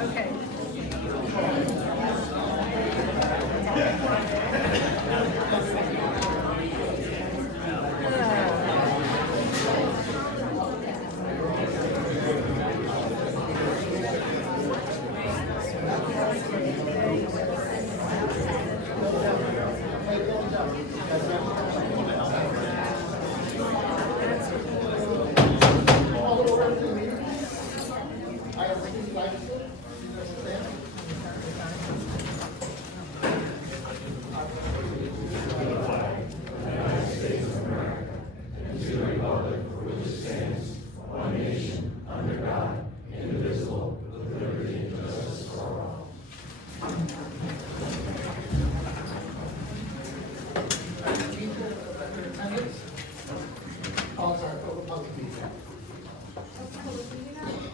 Okay.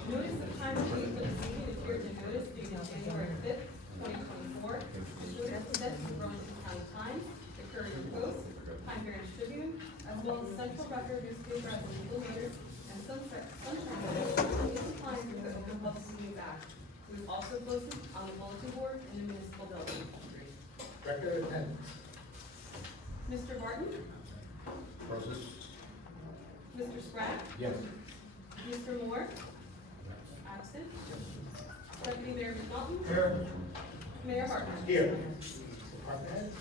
Notice of time and date for the meeting appeared in notice dated January 5th, 2024. The notice was sent to the Burlington County Times, the Courier Post, Pine Barrens Tribune, as well as Central Record newspaper as a legal notice, and Sunshine Notice in compliance with the Open Public Meetings Act. It was also posted on the bulletin board in the municipal building. Record attendance. Mr. Martin? Present. Mr. Spratt? Yes. Mr. Moore? Absent. Deputy Mayor McNaughton? Here. Mayor Hartman? Here. Department heads.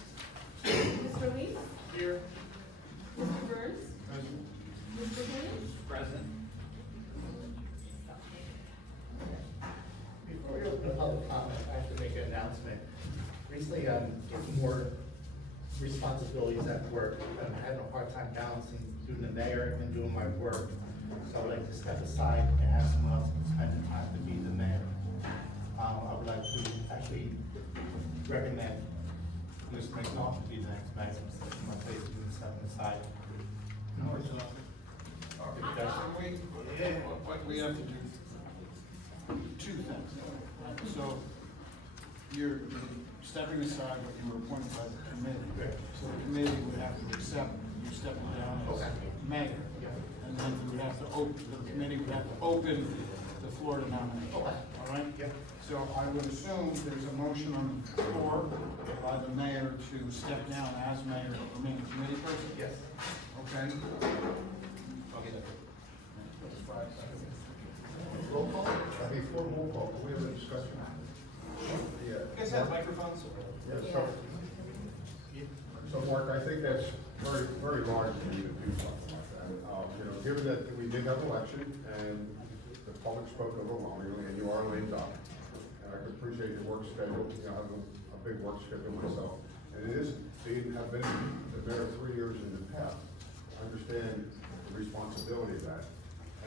Mr. Lee? Here. Mr. Burns? Present. Mr. Williams? Present. Before we open the public comment, I have to make an announcement. Recently, I'm getting more responsibilities at work. I'm having a hard time balancing doing the mayor and doing my work. So I would like to step aside and have someone else spend the time to be the mayor. I would like to actually recommend Mr. McNaughton to be the next mayor. I'm going to place him stepping aside. No, it's not. What we have to do, two things. So, you're stepping aside, but you were appointed by the committee. So the committee would have to accept you stepping down as mayor. And then you would have to the committee would have to open the floor to nominate. All right? So I would assume there's a motion on the floor by the mayor to step down as mayor, remain a committee person? Yes. Okay? Okay. That's 5 seconds. Roll call? Before roll call, we have a discussion. You guys have microphones? Yeah, so Mark, I think that's very, very large for you to do something like that. Given that we did have an election and the public spoke overwhelmingly and you are late up, and I can appreciate your work schedule, I have a big work schedule myself. And it is, have been the mayor 3 years in the past. I understand the responsibility of that.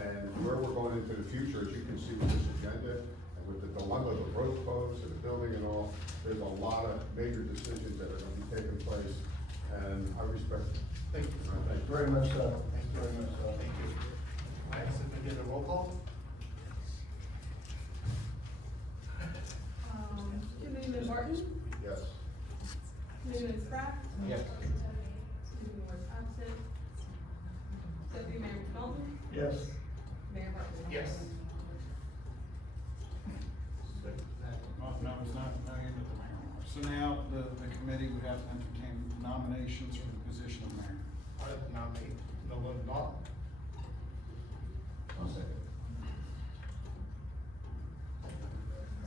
And where we're going into the future, as you can see with this agenda, and with the dilemma of the road closed and the building and all, there's a lot of major decisions that are going to be taking place, and I respect it. Thank you. Thank you very much, sir. Thank you very much. Thank you. All right, so we get a roll call? Committeeman Martin? Yes. Committeeman Spratt? Yes. Committeeman Moore's absent. Deputy Mayor McNaughton? Yes. Mayor Hartman? Yes. No, it's not, no, you're not the mayor anymore. So now, the committee would have to entertain nominations for the position of mayor. I nominate Nolan Naughton. One second.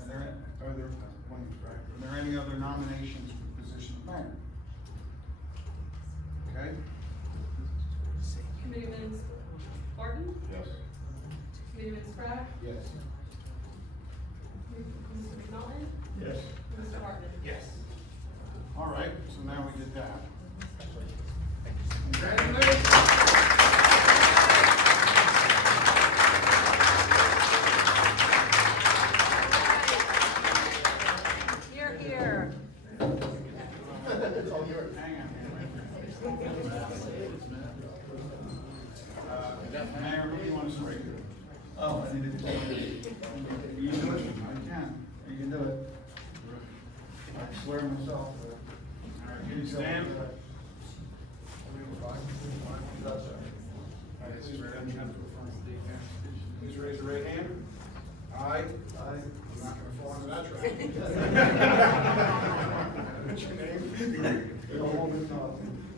Are there any other nominations for the position of mayor? Okay, Committeeman Martin? Yes. Committeeman Spratt? Yes. Mr. McNaughton? Yes. Mr. Hartman? Yes. all right, so now we did that. Here, here. It's all yours. Hang on. Mayor, what do you want to say? Oh, I need to. You can do it. I can. You can do it. I swear myself. All right, can you stand? Please raise your right hand. I'm not gonna fall into that trap. What's your name?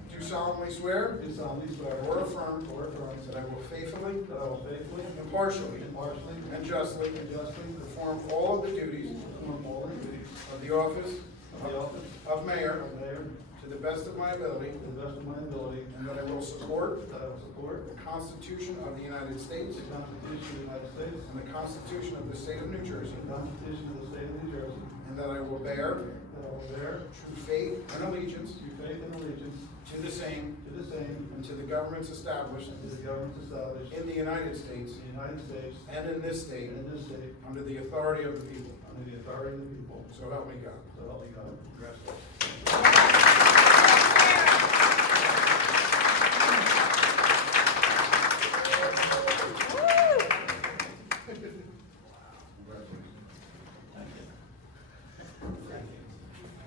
Do solemnly swear Do solemnly swear or affirm that I will faithfully, impartially, and justly perform all of the duties perform all the duties of the office of the office of mayor of mayor to the best of my ability, to the best of my ability, and that I will support that I will support the Constitution of the United States the Constitution of the United States and the Constitution of the State of New Jersey, the Constitution of the State of New Jersey, and that I will bear that I will bear true faith and allegiance true faith and allegiance to the same to the same and to the governments established and to the governments established in the United States in the United States and in this state and in this state under the authority of the people. under the authority of the people. So help me God. So help me God. Congratulations.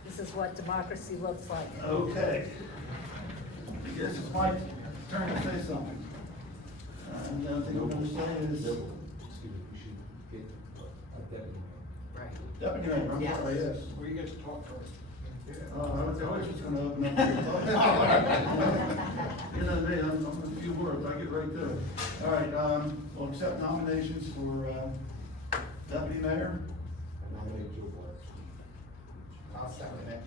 This is what democracy looks like. Okay. I guess it's my turn to say something. And the only thing I'm gonna say is. Deputy Mayor, I'm sorry, yes. Well, you get to talk first. I was just gonna open up your talk. You know me, I'm a few words, I get right to it. All right, we'll accept nominations for, deputy mayor. I'll second it.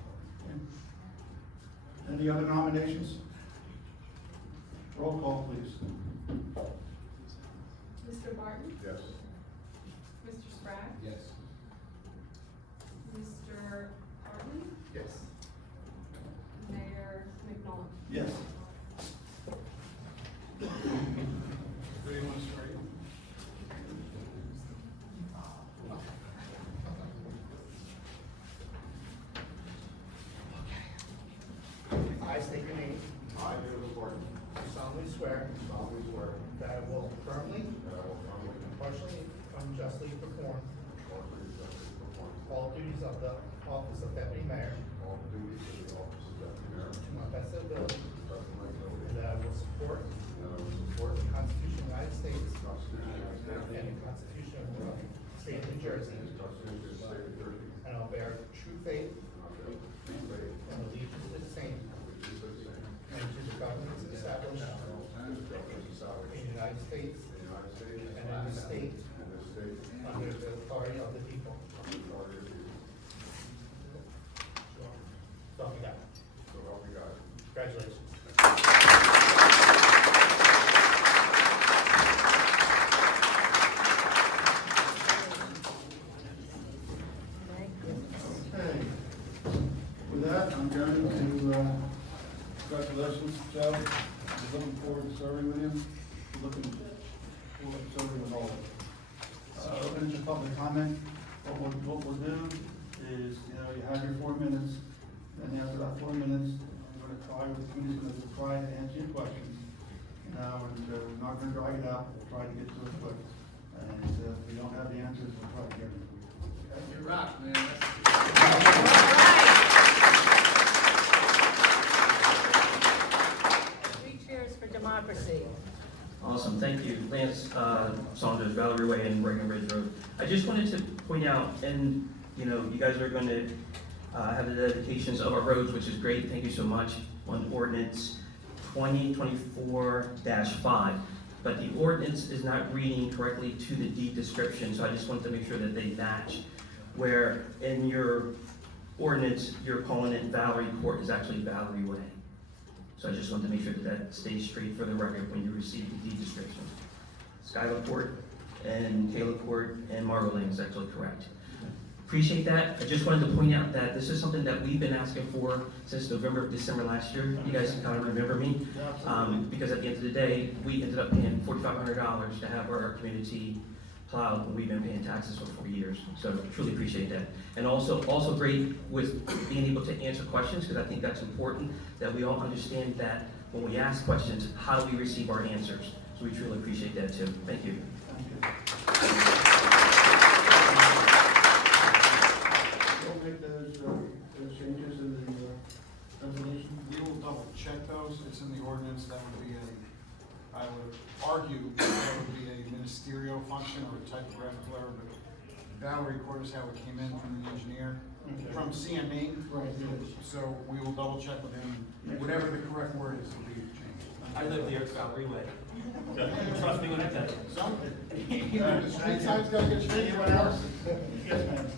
Any other nominations? Roll call, please. Mr. Barton? Yes. Mr. Sprague? Yes. Mr. Hartley? Yes. Mayor McNulty? Yes. Everyone straight? I state your name. I, David Barton, Do solemnly swear solemnly swear that I will firmly, that I will firmly, impartially, unjustly perform impartially, and justly perform all duties of the office of deputy mayor all the duties of the office of deputy mayor to my best ability, to the best of my and ability, that I will support and that I will support the Constitution of the United States the Constitution of the United States and the Constitution of the State of New Jersey, and the Constitution of the State of New Jersey, and I'll bear true faith and I will true faith and allegiance to the same and allegiance to the same, and to the governments established and to the governments established in the United States in the United States and in this state and this state under the authority of the people. under the authority of the people. So help me God. So help me God. Congratulations. Thank you. Okay. With that, I'm going to, congratulations, Joe. I'm looking forward to serving with you. Looking forward to serving with all of you. Open to public comment. What we'll do is, you have your 4 minutes, and after that 4 minutes, I'm gonna try with the committee's gonna try to answer your questions. We're not gonna drag it out, we'll try to get to it quick. And if we don't have the answers, we'll try to get them. Okay? You rock, man. Three cheers for democracy. Awesome, thank you. Lance Saunders, Valerie Way and Reagan Ridge Road. I just wanted to point out, and you guys are going to have the dedications of our roads, which is great. Thank you so much on ordinance 2024-5. But the ordinance is not reading correctly to the deed description, so I just wanted to make sure that they match. Where in your ordinance, you're calling it Valerie Court, is actually Valerie Way. So I just wanted to make sure that that stays straight for the record when you receive the deed description. Skylar Court and Taylor Court and Margot Lane is actually correct. Appreciate that. I just wanted to point out that this is something that we've been asking for since November, December last year. You guys kind of remember me. Because at the end of the day, we ended up paying $4,500 to have our community plowed when we've been paying taxes for 4 years. So truly appreciate that. And also great with being able to answer questions, because I think that's important, that we all understand that when we ask questions, how do we receive our answers? So we truly appreciate that too. Thank you. Thank you. We'll make those changes in the resolution. We will double check those. It's in the ordinance. That would be I would argue that would be a ministerial function or a typographical error, but Valerie Court is how it came in from the engineer, Okay. from CME. Right, yes. So we will double check with him, whatever the correct word is, will be changed. I live near Valerie Way. Trust me when I tell you. So, Either the street sign's gotta get changed. Anyone else? Yes, ma'am.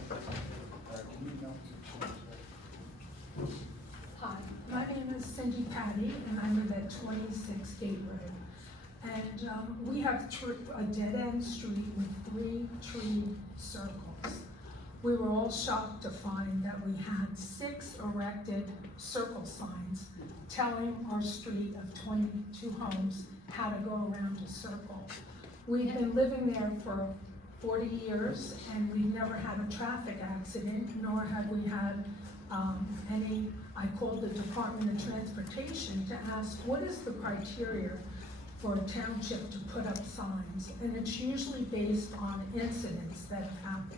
Hi, my name is Cindy Patty, and I live at 26 Gate Road. And we have a dead-end street with 3 tree circles. We were all shocked to find that we had 6 erected circle signs telling our street of 22 homes how to go around a circle. We've been living there for 40 years, and we've never had a traffic accident, nor have we had any. I called the Department of Transportation to ask, what is the criteria for a township to put up signs? And it's usually based on incidents that have happened.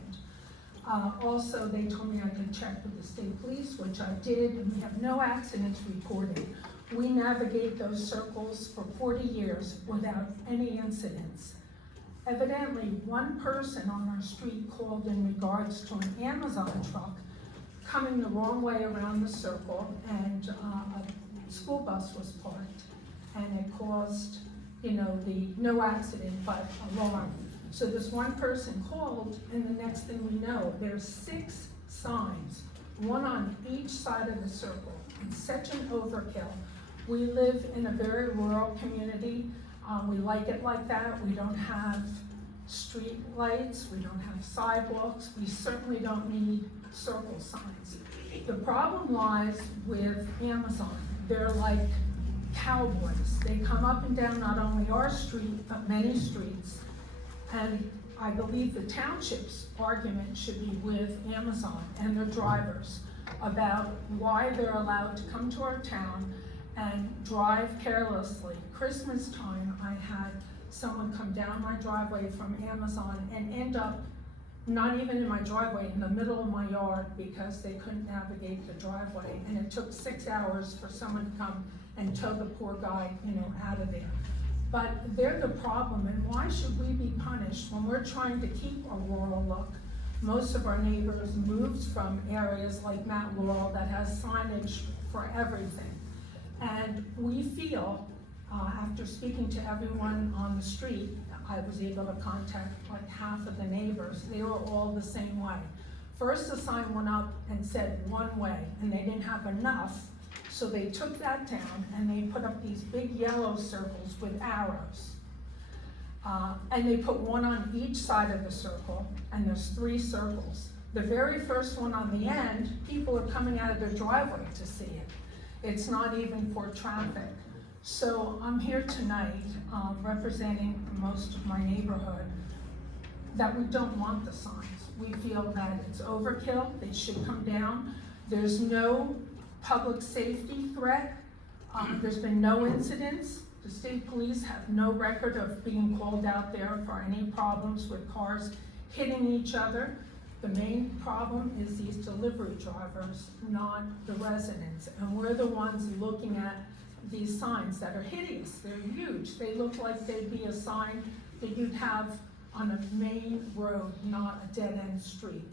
Also, they told me I could check with the state police, which I did, and we have no accidents reported. We navigate those circles for 40 years without any incidents. Evidently, one person on our street called in regards to an Amazon truck coming the wrong way around the circle, and a school bus was parked, and it caused, no accident, but alarm. So this one person called, and the next thing we know, there's 6 signs, one on each side of the circle. It's such an overkill. We live in a very rural community. We like it like that. We don't have street lights, we don't have sidewalks, we certainly don't need circle signs. The problem lies with Amazon. They're like cowboys. They come up and down not only our street, but many streets. And I believe the township's argument should be with Amazon and their drivers about why they're allowed to come to our town and drive carelessly. Christmas time, I had someone come down my driveway from Amazon and end up not even in my driveway, in the middle of my yard, because they couldn't navigate the driveway. And it took 6 hours for someone to come and tow the poor guy, out of there. But they're the problem, and why should we be punished when we're trying to keep a rural look? Most of our neighbors moved from areas like Mount Laurel that has signage for everything. And we feel, after speaking to everyone on the street, I was able to contact like half of the neighbors. They were all the same way. First, the sign went up and said one way, and they didn't have enough, so they took that down and they put up these big yellow circles with arrows. And they put one on each side of the circle, and there's 3 circles. The very first one on the end, people are coming out of their driveway to see it. It's not even for traffic. So I'm here tonight representing most of my neighborhood that we don't want the signs. We feel that it's overkill, they should come down. There's no public safety threat. There's been no incidents. The state police have no record of being called out there for any problems with cars hitting each other. The main problem is these delivery drivers, not the residents. And we're the ones looking at these signs that are hideous. They're huge. They look like they'd be a sign that you'd have on a main road, not a dead-end street.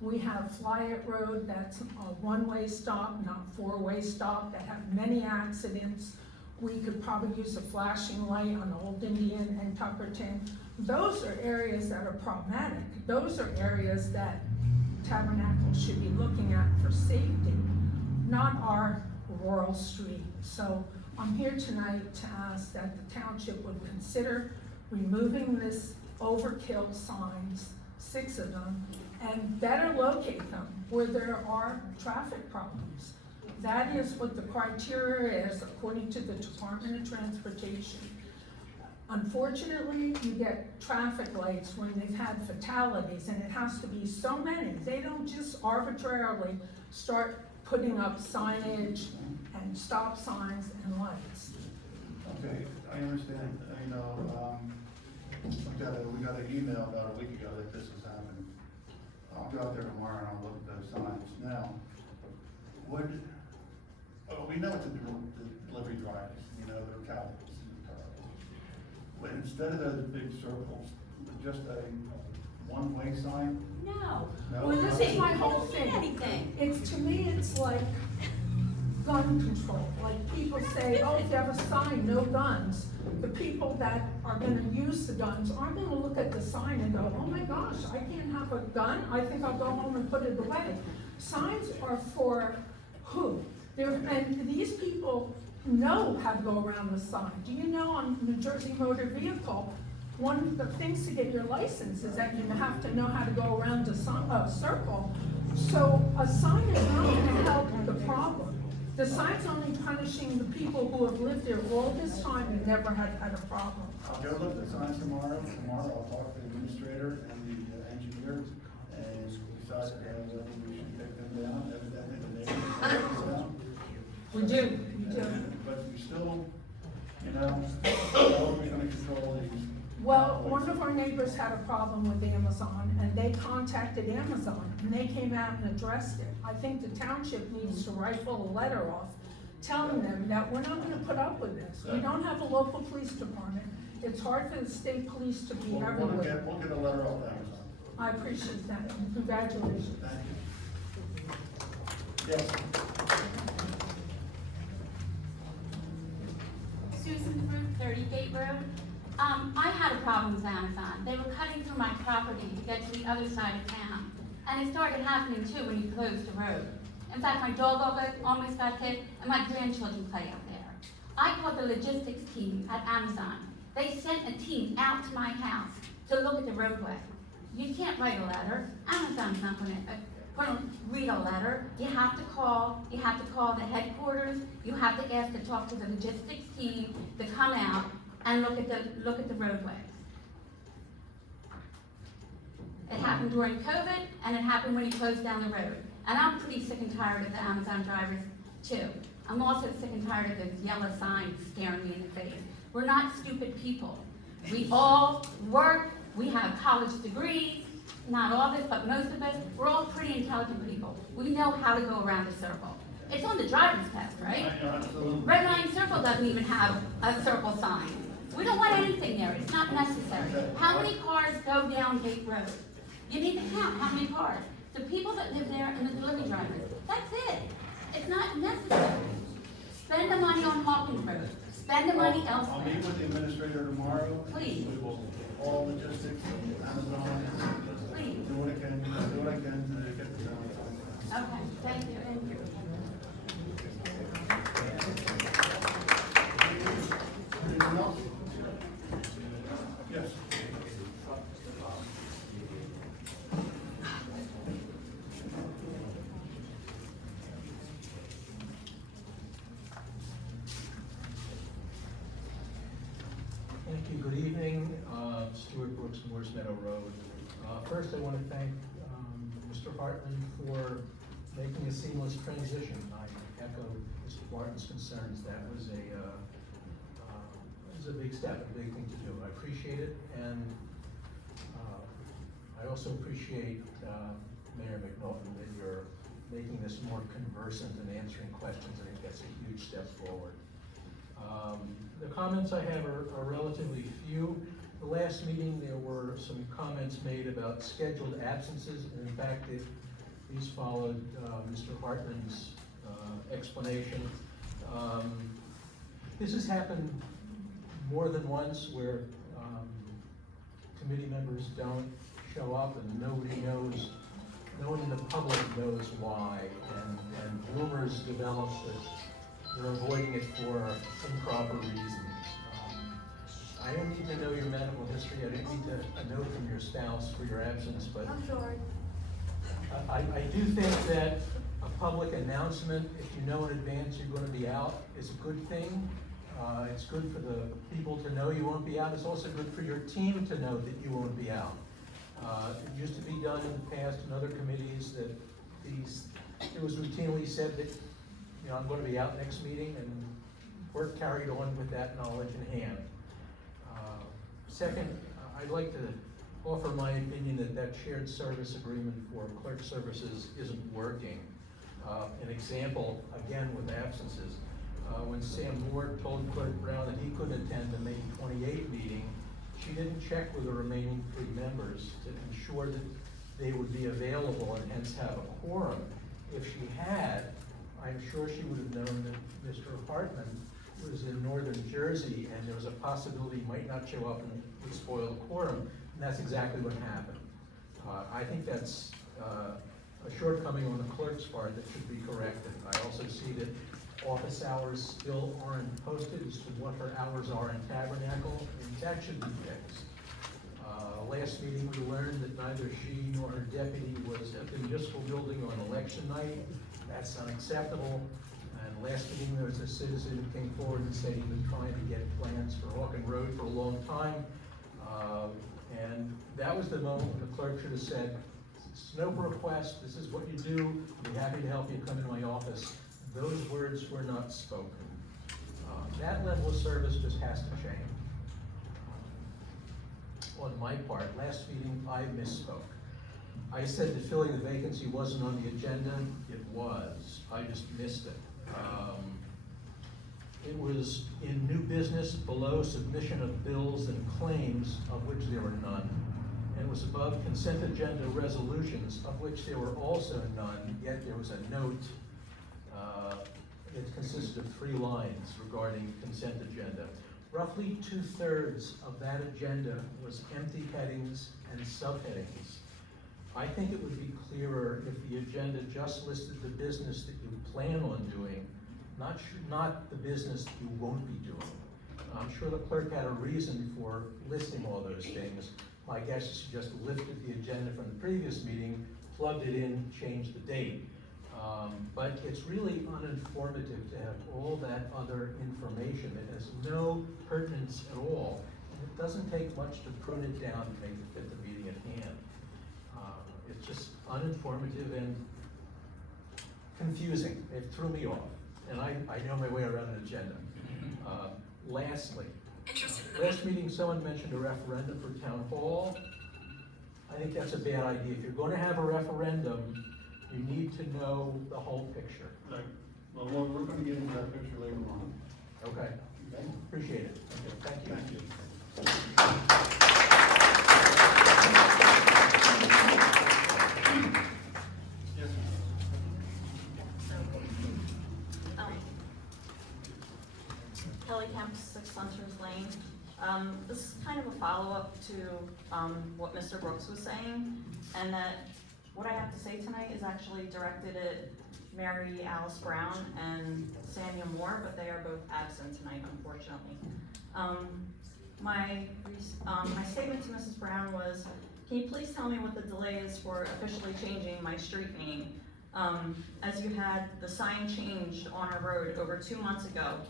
We have Flyett Road, that's a one-way stop, not 4-way stop, that have many accidents. We could probably use a flashing light on Old Indian and Tuckerton. Those are areas that are problematic. Those are areas that Tabernacle should be looking at for safety, not our rural street. So I'm here tonight to ask that the township would consider removing this overkill signs, 6 of them, and better locate them where there are traffic problems. That is what the criteria is according to the Department of Transportation. Unfortunately, you get traffic lights when they've had fatalities, and it has to be so many. They don't just arbitrarily start putting up signage and stop signs and lights. Okay, I understand, we got an email about a week ago that this has happened. I'll go out there tomorrow and I'll look at those signs. Now, we know it's the delivery drivers, they're cowboys. But instead of those big circles, just a one-way warning sign? No. No? Well, this is my whole thing. Anything. It's, to me, it's like gun control. Like people say, oh, if you have a sign, no guns. The people that are gonna use the guns aren't gonna look at the sign and go, oh my gosh, I can't have a gun, I think I'll go home and put it away. Signs are for who? And these people know how to go around the sign. Do you know on New Jersey Motor Vehicle, one of the things to get your license is that you have to know how to go around a circle. So a sign is not gonna help the problem. The sign's only punishing the people who have lived there all this time and never had a problem. I'll go look at the signs tomorrow. Tomorrow I'll talk to the administrator and the engineer and decide whether we should take them down. Evidently the neighbors take them down. We do. But you still, how are we gonna control these? Well, one of our neighbors had a problem with Amazon, and they contacted Amazon, and they came out and addressed it. I think the township needs to rifle a letter off, telling them that we're not gonna put up with this. We don't have a local police department. It's hard for the state police to be everywhere. We'll get a letter off Amazon. I appreciate that, and congratulations. Thank you. Yes. Susan Fruit, 30 Gate Road. I had a problem with Amazon. They were cutting through my property to get to the other side of town. And it started happening too when you closed the road. In fact, my dog almost got hit, and my grandchildren play out there. I called the logistics team at Amazon. They sent a team out to my house to look at the roadway. You can't write a letter. Amazon's not gonna read a letter. You have to call the headquarters. You have to ask to talk to the logistics team to come out and look at the roadways. It happened during COVID, and it happened when he closed down the road. And I'm pretty sick and tired of the Amazon drivers too. I'm also sick and tired of those yellow signs staring me in the face. We're not stupid people. We all work, we have college degrees, not all of us, but most of us, we're all pretty intelligent people. We know how to go around a circle. It's on the driver's test, right? Red Line Circle doesn't even have a circle sign. We don't want anything there, it's not necessary. How many cars go down Gate Road? You need to count how many cars. The people that live there and the delivery drivers, that's it. It's not necessary. Spend the money on Hawkins Road. Spend the money I'll elsewhere. meet with the administrator tomorrow. Please. We will, all logistics, Amazon, Please. do what I can to get this done. Okay, thank you. Anything else? Yes. Thank you. Good evening. Stuart Brooks, Morse Meadow Road. First, I want to thank Mr. Hartman for making a seamless transition. I echo Mr. Martin's concerns. That was a big step, a big thing to do. I appreciate it, and I also appreciate Mayor McNaughton that you're making this more conversant and answering questions. I think that's a huge step forward. The comments I have are relatively few. The last meeting, there were some comments made about scheduled absences, and in fact, these followed Mr. Hartman's explanation. This has happened more than once where committee members don't show up and nobody knows, no one in the public knows why, and rumors develop that they're avoiding it for improper reasons. I don't need to know your medical history, I don't need a note from your spouse for your absence, but I'm sorry. I do think that a public announcement, if you know in advance you're going to be out, is a good thing. It's good for the people to know you won't be out. It's also good for your team to know that you won't be out. It used to be done in the past in other committees that it was routinely said that, I'm going to be out next meeting, and work carried on with that knowledge in hand. Second, I'd like to offer my opinion that shared service agreement for clerk services isn't working. An example, again with absences, when Sam Moore told Clerk Brown that he couldn't attend the May 28 meeting, She didn't check with the remaining 3 members to ensure that they would be available and hence have a quorum. If she had, I'm sure she would have known that Mr. Hartman was in northern Jersey and there was a possibility he might not show up and would spoil the quorum, and that's exactly what happened. I think that's a shortcoming on the clerk's part that should be corrected. I also see that office hours still aren't posted as to what her hours are in Tabernacle, and that should be fixed. Last meeting, we learned that neither she nor her deputy was at the municipal building on election night. That's unacceptable. And last meeting, there was a citizen who came forward and said he'd been trying to get plans for Hawken Road for a long time. And that was the moment when the clerk should have said, "Snow request, this is what you do, I'll be happy to help you, come in my office." Those words were not spoken. That level of service just has to change. On my part, last meeting, I misspoke. I said that filling the vacancy wasn't on the agenda. It was. I just missed it. It was in new business below submission of bills and claims, of which there were none. And it was above consent agenda resolutions, of which there were also none, yet there was a note. It consisted of 3 lines regarding consent agenda. Roughly 2/3 of that agenda was empty headings and subheadings. I think it would be clearer if the agenda just listed the business that you plan on doing, not the business that you won't be doing. I'm sure the clerk had a reason for listing all those things. My guess is she just lifted the agenda from the previous meeting, plugged it in, changed the date. But it's really uninformative to have all that other information. It has no pertinence at all, and it doesn't take much to prune it down to make it fit the meeting at hand. It's just uninformative and confusing. It threw me off, and I know my way around an agenda. Lastly, last meeting someone mentioned a referendum for town hall. I think that's a bad idea. If you're going to have a referendum, you need to know the whole picture. Right. Well, we're gonna get into that picture later on. Okay? Okay? Appreciate it. Okay, thank you. Yes, Kelly Kemp, 6 Hunters Lane. This is kind of a follow-up to what Mr. Brooks was saying, and that what I have to say tonight is actually directed at Mary Alice Brown and Samuel Moore, but they are both absent tonight, unfortunately. My statement to Mrs. Brown was, can you please tell me what the delay is for officially changing my street name? As you had the sign changed on our road over 2 months ago,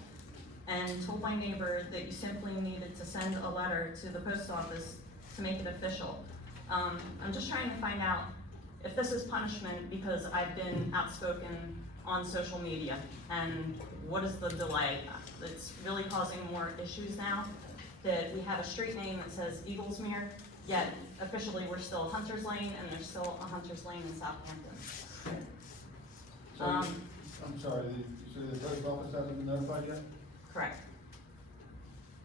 and told my neighbor that you simply needed to send a letter to the post office to make it official. I'm just trying to find out if this is punishment because I've been outspoken on social media, and what is the delay? It's really causing more issues now that we have a street name that says Eaglesmere, yet officially we're still Hunters Lane, and there's still a Hunters Lane in Southampton. So, I'm sorry, so the post office hasn't been notified yet? Correct.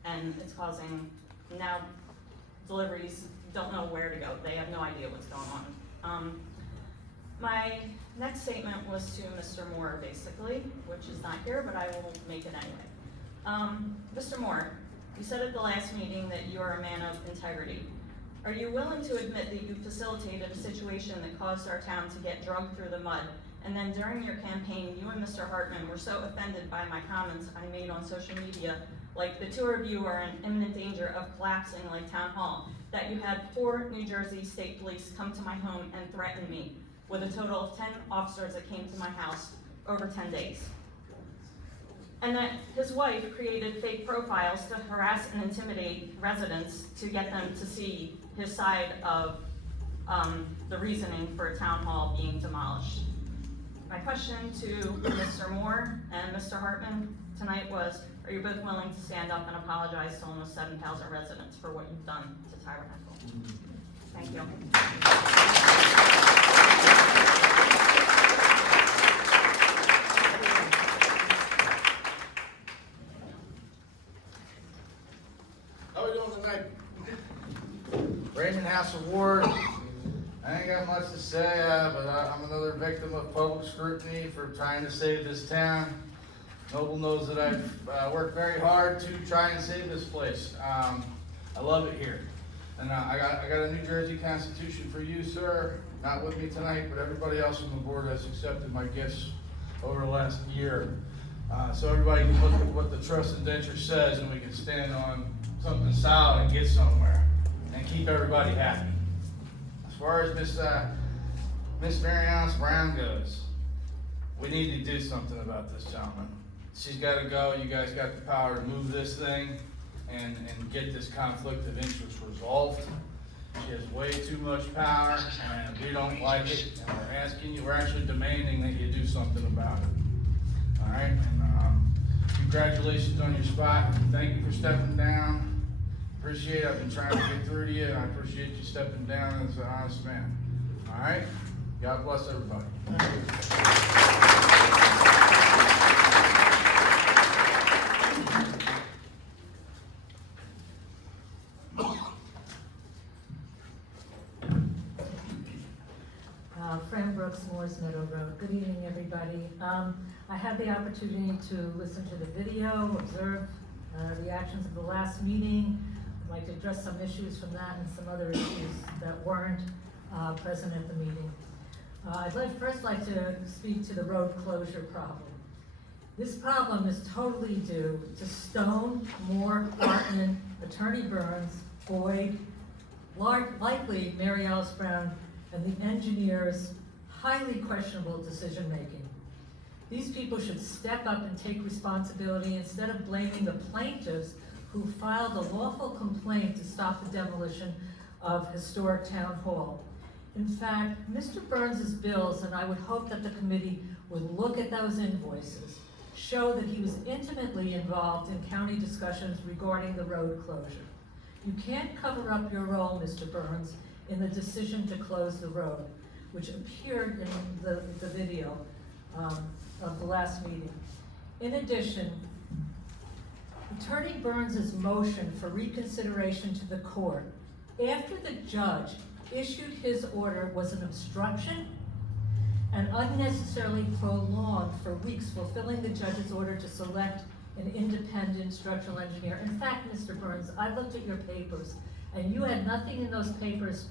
And it's causing, now deliveries don't know where to go. They have no idea what's going on. My next statement was to Mr. Moore, basically, which is not here, but I will make it anyway. Mr. Moore, you said at the last meeting that you are a man of integrity. Are you willing to admit that you facilitated a situation that caused our town to get dragged through the mud? And then during your campaign, you and Mr. Hartman were so offended by my comments I made on social media, like the 2 of you are in imminent danger of collapsing like Town Hall, that you had 4 New Jersey State Police come to my home and threaten me, with a total of 10 officers that came to my house over 10 days. And that his wife created fake profiles to harass and intimidate residents to get them to see his side of the reasoning for Town Hall being demolished. My question to Mr. Moore and Mr. Hartman tonight was, are you both willing to stand up and apologize to almost 7,000 residents for what you've done to Tabernacle? Thank you. How are we doing tonight? got much to say, but I'm another victim of public scrutiny for trying to save this town. Noble knows that I've worked very hard to try and save this place. I love it here. And I got a New Jersey Constitution for you, sir. Not with me tonight, but everybody else on the board has accepted my gifts over the last year. So everybody can look at what the trust indenture says, and we can stand on something solid and get somewhere and keep everybody happy. As far as Miss Mary Alice Brown goes, we need to do something about this gentleman. She's got to go. You guys got the power to move this thing and get this conflict of interest resolved. She has way too much power, and we don't like it. And we're actually demanding that you do something about it. All right. And congratulations on your spot. Thank you for stepping down. Appreciate it. I've been trying to get through to you, and I appreciate you stepping down as an honest man. All right. God bless everybody. Fran Brooks, Moore's Meadow Road. Good evening, everybody. I had the opportunity to listen to the video, observe the actions of the last meeting. I'd like to address some issues from that and some other issues that weren't present at the meeting. I'd first like to speak to the road closure problem. This problem is totally due to Stone, Moore, Hartman, Attorney Burns, Boyd, likely Mary Alice Brown, and the engineers' highly questionable decision-making. These people should step up and take responsibility instead of blaming the plaintiffs who filed a lawful complaint to stop the demolition of historic town hall. In fact, Mr. Burns's bills, and I would hope that the committee would look at those invoices, show that he was intimately involved in county discussions regarding the road closure. You can't cover up your role, Mr. Burns, in the decision to close the road, which appeared in the video of the last meeting. In addition, Attorney Burns's motion for reconsideration to the court after the judge issued his order was an obstruction and unnecessarily prolonged for weeks, fulfilling the judge's order to select an independent structural engineer. In fact, Mr. Burns, I looked at your papers, and you had nothing in those papers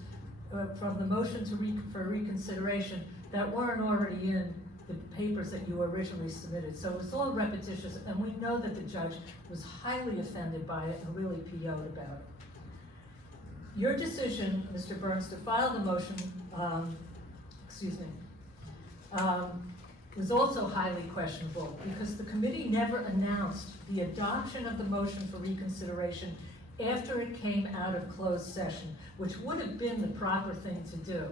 from the motion for reconsideration that weren't already in the papers that you originally submitted. So it's all repetitious, and we know that the judge was highly offended by it and really PO'd about it. Your decision, Mr. Burns, to file the motion, was also highly questionable because the committee never announced the adoption of the motion for reconsideration after it came out of closed session, which would have been the proper thing to do.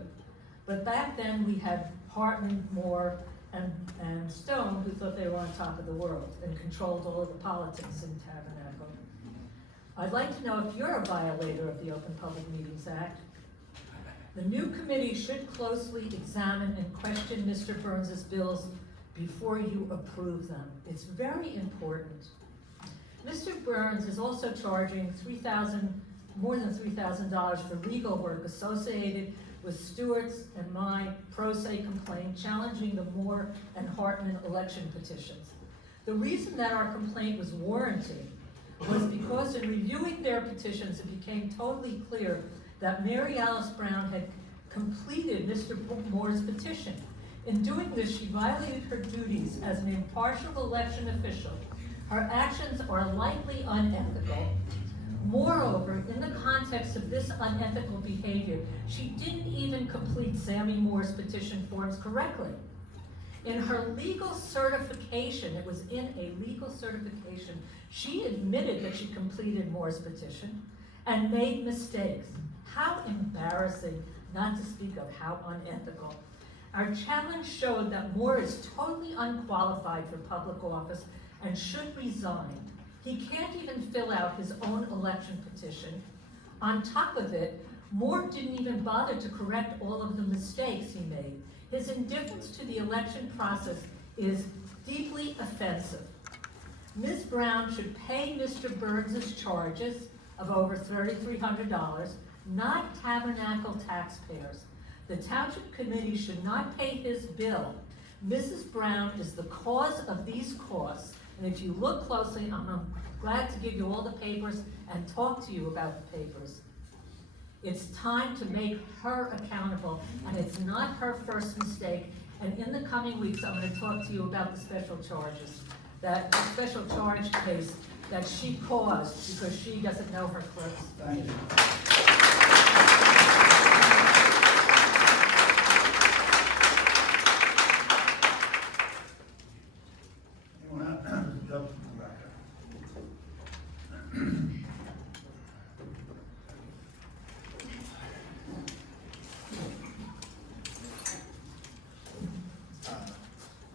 But back then we had Hartman, Moore, and Stone, who thought they were on top of the world and controlled all of the politics in Tabernacle. I'd like to know if you're a violator of the Open Public Meetings Act. The new committee should closely examine and question Mr. Burns's bills before you approve them. It's very important. Mr. Burns is also charging more than $3,000 for legal work associated with Stewart's and my pro se complaint challenging the Moore and Hartman election petitions. The reason that our complaint was warranted was because in reviewing their petitions, it became totally clear that Mary Alice Brown had completed Mr. Moore's petition. In doing this, she violated her duties as an impartial election official. Her actions are likely unethical. Moreover, in the context of this unethical behavior, she didn't even complete Sammy Moore's petition forms correctly. In her legal certification, it was in a legal certification, she admitted that she completed Moore's petition and made mistakes. How embarrassing, not to speak of how unethical. Our challenge showed that Moore is totally unqualified for public office and should resign. He can't even fill out his own election petition. On top of it, Moore didn't even bother to correct all of the mistakes he made. His indifference to the election process is deeply offensive. Ms. Brown should pay Mr. Burns' charges of over $3,300, not Tabernacle taxpayers. The township committee should not pay his bill. Mrs. Brown is the cause of these costs, and if you look closely, I'm glad to give you all the papers and talk to you about the papers. It's time to make her accountable, and it's not her first mistake. And in the coming weeks, I'm gonna talk to you about the special charges, that special charge case that she caused because she doesn't know her clerks. Thank you. Anyone else? Yep, back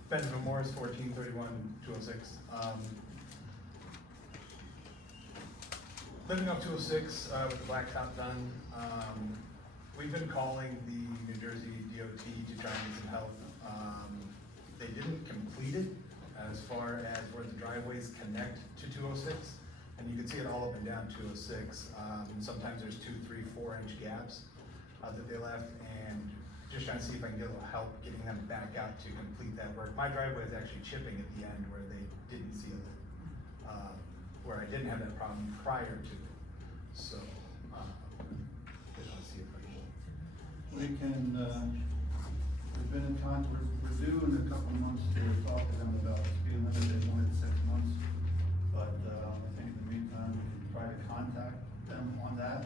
Benjamin Morris, 1431-206. Living up 206 with the blacktop done. We've been calling the New Jersey DOT to try and get some help. They didn't complete it as far as where the driveways connect to 206. And you can see it all up and down 206. Sometimes there's 2, 3, 4 inch gaps that they left, and just trying to see if I can get a little help getting them back out to complete that work. My driveway is actually chipping at the end where they didn't seal it, where I didn't have that problem prior to it. So, just want to see if I can. We can, we've been in contact, we're due in a couple of months to talk to them about speed limit. They wanted 6 months. But, I think in the meantime, we can try to contact them on that,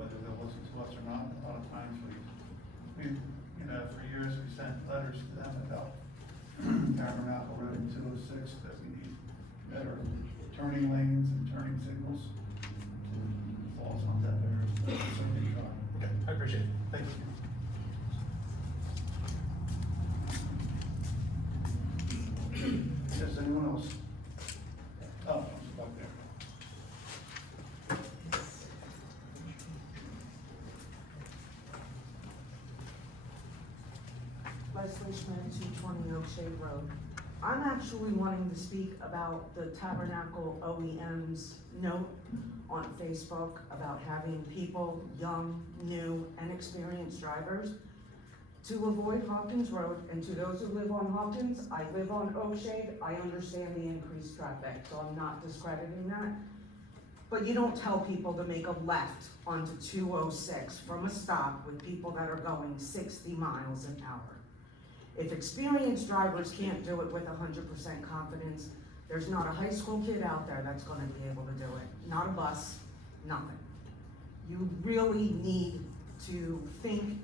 whether they'll listen to us or not. A lot of times we, you know, for years we sent letters to them about Tabernacle Road and 206, that we need better turning lanes and turning signals. Falls on that area, so we try. Okay, I appreciate it. Thank you. Yes, anyone else? Oh, back there. Leslie Schmidt, 220 Oak Shade Road. I'm actually wanting to speak about the Tabernacle OEM's note on Facebook about having people, young, new, and experienced drivers, to avoid Hawkins Road. And to those who live on Hawkins, I live on Oak Shade, I understand the increased traffic, so I'm not discrediting that. But you don't tell people to make a left onto 206 from a stop with people that are going 60 miles an hour. If experienced drivers can't do it with 100% confidence, there's not a high school kid out there that's gonna be able to do it. Not a bus, nothing. You really need to think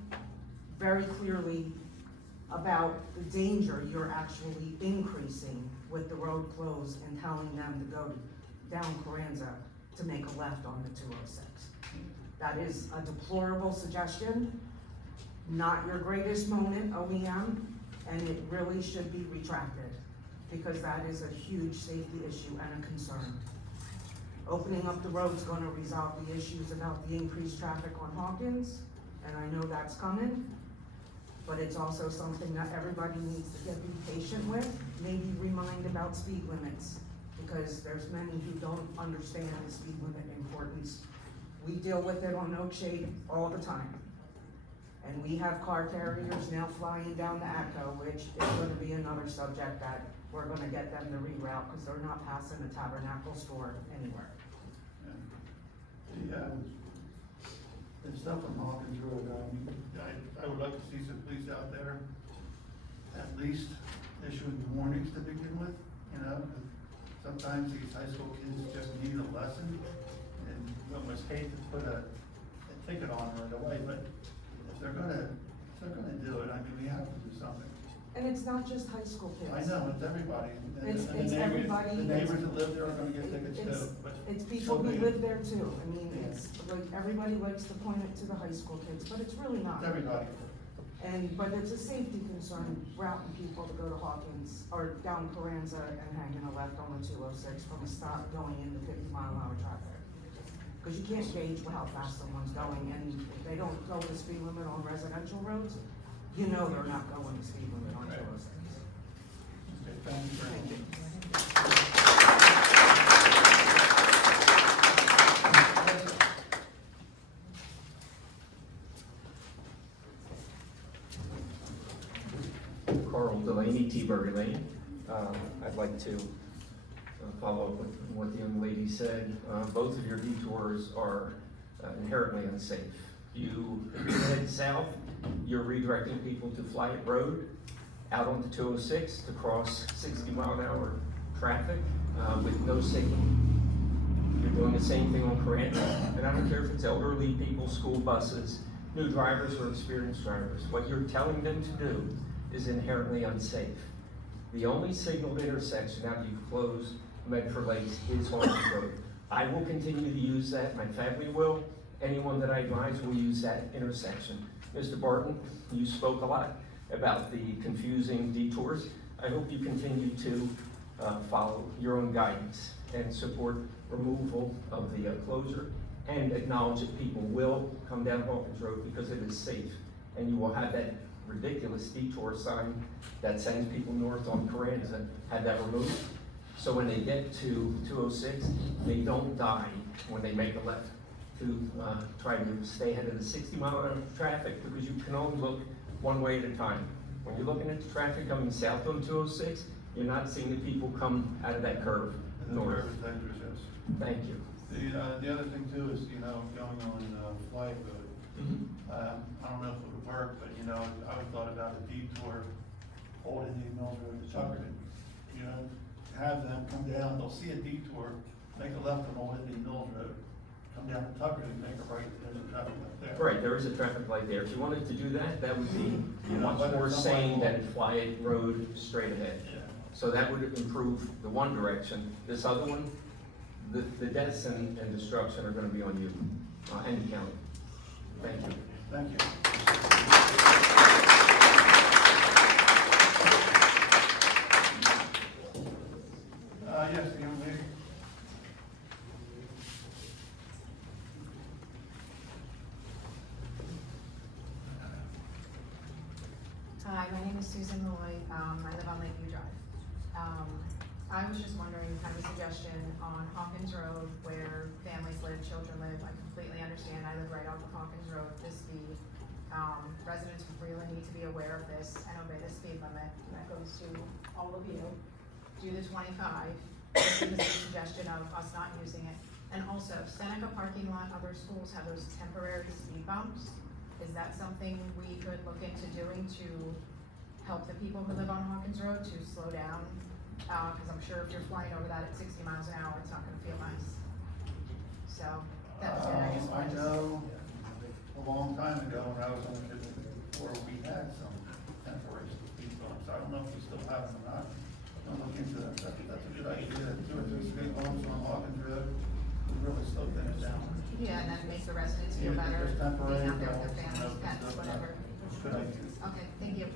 very clearly about the danger you're actually increasing with the road closed and telling them to go down Carranza to make a left on the 206. That is a deplorable suggestion, not your greatest moment, OEM, and it really should be retracted, because that is a huge safety issue and a concern. Opening up the road's gonna resolve the issues about the increased traffic on Hawkins, and I know that's coming, but it's also something that everybody needs to be patient with, maybe remind about speed limits, because there's many who don't understand the speed limit importance. We deal with it on Oak Shade all the time. And we have car carriers now flying down the Echo, which is gonna be another subject that we're gonna get them to reroute, because they're not passing the Tabernacle store anywhere. The stuff on Hawkins Road, I would like to see some police out there, at least issuing warnings to begin with, you know? 'Cause sometimes these high school kids just need a lesson, and you almost hate to put a ticket on right away, but if they're gonna do it, I mean, we have to do something. And it's not just high school kids. I know, it's everybody. And It's the neighbors- everybody. The neighbors that live there are gonna get tickets It's- too, but. It's people who so live there too. I mean, it's like, everybody likes to point it to the high school kids, but it's really not. It's everybody. But it's a safety concern routing people to go to Hawkins or down Carranza and hanging a left on the 206 from a stop going into 50-mile-an-hour traffic. Because you can't gauge how fast someone's going, and if they don't go the speed limit on residential roads, you know they're not going the speed limit on 206. Okay, thank you very much. Thank you. Carl Delaney, T-Burger Lane. I'd like to follow up with what the young lady said. Both of your detours are inherently unsafe. If you head south, you're redirecting people to Flyett Road, out onto 206 to cross 60-mile-an-hour traffic with no signal. You're doing the same thing on Carranza, and I don't care if it's elderly people, school buses, new drivers or experienced drivers. What you're telling them to do is inherently unsafe. The only signaled intersection after you've closed Medford Lakes is Hawkins Road. I will continue to use that, my family will, anyone that I advise will use that intersection. Mr. Barton, you spoke a lot about the confusing detours. I hope you continue to follow your own guidance and support removal of the closure and acknowledge that people will come down Hawkins Road because it is safe. And you will have that ridiculous detour sign that sends people north on Carranza, have that removed. So when they get to 206, they don't die when they make a left to try to stay ahead of the 60-mile-an-hour traffic, because you can only look one way at a time. When you're looking at the traffic coming south on 206, you're not seeing the people come out of that curve north. Dangerous, yes. Thank you. The other thing too is, going on Flyett Road. I don't know if it would work, but I thought about a detour, Old Indian Mills Road to Tuckerton. Have them come down, they'll see a detour, make a left on Old Indian Mills Road, come down to Tuckerton, make a right, there's a traffic light there. Right, there is a traffic light there. If you wanted to do that, that would be much more sane than Flyett Road straight ahead. Yeah. So that would improve the one direction. This other one, the deaths and destruction are gonna be on you, and the county. Thank you. Thank you. Yes, the young lady. Hi, my name is Susan Malloy. I live on Lakeview Drive. I was just wondering, kind of a suggestion on Hawkins Road where families live, children live. I completely understand. I live right off of Hawkins Road, the speed. Residents really need to be aware of this and obey the speed limit. That goes to all of you. Do the 25. This is a suggestion of us not using it. And also, Seneca parking lot, other schools have those temporary speed bumps. Is that something we could look into doing to help the people who live on Hawkins Road to slow down? Because I'm sure if you're flying over that at 60 miles an hour, it's not going to feel nice. So that was it. I know a long time ago when I was on the before we had some temporary speed bumps. I don't know if we still have them or not. I'll look into that. That's a good idea. 2 or 3 speed bumps on Hawkins Road would really slow things down. Yeah, and that makes the residents feel Even if better, it's temporary, being out there with their you know, families, pets, whatever. Good idea. Okay, thank you.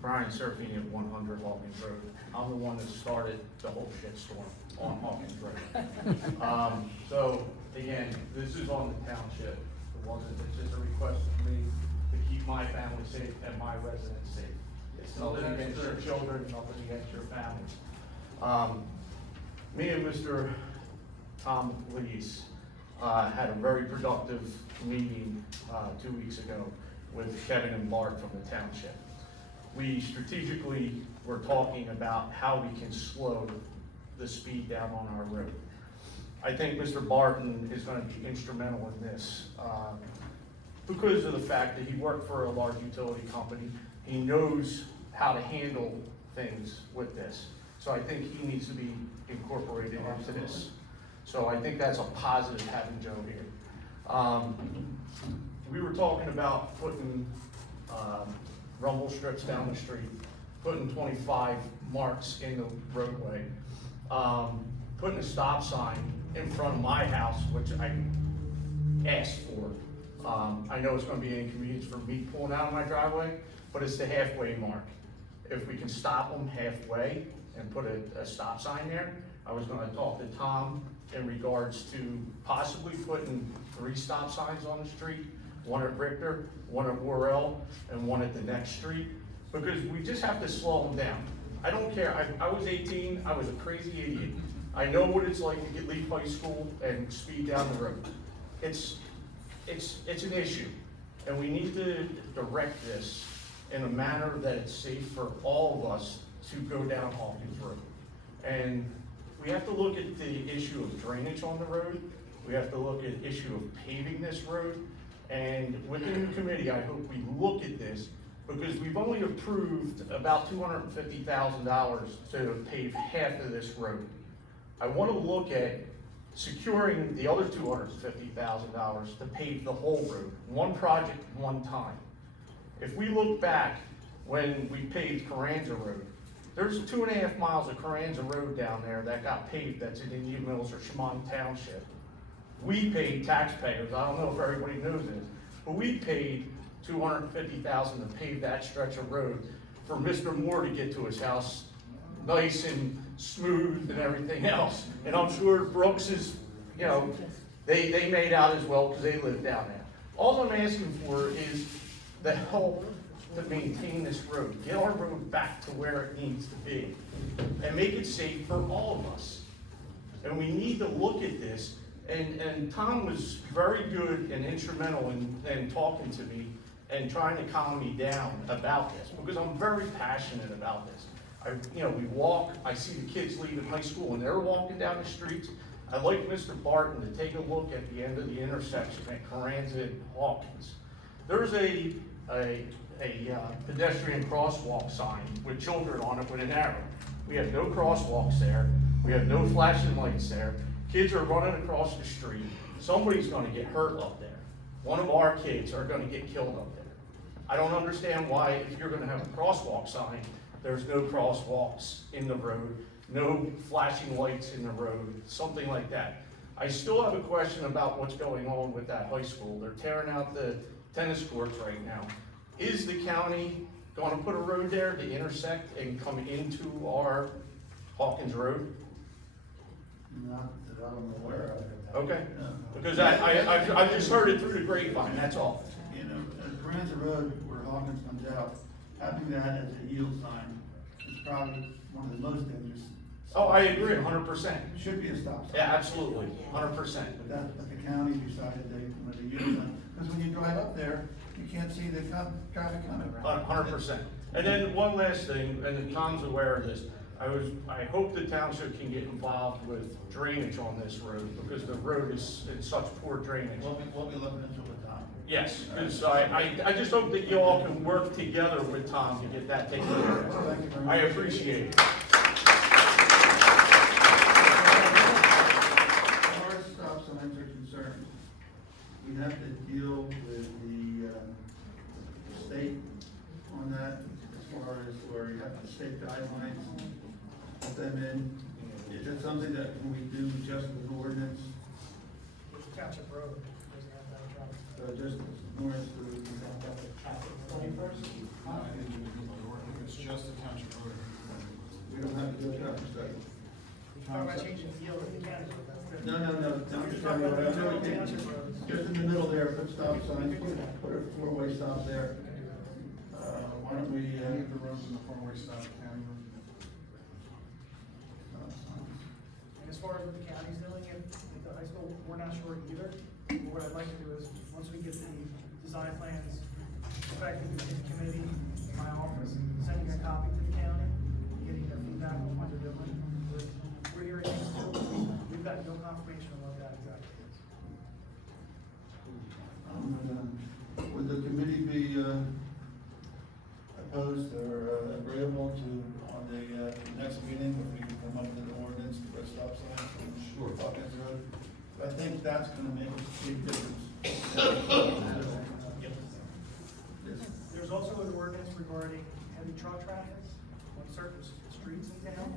Brian Serafini at 100 Hawkins Road. I'm the one that started the whole shitstorm on Hawkins Road. So again, this is on the township. It's just a request from me to keep my family safe and my residents safe. It's nothing against your children, nothing against your families. Me and Mr. Tom Lees had a very productive meeting 2 weeks ago with Kevin and Bart from the township. We strategically were talking about how we can slow the speed down on our road. I think Mr. Barton is going to be instrumental in this because of the fact that he worked for a large utility company. He knows how to handle things with this. So I think he needs to be incorporated into this. So I think that's a positive having Joe here. We were talking about putting rumble strips down the street, putting 25 marks in the roadway, putting a stop sign in front of my house, which I asked for. I know it's gonna be an inconvenience for me pulling out of my driveway, but it's the halfway mark. If we can stop them halfway and put a stop sign there, I was gonna talk to Tom in regards to possibly putting 3 stop signs on the street, one at Richter, one at Worrell, and one at the next street, because we just have to slow them down. I don't care, I was 18, I was a crazy idiot. I know what it's like to leave high school and speed down the road. It's an issue, and we need to direct this in a manner that it's safe for all of us to go down Hawkins Road. And we have to look at the issue of drainage on the road. We have to look at the issue of paving this road. And within the committee, I hope we look at this, because we've only approved about $250,000 to pave half of this road. I want to look at securing the other $250,000 to pave the whole road, one project, one time. If we look back when we paved Carranza Road, there's 2.5 miles of Carranza Road down there that got paved that's in Indian Mills or Chemung Township. We paid taxpayers, I don't know if everybody knows this, but we paid $250,000 to pave that stretch of road for Mr. Moore to get to his house nice and smooth and everything else. And I'm sure Brooks is, you know, they made out as well because they live down there. All I'm asking for is the help to maintain this road, get our road back to where it needs to be, and make it safe for all of us. And we need to look at this, and Tom was very good and instrumental in talking to me and trying to calm me down about this, because I'm very passionate about this. We walk, I see the kids leaving high school and they're walking down the streets. I'd like Mr. Barton to take a look at the end of the intersection at Carranza and Hawkins. There's a pedestrian crosswalk sign with children on it with an arrow. We have no crosswalks there. We have no flashing lights there. Kids are running across the street. Somebody's gonna get hurt up there. One of our kids are gonna get killed up there. I don't understand why, if you're gonna have a crosswalk sign, there's no crosswalks in the road, no flashing lights in the road, something like that. I still have a question about what's going on with that high school. They're tearing out the tennis courts right now. Is the county gonna put a road there to intersect and come into our Hawkins Road? Not that I'm aware of. Okay, because I just heard it through the grapevine, that's all. You know, at Carranza Road, where Hawkins comes out, having that as a yield sign is probably one of the most dangerous. Oh, I agree 100%. Should be a stop sign. Yeah, absolutely, 100%. But the county decided they wanted a yield sign, because when you drive up there, you can't see the traffic coming. 100%. And then one last thing, and Tom's aware of this, I hope the township can get involved with drainage on this road, because the road is in such poor drainage. We'll be looking into it with Tom. Yes, because I just hope that you all can work together with Tom to get that taken care of. Thank you very much. I appreciate it. As far as stop signs are concerned, we have to deal with the state on that, as far as where you have the state guidelines, put them in. Is it something that when we do just an ordinance, Township Road, doesn't have that traffic. just north to 21st? It's just the township road. we don't have to do a traffic study? Talking about changing the yield of the county road, that's different. No, township road, just in the middle there, put stop signs, put a four-way stop there. Why don't we, The roads in the four-way stop county road. And as far as what the county's doing at the high school, we're not sure either. But what I'd like to do is, once we get the design plans, effectively to the committee, in my office, sending a copy to the county, getting their feedback on what they're doing. We're hearing things too, we've got no confirmation of what that exactly is. would the committee be, opposed or agreeable to, on the next meeting, if we can come up with an ordinance to put stop signs on Hawkins Road? I think that's gonna make a big difference. There's also an ordinance regarding heavy truck traffic on certain streets in town.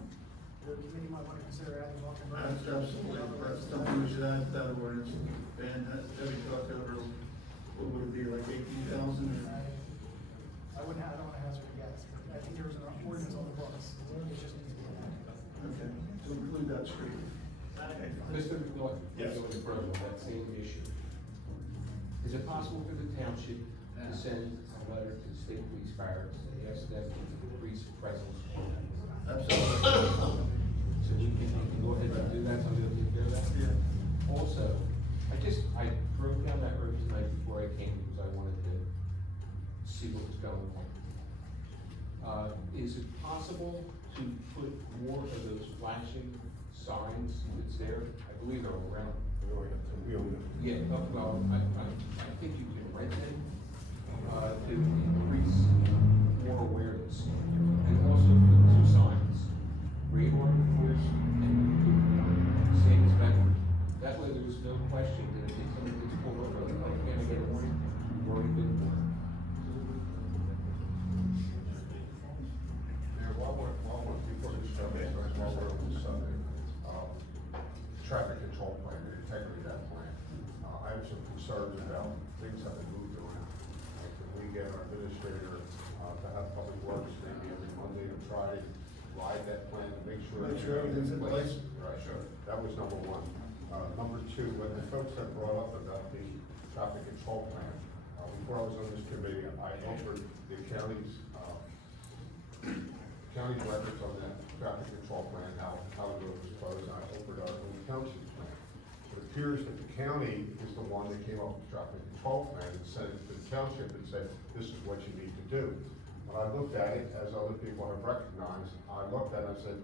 The committee might want to consider adding on. That's absolutely, that's something we should add to that ordinance, and heavy truck over, what would it be, like 18,000? I don't want to hazard a guess, but I think there was an ordinance on the books. It just needs to be enacted. Okay, to include that street. Mr. McNaught, Yes. Mr. President, that same issue. Is it possible for the township to send a letter to the state police barracks and ask them to increase presence? Absolutely. So we can go ahead and do that, somebody else can do that? Yeah. Also, I drove down that road tonight before I came because I wanted to see what was going on. Is it possible to put more of those flashing signs that's there? I believe they're around. Yeah, well, I think you can rent it, to increase more awareness. And also put two signs, radar enforcement and same as Bedford. That way there's no question that if somebody gets pulled over, like, oh, can I get a warning? You've already been warned. Yeah, before this subject, while we're on this subject, traffic control plan, the integrity of that plan. I have some concerns about things that have moved around. Like, can we get our administrator, to have public works maybe every Monday or Friday, ride that plan to make sure. Make sure everything's in place. Right, sure. That was number one. Number two, when the folks have brought up about the traffic control plan, before I was on this committee, I offered the county's records on that traffic control plan, how the road was closed, and I offered our own township plan. It appears that the county is the one that came up with the traffic control plan and sent it to the township and said, this is what you need to do. When I looked at it, as other people have recognized, I looked at it and said,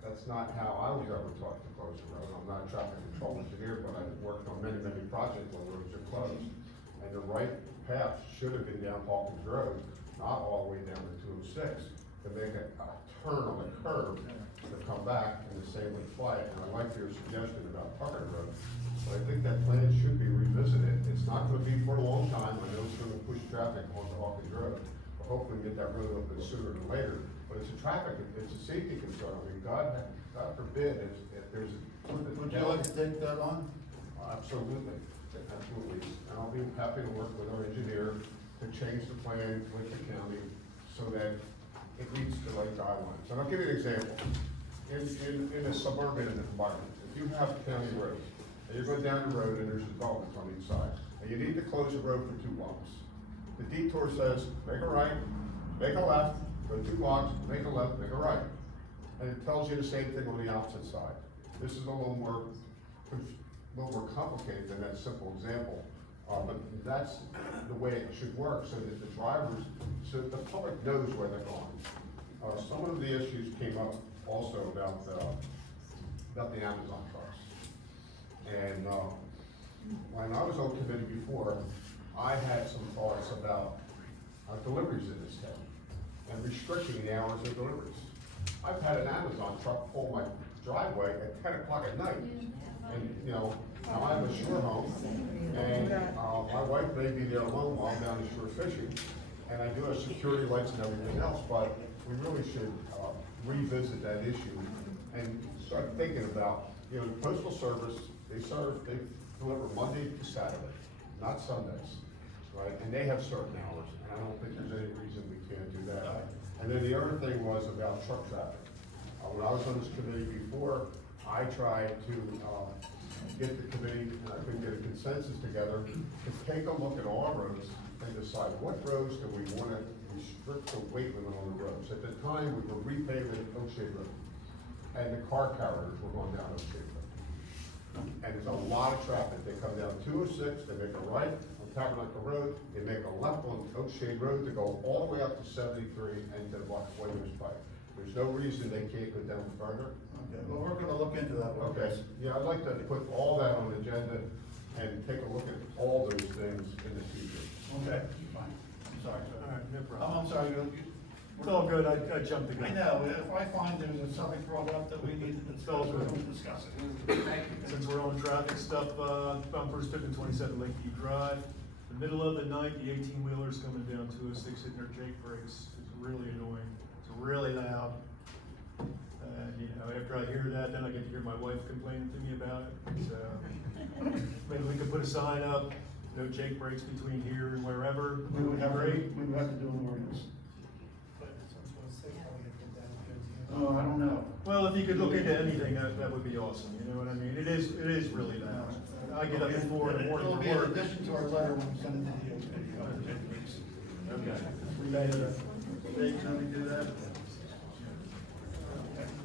that's not how I was ever taught to close the road. I'm not a traffic control engineer, but I've worked on many projects where roads are closed. And the right path should have been down Hawkins Road, not all the way down to 206, to make a turn on the curb to come back in the same way flat. And I like your suggestion about Tucker Road, but I think that plan should be revisited. It's not gonna be for a long time. I know it's gonna push traffic onto Hawkins Road, but hopefully we get that road open sooner than later. But it's a safety concern. I mean, God forbid if there's. Would you like to take that on? Absolutely, absolutely. And I'll be happy to work with our engineer to change the plan with the county so that it meets the right guidelines. And I'll give you an example. In a suburban environment, if you have county roads, and you go down the road and there's developments on each side, and you need to close the road for 2 blocks. The detour says, make a right, make a left, go 2 blocks, make a left, make a right. And it tells you the same thing on the opposite side. This is a little more complicated than that simple example. But that's the way it should work, so that the drivers, so the public knows where they're going. Some of the issues came up also about the Amazon trucks. And when I was on committee before, I had some thoughts about deliveries in this town and restricting the hours of deliveries. I've had an Amazon truck pull my driveway at 10 o'clock at night. And, you know, now I have a shore home, and my wife may be there alone while I'm down the shore fishing, and I do have security lights and everything else, but we really should revisit that issue and start thinking about, you know, the Postal Service, they deliver Monday to Saturday, not Sundays, right? And they have certain hours, and I don't think there's any reason we can't do that. And then the other thing was about truck traffic. When I was on this committee before, I tried to get the committee, and I couldn't get a consensus together, to take a look at all roads and decide what roads do we want to restrict the weight limit on the roads. At the time, we were repaving O'Shea Road, and the car carriers were going down O'Shea Road. And there's a lot of traffic. They come down 206, they make a right on Tabernacle Road, they make a left on O'Shea Road to go all the way up to 73 and to Williams Pike. There's no reason they can't go down further. Okay, well, we're gonna look into that. Okay, yeah, I'd like to put all that on the agenda and take a look at all those things in the future. Okay, fine. I'm sorry, sir. All right, no problem. I'm sorry. It's all good, I jumped the gun. I know, if I find there's something brought up that we need to discuss, we're gonna discuss it. Since we're on traffic stuff, bumpers took in 27 Lakeview Drive. The middle of the night, the 18-wheelers coming down 206 hitting their Jake brakes. It's really annoying. It's really loud. And, you know, after I hear that, then I get to hear my wife complaining to me about it. So, maybe we could put a sign up, no Jake brakes between here and wherever. We would have Great. to do an ordinance. Oh, I don't know. Well, if you could look into anything, that would be awesome, you know what I mean? It is really loud. I get up at 4 in the morning It'll for be in work. addition to our letter when we send it to the Okay. We made it a, they can only do that?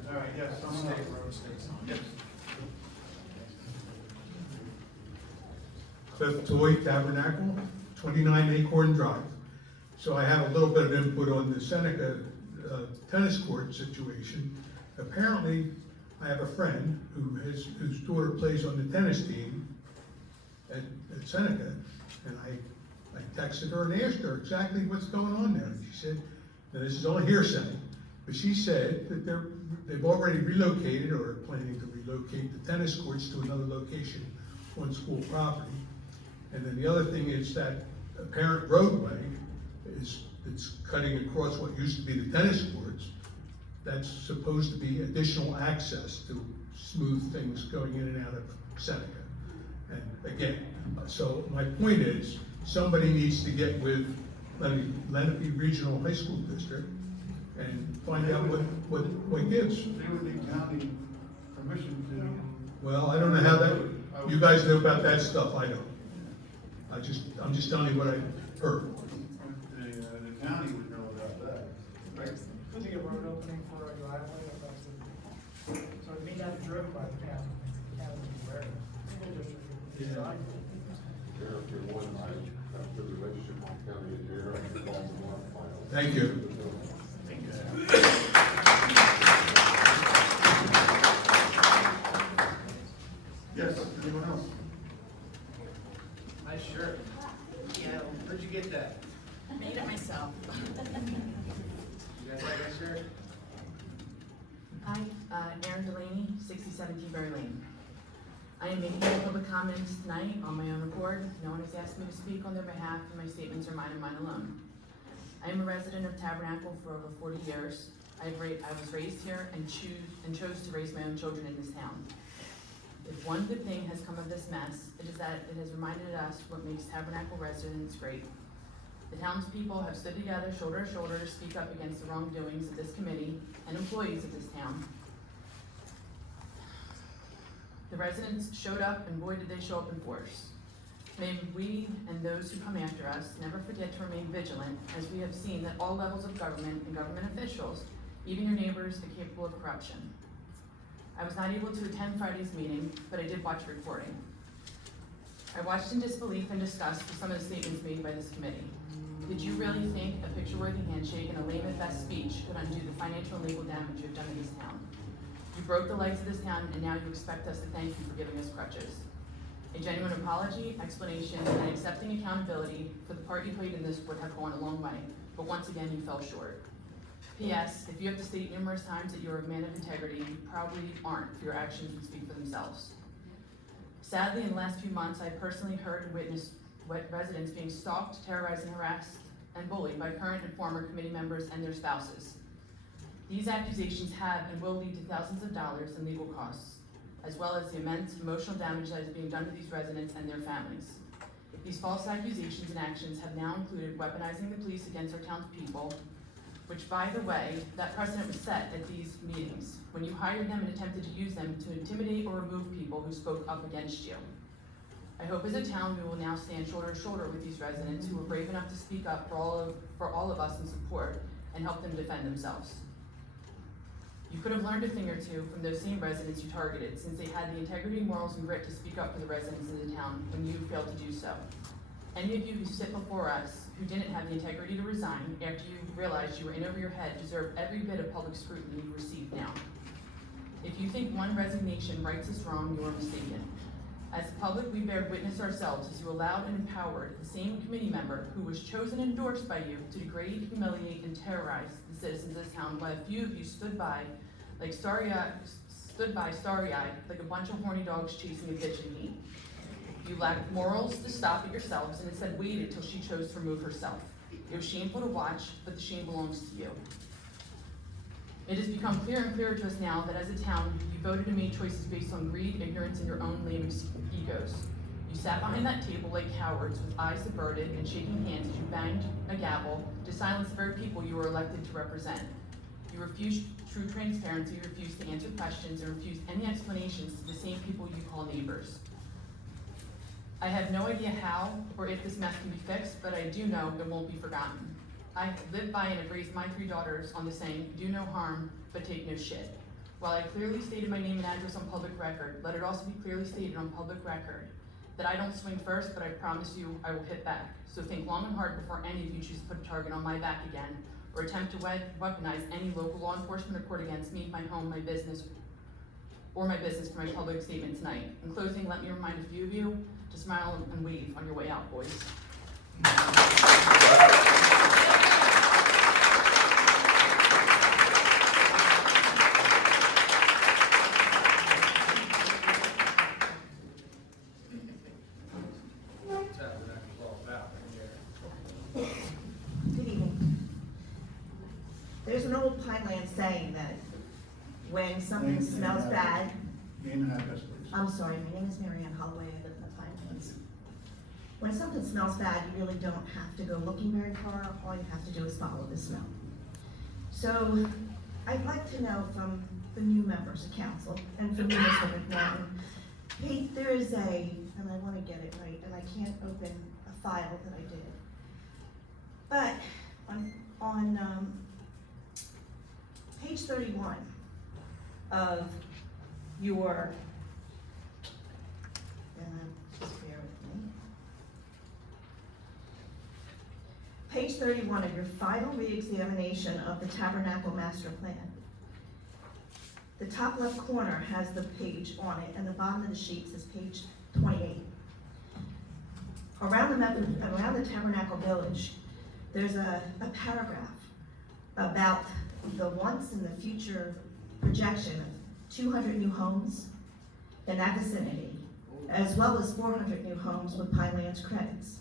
All right, yes, someone else. State road stays on. Yes. Cliff Toy Tabernacle, 29 Acorn Drive. So I have a little bit of input on the Seneca tennis court situation. Apparently, I have a friend whose daughter plays on the tennis team at Seneca, and I texted her and asked her exactly what's going on there. And she said, now this is all hearsay, but she said that they've already relocated or are planning to relocate the tennis courts to another location on school property. And then the other thing is that apparent roadway it's cutting across what used to be the tennis courts. That's supposed to be additional access to smooth things going in and out of Seneca. And again, so my point is, somebody needs to get with Lenape Regional High School District and find out what gives. They would need county permission to. Well, I don't know how that, you guys know about that stuff, I don't. I'm just telling you what I heard. The county would know about that, right? Putting a road opening for a driveway, if that's the, so it may not be driven by the county, where, school district. Mayor, if you're one, I have a good relationship with the county engineer, I can call them on file. Thank you. Yes, anyone else? Nice shirt. Yeah, where'd you get that? Made it myself. You guys like that shirt? Hi, Erin Delaney, 6017 Berry Lane. I am making my public comments tonight on my own accord. No one has asked me to speak on their behalf, and my statements are mine and mine alone. I am a resident of Tabernacle for over 40 years. I was raised here and chose to raise my own children in this town. If one good thing has come of this mess, it is that it has reminded us what makes Tabernacle residents great. The townspeople have stood together shoulder to shoulder to speak up against the wrongdoings of this committee and employees of this town. The residents showed up, and boy did they show up in force. May we and those who come after us never forget to remain vigilant, as we have seen that all levels of government and government officials, even your neighbors, are capable of corruption. I was not able to attend Friday's meeting, but I did watch the recording. I watched in disbelief and disgust for some of the statements made by this committee. Did you really think a picture-worthy handshake and a lame at best speech could undo the financial and legal damage you have done in this town? You broke the legs of this town, and now you expect us to thank you for giving us crutches. A genuine apology, explanation, and accepting accountability for the part you played in this would have gone a long way, but once again, you fell short. P.S. If you have to state numerous times that you're a man of integrity, you probably aren't, for your actions would speak for themselves. Sadly, in the last few months, I personally heard and witnessed residents being stalked, terrorized, and harassed, and bullied by current and former committee members and their spouses. These accusations have and will lead to thousands of dollars in legal costs, as well as the immense emotional damage that is being done to these residents and their families. These false accusations and actions have now included weaponizing the police against our townspeople, which, by the way, that precedent was set at these meetings, when you hired them and attempted to use them to intimidate or remove people who spoke up against you. I hope as a town we will now stand shoulder to shoulder with these residents who were brave enough to speak up for all of us in support and help them defend themselves. You could have learned a thing or two from those same residents you targeted, since they had the integrity, morals, and grit to speak up for the residents of the town when you failed to do so. Any of you who sit before us who didn't have the integrity to resign after you realized you were in over your head deserve every bit of public scrutiny you receive now. If you think one resignation rights this wrong, you are mistaken. As the public, we bear witness ourselves as you allowed and empowered the same committee member who was chosen and endorsed by you to degrade, humiliate, and terrorize the citizens of this town, while a few of you stood by starry-eyed like a bunch of horny dogs chasing a pigeon heat. You lacked morals to stop it yourselves and instead waited till she chose to remove herself. It was shameful to watch, but the shame belongs to you. It has become clearer and clearer to us now that as a town, you voted and made choices based on greed, ignorance, and your own lame egos. You sat behind that table like cowards with eyes averted and shaking hands as you banged a gavel to silence the very people you were elected to represent. You refused true transparency, refused to answer questions, and refused any explanations to the same people you call neighbors. I have no idea how or if this mess can be fixed, but I do know it won't be forgotten. I live by and have raised my 3 daughters on the saying, do no harm, but take no shit. While I clearly stated my name and address on public record, let it also be clearly stated on public record that I don't swing first, but I promise you I will hit back. So think long and hard before any of you choose to put a target on my back again, or attempt to weaponize any local law enforcement or court against me, my home, my business, or my business for my public statement tonight. In closing, let me remind a few of you to smile and wave on your way out, boys. Good evening. There's an old Pineland saying that when something Name, smells address. bad, Name and address, please. I'm sorry, my name is Mary Ann Holloway, I live in the Pinelands. When something smells bad, you really don't have to go looking very far, all you have to do is follow the smell. So, I'd like to know from the new members of council, and from you, Mr. McMahon, Pete, there is and I wanna get it right, and I can't open a file that I did. But, on page 31 of your, just bear with me. Page 31 of your final re-examination of the Tabernacle Master Plan. The top left corner has the page on it, and the bottom of the sheet says page 28. Around the Tabernacle Village, there's a paragraph about the once and the future projection of 200 new homes in that vicinity, as well as 400 new homes with Pinelands credits.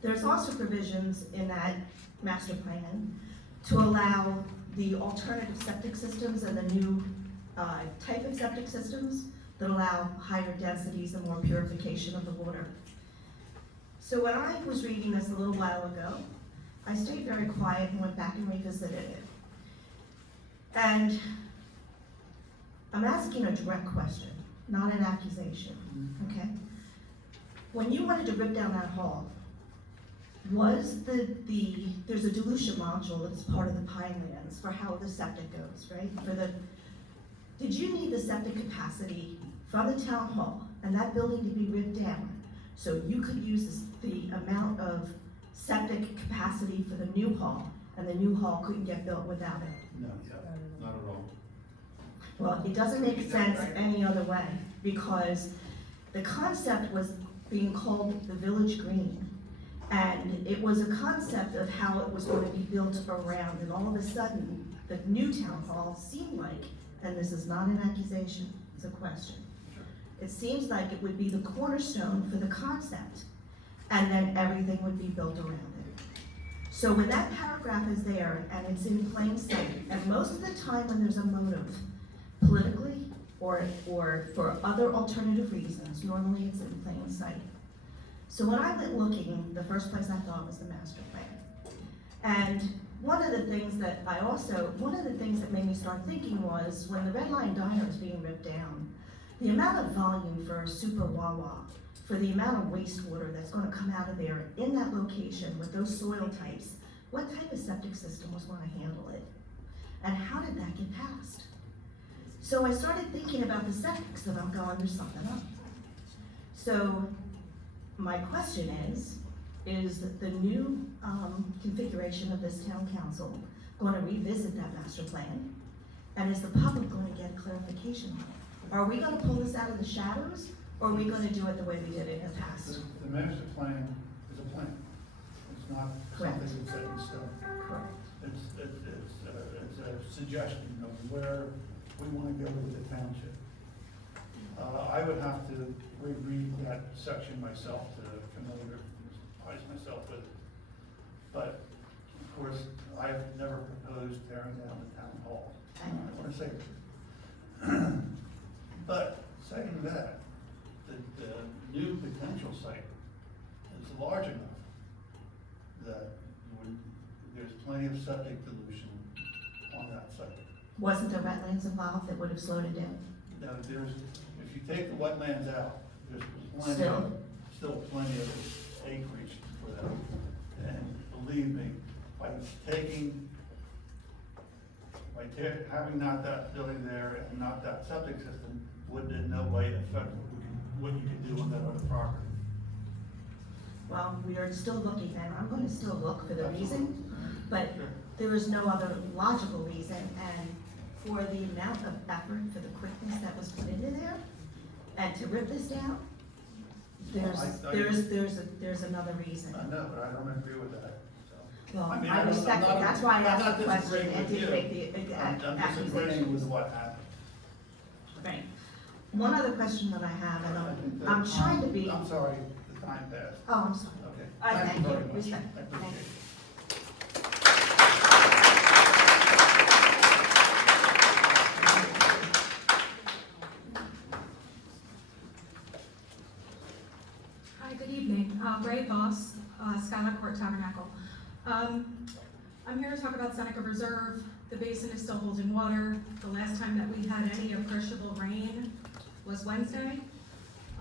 There's also provisions in that master plan to allow the alternative septic systems and the new type of septic systems that allow higher densities and more purification of the water. So when I was reading this a little while ago, I stayed very quiet and went back and revisited it. And I'm asking a direct question, not an accusation, okay? When you wanted to rip down that hall, was there's a dilution module that's part of the Pinelands for how the septic goes, right? Did you need the septic capacity from the town hall and that building to be ripped down so you could use the amount of septic capacity for the new hall, and the new hall couldn't get built without it? No, not at all. Well, it doesn't make sense any other way, because the concept was being called the Village Green. And it was a concept of how it was going to be built around, and all of a sudden, the new town hall seemed like, and this is not an accusation, it's a question. It seems like it would be the cornerstone for the concept, and then everything would be built around it. So when that paragraph is there, and it's in plain sight, and most of the time when there's a motive, politically, or for other alternative reasons, normally it's in plain sight. So when I went looking, the first place I thought was the master plan. And one of the things that made me start thinking was, when the Red Lion Diner was being ripped down, the amount of volume for a super Wawa, for the amount of wastewater that's gonna come out of there in that location with those soil types, what type of septic system was gonna handle it? And how did that get passed? So I started thinking about the septics, and I'm going, there's something up. So my question is the new configuration of this town council going to revisit that master plan? And is the public going to get clarification on it? Are we going to pull this out of the shadows, or are we going to do it the way we did it in the past? The master plan is a plan. It's not Correct. something that's set in stone. Correct. It's a suggestion of where we want to go with the township. I would have to reread that section myself to familiarize myself with it. But, of course, I've never proposed tearing down the town hall. I want to say that. But, saying that, the new potential site is large enough that there's plenty of septic dilution on that site. Wasn't there wetlands involved that would have slowed it down? Now, if you take the wetlands out, there's plenty Still? of still plenty of acreage for them. And believe me, by having not that building there and not that septic system, would in no way affect what you can do on that other property. Well, we are still looking, and I'm gonna still look for the reason, but there is no other logical reason, and for the amount of effort, for the quickness that was put into there, and to rip this down, there's another reason. I know, but I don't agree with that, so. Well, I mean, I respect it, that's why I I'm asked not the question disagreeing and with didn't you. make the I'm disagreeing with accusations. what happened. Right. One other question that I have, and I think that I'm trying to be. I'm sorry, the time passed. Oh, I'm sorry. Okay. I thank very you, much. respect, I thank appreciate you. it. Hi, good evening. Ray Voss, Skylar Court Tabernacle. I'm here to talk about Seneca Reserve. The basin is still holding water. The last time that we had any appreciable rain was Wednesday.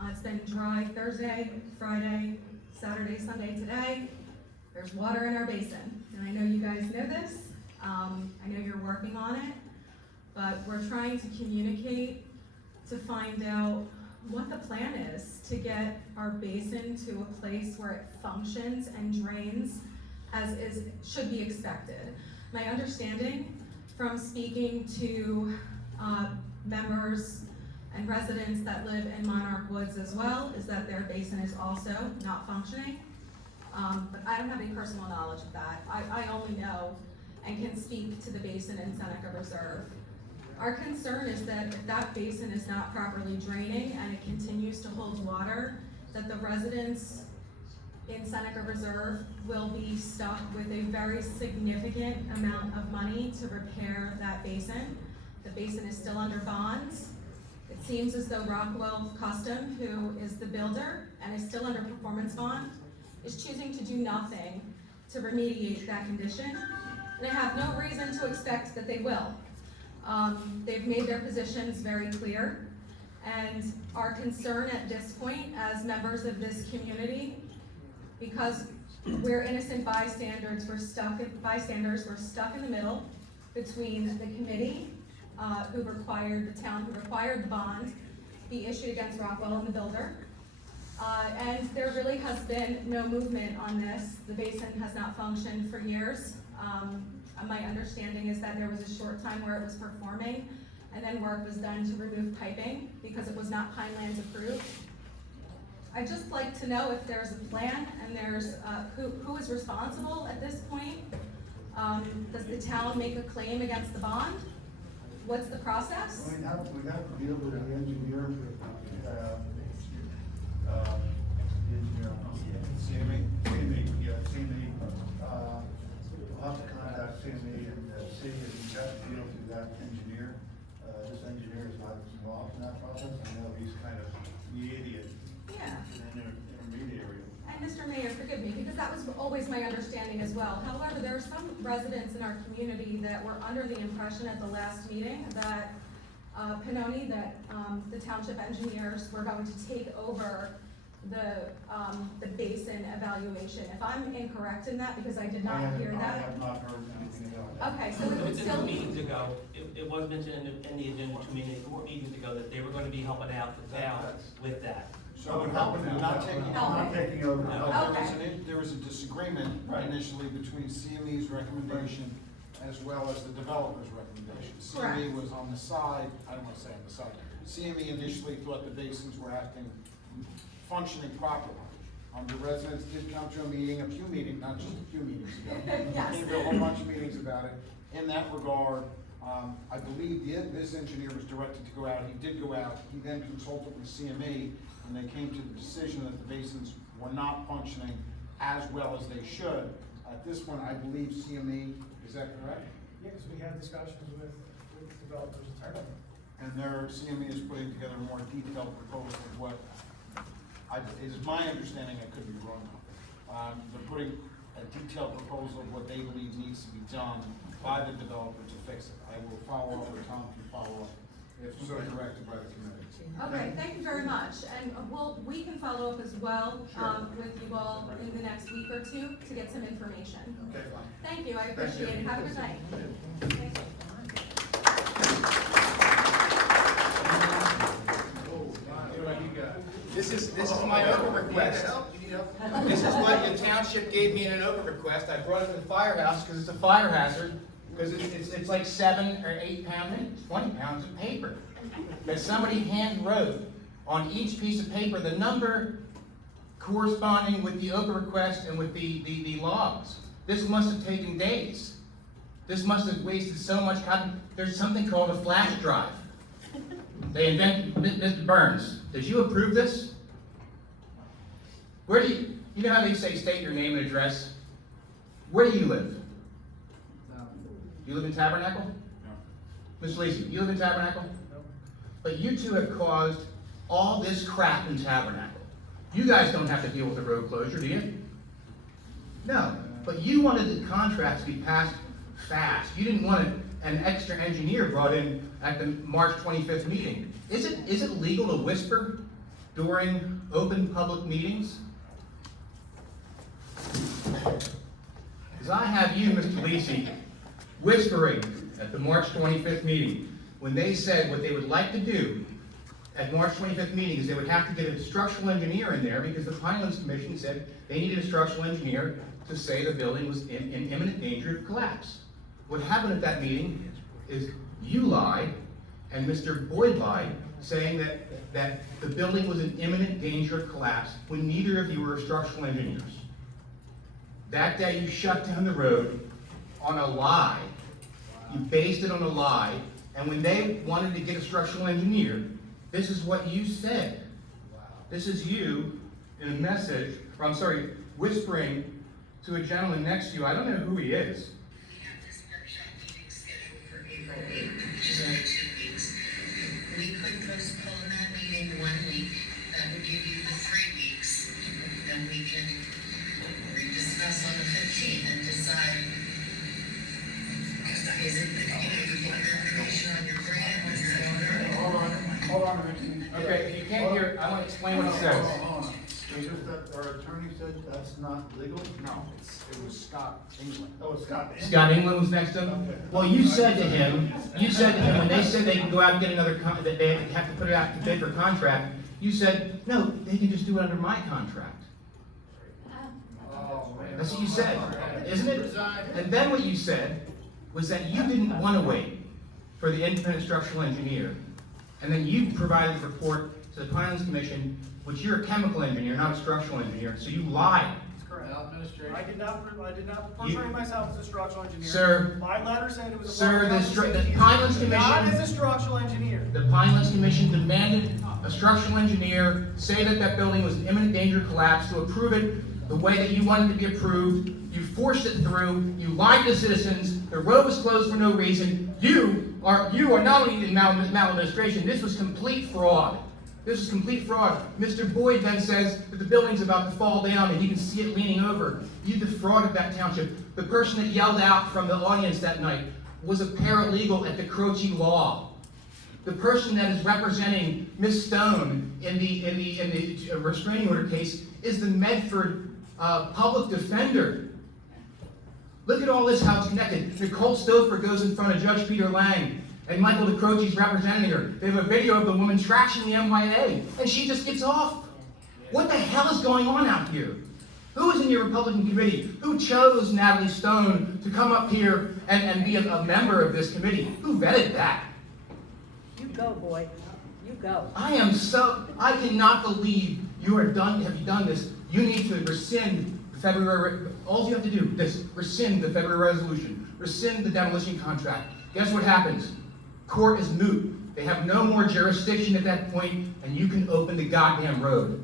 It's been dry Thursday, Friday, Saturday, Sunday, today. There's water in our basin, and I know you guys know this. I know you're working on it, but we're trying to communicate to find out what the plan is to get our basin to a place where it functions and drains as should be expected. My understanding from speaking to members and residents that live in Monarch Woods as well is that their basin is also not functioning. But I don't have any personal knowledge of that. I only know and can speak to the basin in Seneca Reserve. Our concern is that if that basin is not properly draining and it continues to hold water, that the residents in Seneca Reserve will be stuck with a very significant amount of money to repair that basin. The basin is still under bonds. It seems as though Rockwell Custom, who is the builder and is still under performance bond, is choosing to do nothing to remediate that condition. And I have no reason to expect that they will. They've made their positions very clear, and our concern at this point as members of this community, because we're innocent bystanders, we're stuck in the middle between the committee the town who required the bond be issued against Rockwell and the builder. And there really has been no movement on this. The basin has not functioned for years. My understanding is that there was a short time where it was performing, and then work was done to remove piping because it was not Pinelands approved. I'd just like to know if there's a plan and there's who is responsible at this point. Does the town make a claim against the bond? What's the process? We have to deal with the engineer, CME, we'll have to contact CME and see if we have to deal with that engineer. This engineer is not involved in that process. I know he's kind of intermediary. And Mr. Mayor, forgive me, because that was always my understanding as well. However, there are some residents in our community that were under the impression at the last meeting that Pannoni, that the township engineers were going to take over the basin evaluation. If I'm incorrect in that, because I did not hear that. I have not heard anything about that. Okay, so it would still be. Meetings ago, it was mentioned in the agenda 4 meetings ago that they were going to be helping out the town with that. So what happened is not taking over. There was a disagreement initially between CME's recommendation as well as the developer's recommendation. CME was on the side, I don't want to say on the side, CME initially thought the basins were functioning properly. The residents did come to a meeting, not just a few meetings ago. Yes. Came to a whole bunch of meetings about it. In that regard, I believe this engineer was directed to go out. He did go out. He then consulted with CME, and they came to the decision that the basins were not functioning as well as they should. At this point, I believe CME, is that correct? Yes, we had discussions with developers attorney. And their CME is putting together a more detailed proposal of what, it is my understanding, I could be wrong. They're putting a detailed proposal of what they believe needs to be done by the developer to fix it. I will follow up, or Tom can follow up if so directed by the committee. Okay, thank you very much, and we can follow up as well, with you all in the next week or two to get some information. Okay, fine. Thank you, I appreciate it, have a good night. Thank you. This is my open request. This is what the township gave me in an open request. I brought it to the firehouse because it's a fire hazard, because it's like 7 or 8 pounds, 20 pounds of paper that somebody hand wrote on each piece of paper, the number corresponding with the open request and with the logs. This must have taken days. This must have wasted so much time. There's something called a flash drive. They invented, Mr. Burns, did you approve this? Where do you know how they say state your name and address? Where do you live? You live in Tabernacle? No. Ms. Lacey, you live in Tabernacle? No. But you two have caused all this crap in Tabernacle. You guys don't have to deal with the road closure, do you? No, but you wanted the contracts to be passed fast. You didn't want an extra engineer brought in at the March 25th meeting. Is it legal to whisper during open public meetings? Because I have you, Mr. Lacey, whispering at the March 25th meeting when they said what they would like to do at March 25th meeting is they would have to get a structural engineer in there because the Pinelands Commission said they needed a structural engineer to say the building was in imminent danger of collapse. What happened at that meeting is you lied and Mr. Boyd lied, saying that the building was in imminent danger of collapse when neither of you were structural engineers. That day you shut down the road on a lie. You based it on a lie, and when they wanted to get a structural engineer, this is what you said. This is you in a message, or I'm sorry, whispering to a gentleman next to you. I don't know who he is. We have this workshop meeting scheduled for April 8th, which is only 2 weeks. We could postpone that meeting 1 week. That would give you the 3 weeks. Then we can rediscuss on the 15th and decide, is it, you get your information on your grant, is it? Hold on a minute. Okay, if you can't hear, I want to explain what it says. Hold on. It's just that our attorney said that's not legal? No, it was Scott England. Oh, it's Scott. Scott England was next to him? Well, you said to him, when they said they can go out and get another, that they have to put it out to bid for contract, you said, no, they can just do it under my contract. That's what you said, isn't it? And then what you said was that you didn't want to wait for the independent structural engineer, and then you provided the report to the Pinelands Commission, which you're a chemical engineer, not a structural engineer, so you lied. That's correct. I did not portray myself as a structural engineer. Sir. My letter said it was a. Sir, the Pinelands Commission. Not as a structural engineer. The Pinelands Commission demanded a structural engineer say that that building was in imminent danger of collapse to approve it the way that you wanted it to be approved. You forced it through. You lied to citizens. The road was closed for no reason. You are not only in maladministration. This was complete fraud. This is complete fraud. Mr. Boyd then says that the building's about to fall down and you can see it leaning over. You defrauded that township. The person that yelled out from the audience that night was a paralegal at the Croce Law. The person that is representing Ms. Stone in the restraining order case is the Medford public defender. Look at all this, how it's connected. Nicole Stouffer goes in front of Judge Peter Lang, and Michael DeCroce's representing her. They have a video of the woman trashing the MYA, and she just gets off. What the hell is going on out here? Who is in your Republican committee? Who chose Natalie Stone to come up here and be a member of this committee? Who vetted that? You go, boy. You go. I cannot believe you have done this. You need to rescind the February, all you have to do is rescind the February resolution, rescind the demolition contract. Guess what happens? Court is moot. They have no more jurisdiction at that point, and you can open the goddamn road.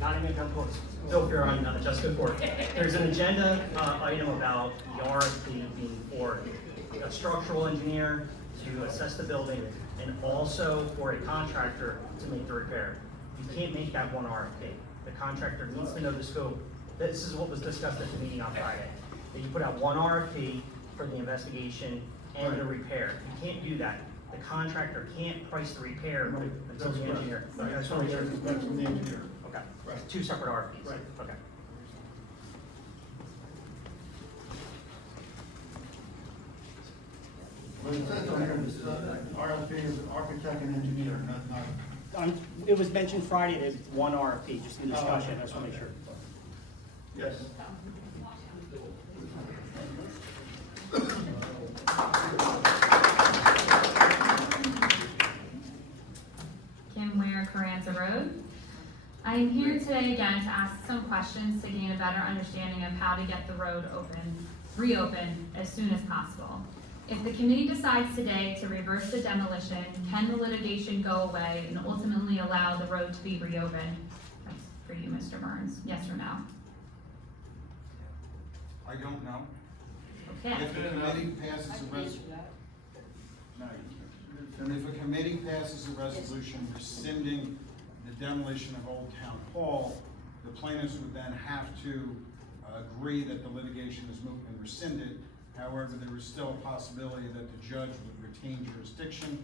not even come close. Bill Fair on Justice Court. There's an agenda item about the RFP being for a structural engineer to assess the building and also for a contractor to make the repair. You can't make that one RFP. The contractor needs to know the scope. This is what was discussed at the meeting on Friday. That you put out one RFP for the investigation and the repair. You can't do that. The contractor can't price the repair until the engineer. I just want to make sure. That's from the engineer. Okay. Right. Two separate RFPs. Right. Okay. But it says on here, this RFP is architect and engineer, not. It was mentioned Friday, there's one RFP, just in discussion, I just want to make sure. Yes. Kim Ware, Carranza Road. I am here today again to ask some questions to gain a better understanding of how to get the road reopened as soon as possible. If the committee decides today to reverse the demolition, can the litigation go away and ultimately allow the road to be reopened? That's for you, Mr. Burns, yes or no? I don't know. Okay. If the committee passes a if a committee passes a resolution rescinding the demolition of Old Town Hall, the plaintiffs would then have to agree that the litigation is moot and rescinded. However, there is still a possibility that the judge would retain jurisdiction,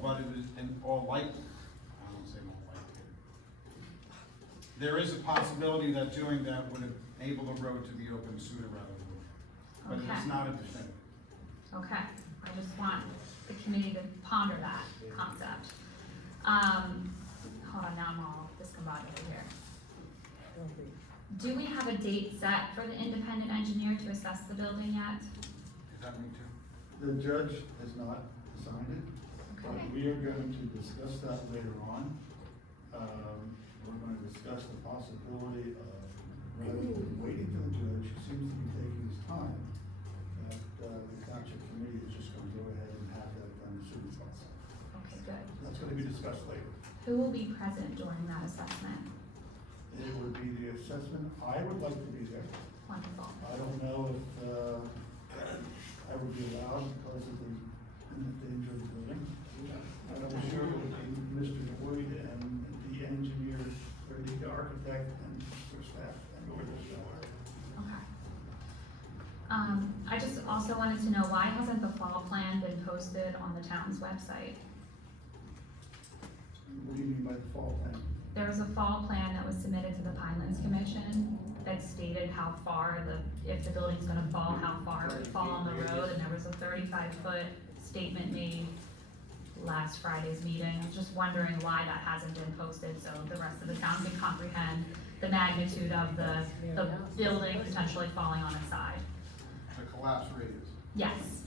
but it is in all likelihood, I won't say in all likelihood. There is a possibility that doing that would enable the road to be opened sooner rather than later, but Okay. it's not a definitive. Okay, I just want the committee to ponder that concept. Hold on, now I'm all discombobulated here. Do we have a date set for the independent engineer to assess the building yet? Is that me too? The judge has not signed it, but Okay. we are going to discuss that later on. We're going to discuss the possibility of, rather than waiting for the judge, who seems to be taking his time, that the township committee is just going to go ahead and have that done as soon as possible. Okay, good. That's going to be discussed later. Who will be present during that assessment? It would be the assessment, I would like to be there. Wonderful. I don't know if, I would be allowed because of the danger of the building. And I'm sure it would be Mr. Boyd and the engineer, or the architect and their staff and whoever they are. Okay. I just also wanted to know, why hasn't the fall plan been posted on the town's website? What do you mean by the fall plan? There was a fall plan that was submitted to the Pinelands Commission that stated how far if the building's gonna fall, how far it would fall on the road, and there was a 35-foot statement made last Friday's meeting. I'm just wondering why that hasn't been posted, so the rest of the town can comprehend the magnitude of the building potentially falling on its side. The collapse radius. Yes.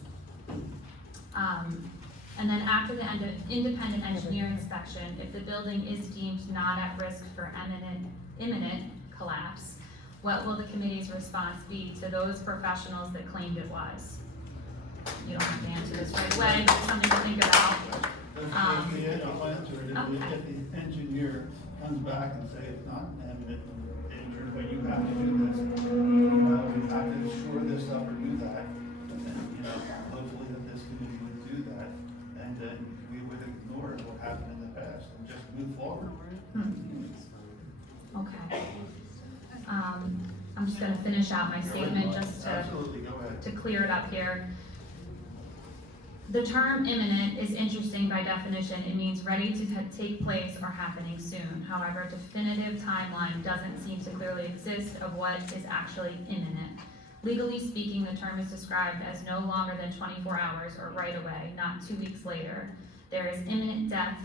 And then after the independent engineer inspection, if the building is deemed not at risk for imminent collapse, what will the committee's response be to those professionals that claimed it was? You don't have to answer this right away, but something to think about. I'll answer it. If the engineer comes back and say it's not imminent danger, but you have to do this, you have to shore this up or do that, and, hopefully that this committee would do that, and then we would ignore what happened in the past and just move forward. Okay. I'm just gonna finish out my statement just Absolutely, go ahead. to clear it up here. The term imminent is interesting by definition. It means ready to take place or happening soon. However, a definitive timeline doesn't seem to clearly exist of what is actually imminent. Legally speaking, the term is described as no longer than 24 hours or right away, not 2 weeks later. There is imminent death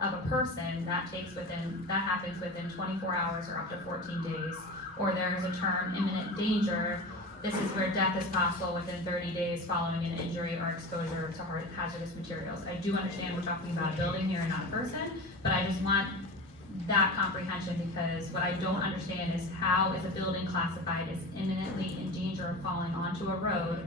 of a person that happens within 24 hours or up to 14 days. Or there is a term imminent danger. This is where death is possible within 30 days following an injury or exposure to hazardous materials. I do understand we're talking about a building here and not a person, but I just want that comprehension, because what I don't understand is how is a building classified as imminently in danger of falling onto a road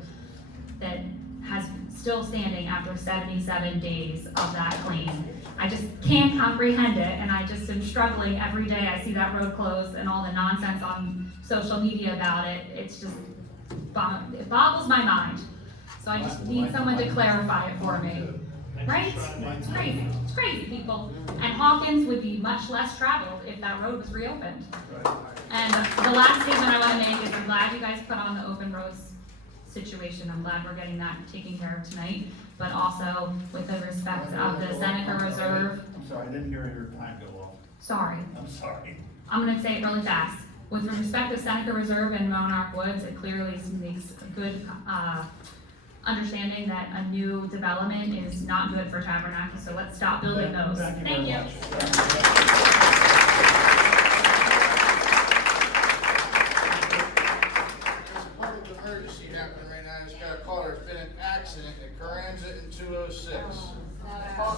that has still standing after 77 days of that claim. I just can't comprehend it, and I just am struggling every day. I see that road closed and all the nonsense on social media about it. It's just, it boggles my mind. So I just need someone to clarify it for me. Right? It's crazy. It's crazy, people. And Hawkins would be much less traveled if that road was reopened. And the last statement I want to make is I'm glad you guys put on the open roads situation. I'm glad we're getting that taken care of tonight. But also with the respect of the Seneca Reserve. I'm sorry, I didn't hear your time go off. Sorry. I'm sorry. I'm going to say it really fast. With respect to Seneca Reserve and Monarch Woods, it clearly makes a good understanding that a new development is not good for Tabernacle, so let's stop building those. Thank you. Public emergency happening right now. I just got a call. There's been an accident at Carranza in 206. Or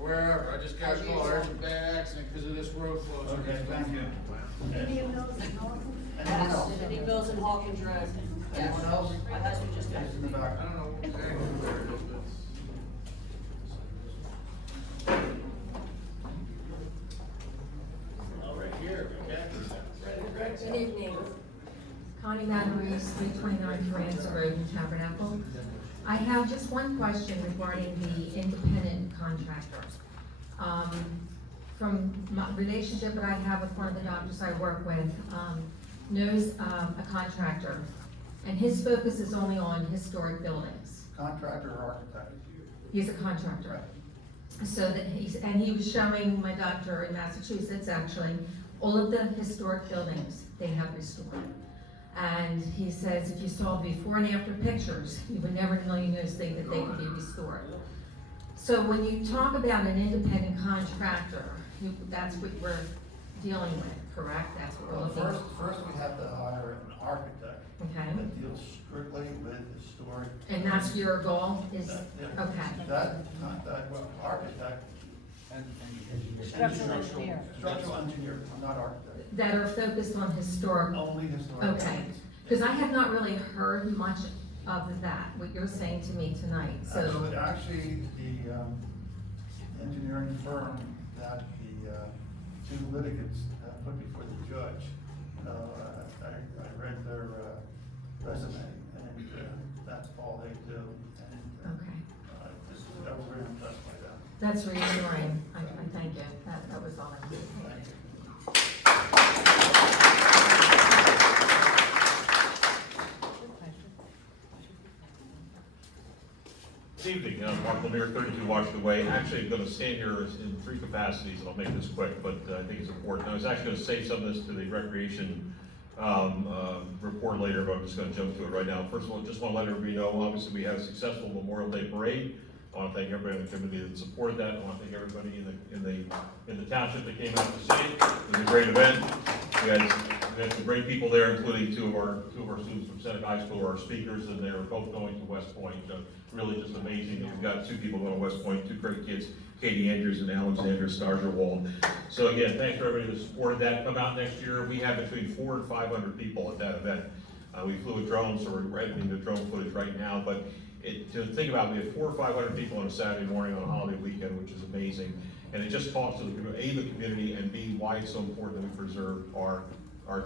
wherever. I just got a call. There's a bad accident because of this road closure. Okay, thank you. Anyone else? City Mills and Hawkins Road. Anyone else? That's what just Yes, in the back. I don't know exactly where it is, but. Good evening. Connie Matarese, 329 Carranza Road in Tabernacle. I have just one question regarding the independent contractor. From my relationship that I have with one of the doctors I work with, knows a contractor, and his focus is only on historic buildings. Contractor or architect? He's a contractor. So that he was showing my doctor in Massachusetts, actually, all of the historic buildings they have restored. And he says if you saw before and after pictures, you would never in a million years think that they could be restored. So when you talk about an independent contractor, that's what we're dealing with, correct? That's what we're Well, looking first we have to hire an architect. Okay. That deals strictly with historic. And that's your goal, is, Yeah. okay. Well, architect and. Structural engineer. Structural engineer, I'm not architect. That are focused on historic. Only historic. Okay, because I have not really heard much of that, what you're saying to me tonight, so. Actually, the engineering firm that the two litigants put before the judge, I read their resume, and that's all they do. And Okay. I was very impressed by that. That's reassuring, I thank you, that was all I needed. Thank you. Good evening, Mark Lemire, 32 Washington Way. Actually, I'm going to stand here in three capacities, and I'll make this quick, but I think it's important. I was actually going to save some of this to the recreation report later, but I'm just going to jump to it right now. First of all, just want to let everybody know, obviously, we had a successful Memorial Day parade. I want to thank everybody in the community that supported that. I want to thank everybody in the township that came out to see it. It was a great event. We had some great people there, including two of our students from Seneca High School, our speakers, and they were both going to West Point. So really just amazing that we've got two people going to West Point, two great kids, Katie Andrews and Alexandra Stargerwald. So again, thanks for everybody that supported that. Come out next year. We have between 400 and 500 people at that event. We flew with drones, so we're editing the drone footage right now, but to think about, we have 400 or 500 people on a Saturday morning on a holiday weekend, which is amazing. And it just talks to the community, and B, why it's so important that we preserve our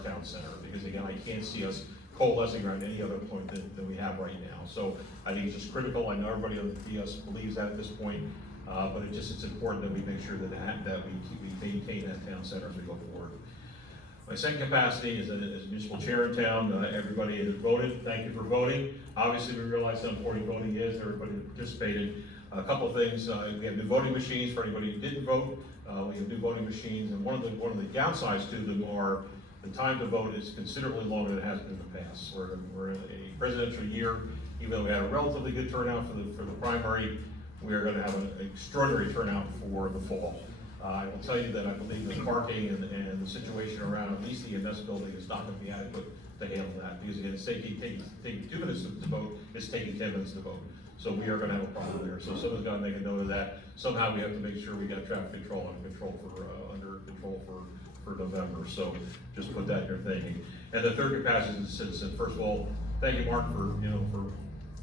town center. Because again, I can't see us coalescing around any other point than we have right now. So I think it's just critical. I know everybody on the PS believes that at this point, but it's important that we make sure that we maintain that town center as we go forward. My second capacity is as municipal chair in town. Everybody has voted. Thank you for voting. Obviously, we realize how important voting is. Everybody that participated. A couple of things. We have new voting machines for anybody who didn't vote. We have new voting machines, and one of the downsides to them are the time to vote is considerably longer than it has been in the past. We're in a presidential year. Even though we had a relatively good turnout for the primary, we are going to have an extraordinary turnout for the fall. I will tell you that I believe the parking and the situation around at least the EMS building is not going to be adequate to handle that, because again, it's taking 2 minutes to vote, it's taking 10 minutes to vote. So we are going to have a problem there. So someone's got to make a note of that. Somehow we have to make sure we got traffic control under control for November. So just put that in your thinking. And the third capacity is a citizen. First of all, thank you, Mark, for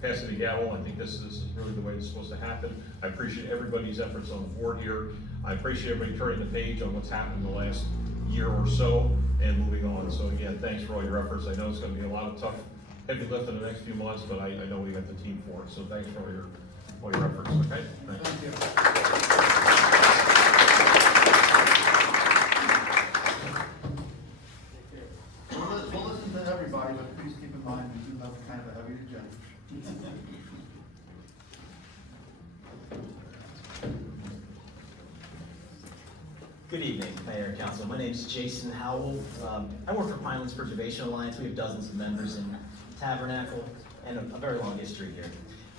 passing the gavel. I think this is really the way it's supposed to happen. I appreciate everybody's efforts on the board here. I appreciate everybody turning the page on what's happened in the last year or so and moving on. So again, thanks for all your efforts. I know it's gonna be a lot of tough, heavy lift in the next few months, but I know we got the team for it. So thanks for all your efforts, okay? Thanks. Thank you. We'll listen to everybody, but please keep in mind, we do have kind of a heavy agenda. Good evening, Mayor and Council. My name is Jason Howell. I work for Pinelands Preservation Alliance. We have dozens of members in Tabernacle and a very long history here.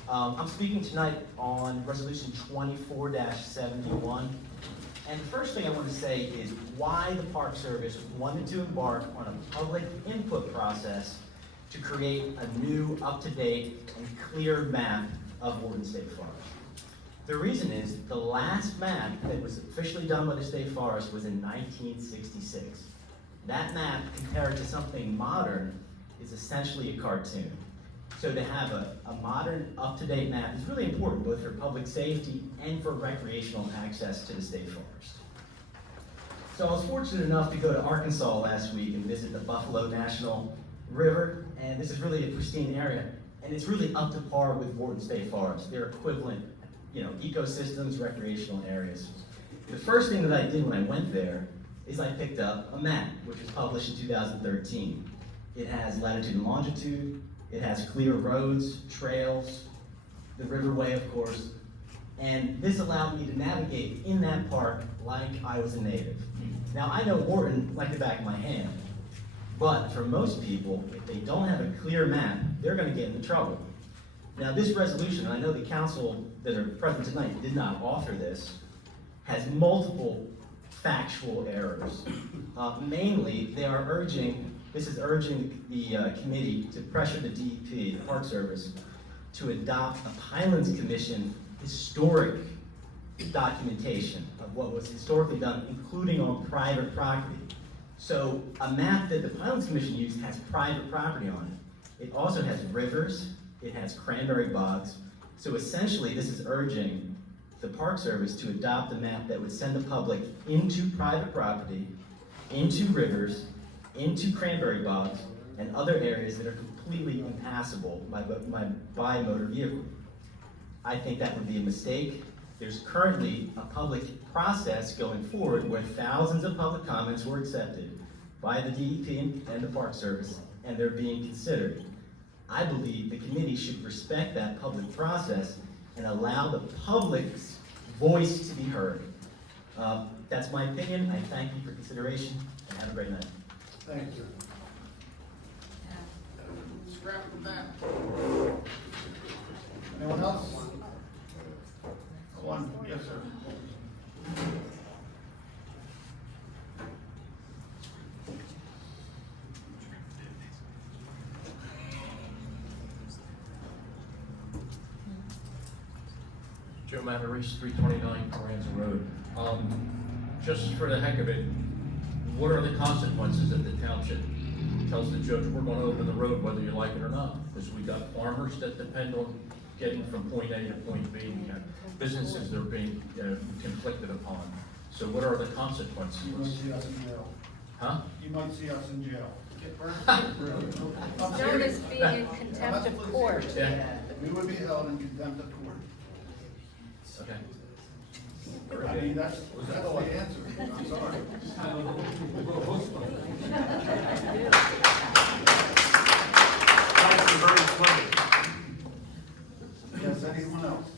I'm speaking tonight on Resolution 24-71. And the first thing I want to say is why the Park Service wanted to embark on a public input process to create a new, up-to-date, and clear map of Wharton State Forest. The reason is the last map that was officially done by the State Forest was in 1966. That map, compared to something modern, is essentially a cartoon. So to have a modern, up-to-date map is really important, both for public safety and for recreational access to the State Forest. So I was fortunate enough to go to Arkansas last week and visit the Buffalo National River, and this is really a pristine area, and it's really up to par with Wharton State Forest. They're equivalent, ecosystems, recreational areas. The first thing that I did when I went there is I picked up a map, which was published in 2013. It has latitude and longitude, it has clear roads, trails, the riverway, of course, and this allowed me to navigate in that park like I was a native. Now, I know Wharton like the back of my hand, but for most people, if they don't have a clear map, they're gonna get into trouble. Now, this resolution, and I know the council that are present tonight did not author this, has multiple factual errors. Mainly, this is urging the committee to pressure the DEP, the Park Service, to adopt a Pinelands Commission historic documentation of what was historically done, including on private property. So a map that the Pinelands Commission used has private property on it. It also has rivers, it has cranberry bogs. So essentially, this is urging the Park Service to adopt a map that would send the public into private property, into rivers, into cranberry bogs, and other areas that are completely impassable by motor vehicle. I think that would be a mistake. There's currently a public process going forward where thousands of public comments were accepted by the DEP and the Park Service, and they're being considered. I believe the committee should respect that public process and allow the public's voice to be heard. That's my opinion. I thank you for consideration, and have a great night. Thank you. Scrap the map. Anyone else? One, yes, sir. Joe Matarese, 329 Carranza Road. Just for the heck of it, what are the consequences if the township tells the judge, we're gonna open the road whether you like it or not? Because we got farmers that depend on getting from point A to point B, we have businesses that are being conflicted upon. So what are the consequences? You might see us in jail. Huh? You might see us in jail. Known as being in contempt of court. Yeah. We would be held in contempt of court. Okay. I mean, that's the answer. I'm sorry. Yes, anyone else?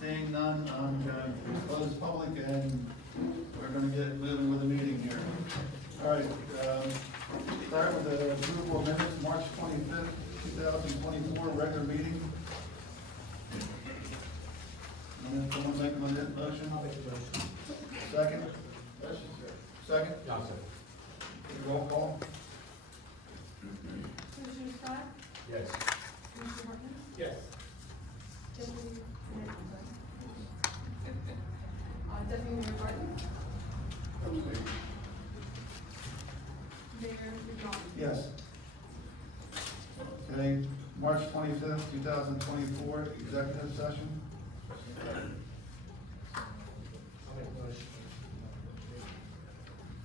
Seeing none, I'm going to close public and we're going to get moving with the meeting here. All right, start with the approval of minutes, March 25th, 2024, regular meeting. Someone make a motion? I'll make a motion. Second? Second? Johnson. Roll call? Commissioner Scott? Yes. Commissioner Hartman? Yes. Deputy Mayor Deputy Mayor Barton? Mayor McDonald? Yes. March 25th, 2024, executive session.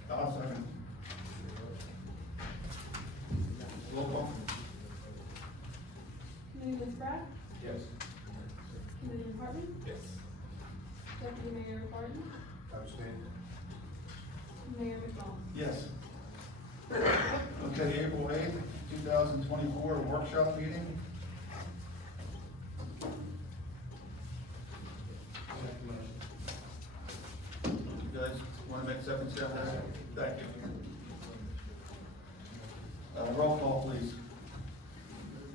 I'll second. Roll call. Committeeman Spratt? Yes. Committeeman Hartman? Yes. Deputy Mayor Barton? Abstain. Mayor McDonald? Yes. Okay, April 8th, 2024, workshop meeting. You guys want to make seconds here? Thank you. Roll call, please.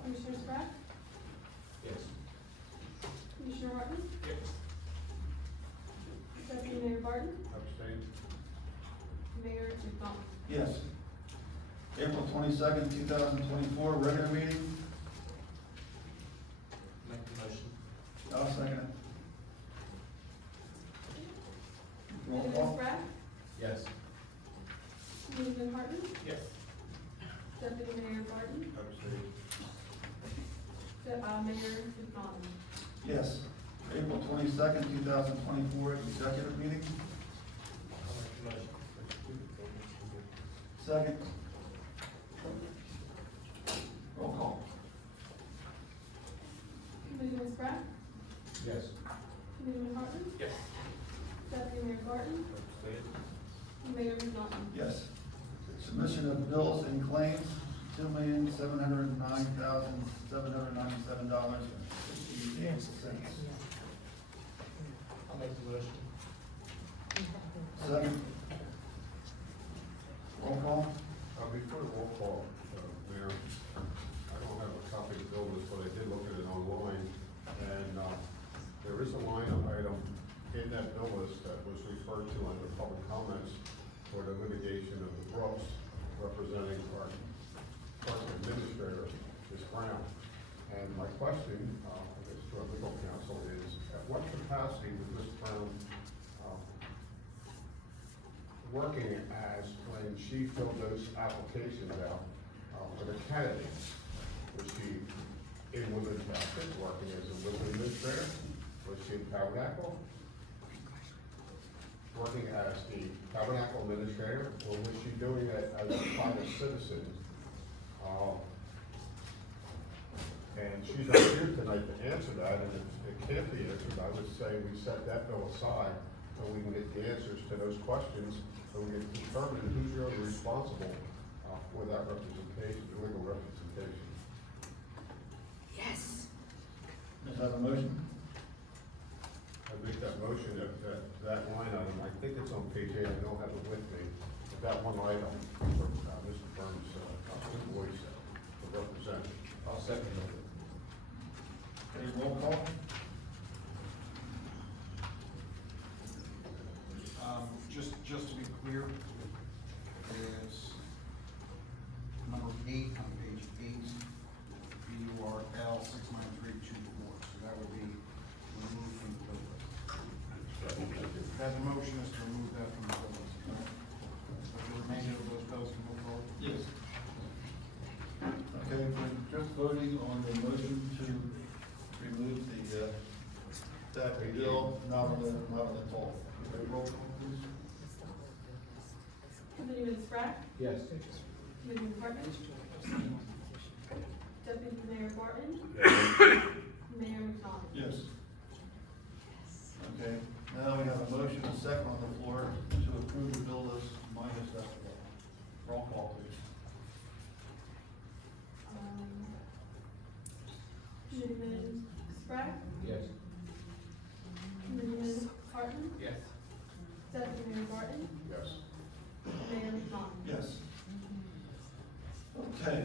Commissioner Spratt? Yes. Commissioner Hartman? Yes. Deputy Mayor Barton? Abstain. Mayor McDonald? Yes. April 22nd, 2024, regular meeting. Make the motion. I'll second it. Roll Committeeman call. Spratt? Yes. Committeeman Hartman? Yes. Deputy Mayor Barton? Abstain. Mayor McDonald? Yes. April 22nd, 2024, executive meeting. I'll make the motion. Second. Roll call. Committeeman Spratt? Yes. Committeeman Hartman? Yes. Deputy Mayor Barton? Mayor McDonald? Yes. Submission of bills and claims, $2,709,797.68. I'll make the motion. Second. Roll call. Before the roll call, Mayor, I don't have a copy of the bill list, but I did look at it online, and there is a line item in that bill list that was referred to under public comments for the litigation of the Brooks, representing our park administrator, Ms. Brown. And my question, I guess to our legal counsel, is at what capacity was Ms. Brown working as when she filled those applications out for the candidates? Was she in women's basket, working as a women's administrator? Was she in Tabernacle, working as the Tabernacle administrator, or was she doing it as a private citizen? And she's not here tonight to answer that, and if it can't be answered, I would say we set that bill aside so we can get the answers to those questions, so we can determine who's really responsible for that representation, the legal representation. Yes. Is that a motion? I make that motion that line item, I think it's on page 8, I don't have it with me, but that one item for Mr. Burns' invoice to represent. I'll second it. Okay, roll call. Just to be clear, is number 8 on page 8, BURL 69324, so that would be removed from the bill list. That the motion is to remove that from the bill list. So the remainder of those bills can move forward? Yes. Okay, we're just voting on the motion to remove that bill, not on the total. Okay, roll call, please. Committeeman Spratt? Yes. Committeeman Hartman? Deputy Mayor Barton? Mayor McDonald? Yes. Okay, now we have a motion, a second on the floor to approve the bill list minus that bill. Roll call, please. Committeeman Spratt? Yes. Committeeman Hartman? Yes. Deputy Mayor Barton? Yes. Mayor McDonald? Yes. Okay,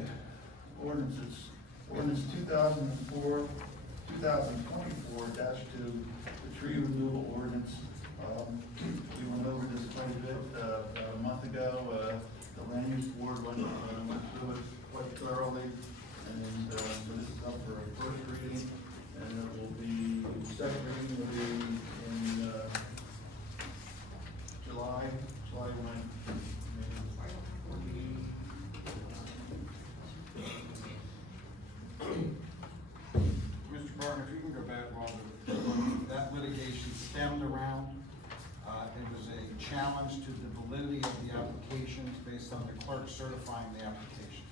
ordinances. Ordinance 2024-2, the tree removal ordinance. We went over this quite a bit, a month ago. The land use board went through it quite thoroughly. And, so this is up for a first reading, and it will be, second reading will be in, July when? challenge to the validity of the applications based on the clerk certifying the applications.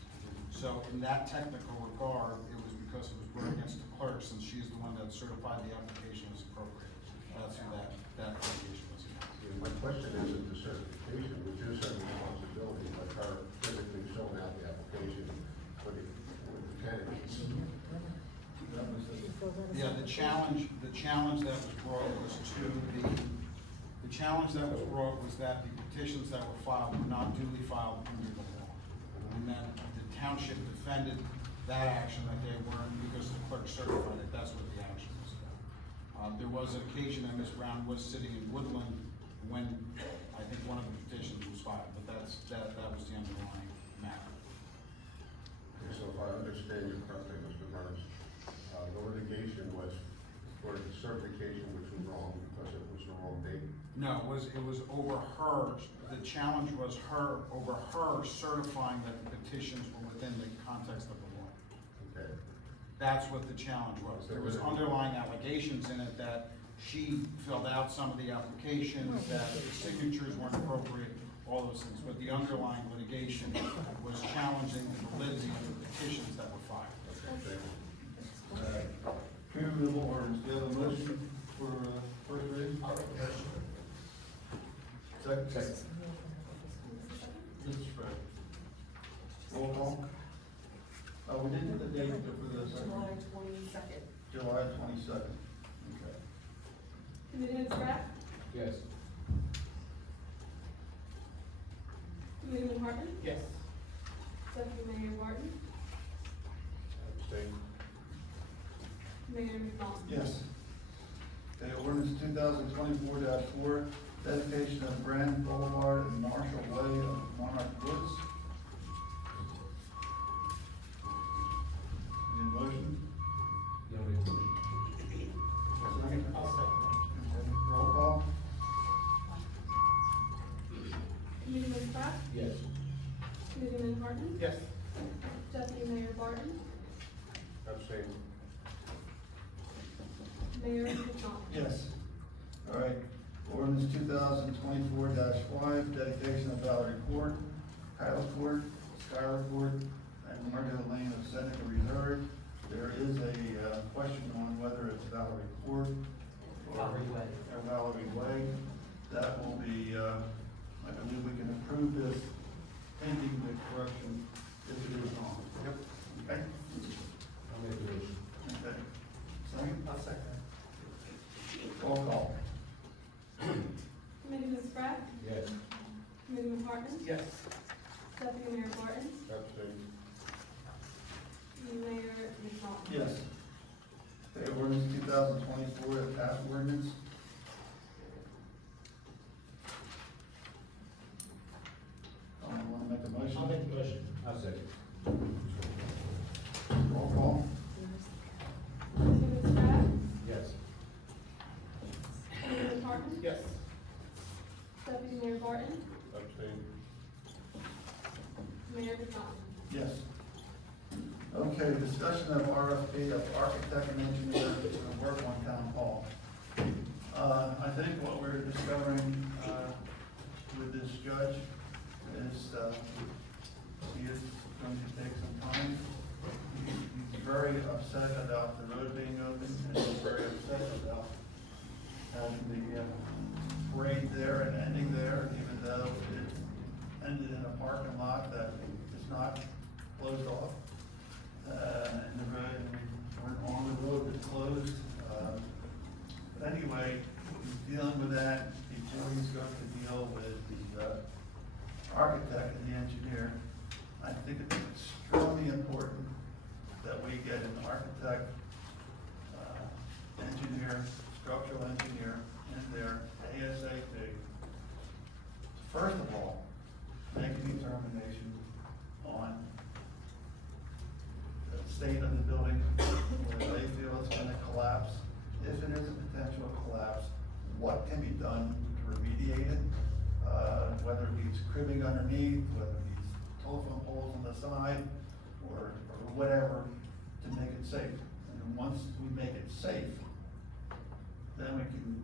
So in that technical regard, it was because it was brought against the clerk, since she's the one that certified the application was appropriate. That's who that litigation was against. Yeah, my question isn't the certification, which is her responsibility, but her physically filling out the application for the candidates. Yeah, the challenge that was brought was that the petitions that were filed were not duly filed under the law. And that the township defended that action, that they weren't, because the clerk certified it. That's what the action was about. There was an occasion that Ms. Brown was sitting in Woodland when I think one of the petitions was filed, but that was the underlying matter. Okay, so if I understand you correctly, Mr. Burns, the litigation was for the certification, which was wrong because it was the wrong date. No, it was over her, the challenge was over her certifying that the petitions were within the context of the law. Okay. That's what the challenge was. There was underlying allegations in it that she filled out some of the applications, that the signatures weren't appropriate, all those things. But the underlying litigation was challenging the validity of the petitions that were filed. Okay, thank you. Pre-removal orders, do you have a motion for, first reading? Second. Mr. Spread. Roll call. We didn't get the date for the second. July 22nd. July 22nd. Okay. Committeeman Spratt? Yes. Committeeman Hartman? Yes. Deputy Mayor Barton? Abstain. Mayor McDonald? Yes. Okay, ordinance 2024-4, dedication of Grand Boulevard and Marshall Way of Monarch Woods. Need a motion? Second? I'll second. Okay, roll call? Committeeman Spratt? Yes. Committeeman Hartman? Yes. Deputy Mayor Barton? Abstain. Mayor McDonald? Yes. All right, ordinance 2024-5, dedication of Valerie Court, Kyle Court, Skylar Court, and Margot Lane of Seneca Reserve. There is a question on whether it's Valerie Court or Valerie Way. or Valerie Way. That will be, I believe we can approve this pending the correction if it is wrong. Yep. Okay? I'll make the motion. Okay. Second? I'll second. Roll call. Committeeman Spratt? Yes. Committeeman Hartman? Yes. Deputy Mayor Barton? Abstain. Mayor McDonald? Yes. Okay, ordinance 2024, the tax ordinance. Want to make a motion? I'll make the motion. I'll second. Roll call. Committeeman Spratt? Yes. Committeeman Hartman? Yes. Deputy Mayor Barton? Abstain. Mayor McDonald? Yes. Okay, discussion of RFP of architect and engineer to work on town hall. I think what we're discovering, with this judge is, he is going to take some time. He's very upset about the road being open, and he's very upset about having the parade there and ending there, even though it ended in a parking lot that is not closed off. And the road, and we weren't on the road, it's closed. But anyway, he's dealing with that before he's going to deal with the architect and the engineer. I think it's extremely important that we get an architect, engineer, structural engineer in there ASAP. First of all, make a determination on the state of the building, where they feel it's gonna collapse. If it is a potential collapse, what can be done to remediate it? Whether it needs cribbing underneath, whether it needs telephone poles on the side, or whatever, to make it safe. And then once we make it safe, then we can,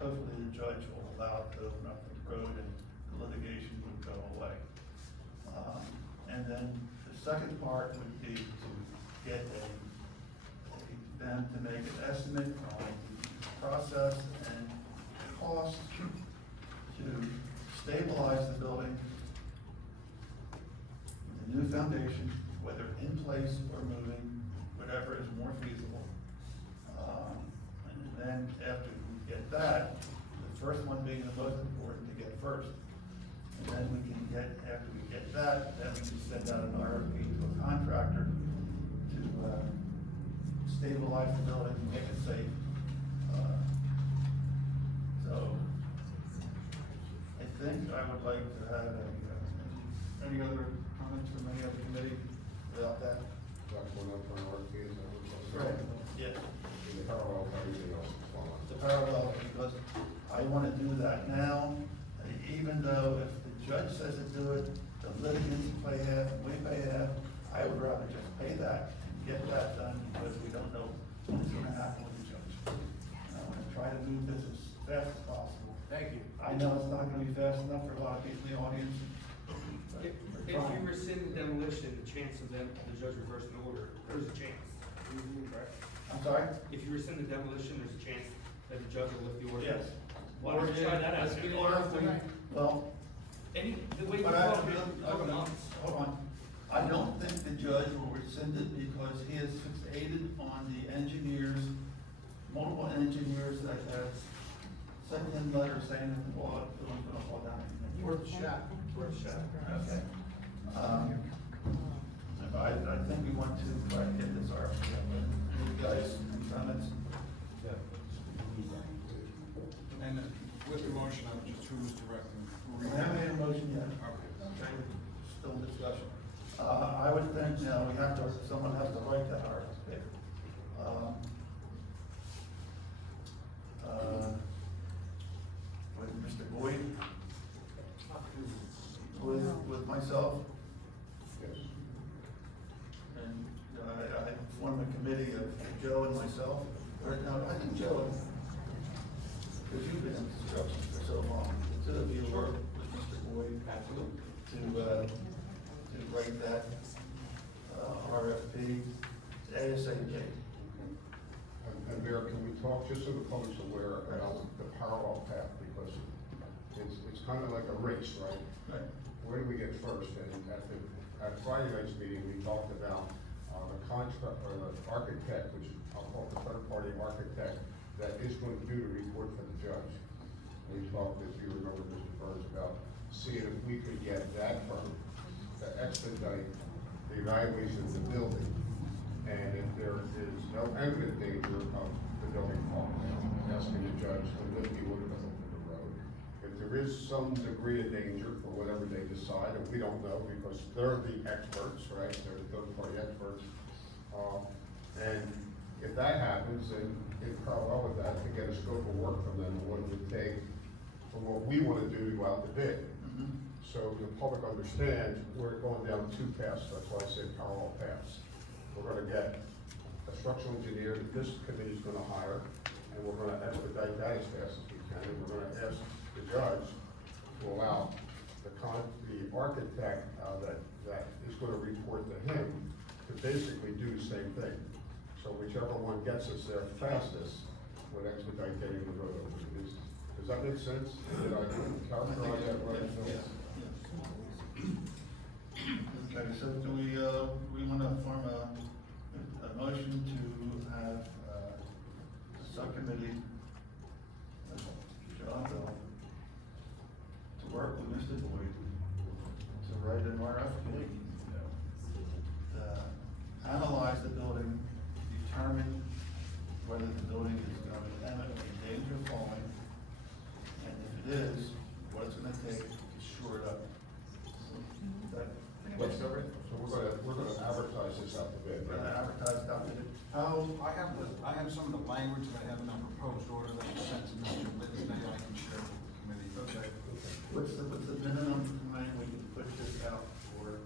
hopefully the judge will allow it to open up the road and the litigation would go away. And then the second part would be to get them to make an estimate on the process and cost to stabilize the building with a new foundation, whether in place or moving, whatever is more feasible. And then after we get that, the first one being the most important to get first. And then we can get, after we get that, then we can send out an RFP to a contractor to stabilize the building, make it safe. So I think I would like to have any other comments from any other committee about that? That's one up for an RFP, is that what you're saying? Right. Yes. In the parallel, everything else is fine. The parallel, because I want to do that now, even though if the judge says to do it, the litigants pay half, and we pay half, I would rather just pay that and get that done, because we don't know what's gonna happen with the judge. And I want to try to move this as fast as possible. Thank you. I know it's not gonna be fast enough for a lot of people in the audience. but If we're you trying. rescind the demolition, the chance of them, the judge reversing the order, there's a chance. Correct? I'm sorry? If you rescind the demolition, there's a chance that the judge will lift the order. Yes. Why don't you try that out? Or if we, well, The way you but I, talk, hold on. I don't think the judge will rescind it because he has fixated on the engineers, multiple engineers that have sent him letters saying that the wall, the building's gonna fall down. Worth a shot. Worth a shot. Okay. I think we want to try to get this RFP. You guys, any comments? And with the motion, I would just choose to We haven't made a motion yet. Okay. Still in discussion. I would think, we have to, someone has to write that RFP. With Mr. Boyd? With myself? Yes. And, I formed a committee of Joe and myself, or, no, I think Joe, because you've been in construction for so long, the two of you work with Mr. Boyd to write that, RFP ASAP. And Mayor, can we talk, just so the public's aware, about the parallel path, because it's kind of like a race, right? Right. Where do we get first? And at Friday night's meeting, we talked about, the contract, or the architect, which I'll call the third-party architect, that is going to do the report for the judge. We talked, if you remember, Mr. Burns, about seeing if we could get that firm to expedite the evaluation of the building. And if there is no evident danger of the building falling down, asking the judge to lift the order to open the road. If there is some degree of danger for whatever they decide, and we don't know because they're the experts, right? They're the third-party experts. And if that happens, then in parallel with that, to get a scope of work from them, what it would take for what we want to do to go out to bid. So the public understands we're going down two paths, that's why I say parallel paths. We're gonna get a structural engineer that this committee's gonna hire, and we're gonna expedite that as fast as we can, and we're gonna ask the judge to allow the architect, that is gonna report to him to basically do the same thing. So whichever one gets us there fastest would expedite getting the road open. Does that make sense? Did I characterize that right? Yes. Okay, so do we want to form a motion to have a subcommittee, John Bill, to work with Mr. Boyd to write an RFP, analyze the building, determine whether the building is going to eminently in danger of falling, and if it is, what it's going to take to shore it up. What's covered? So we're gonna advertise this out to bid. We're gonna advertise it out to bid. I have some of the language that I have in the proposed order that was sent to Mr. Littleton that I can share with the committee. Okay. What's the minimum time we can put this out for?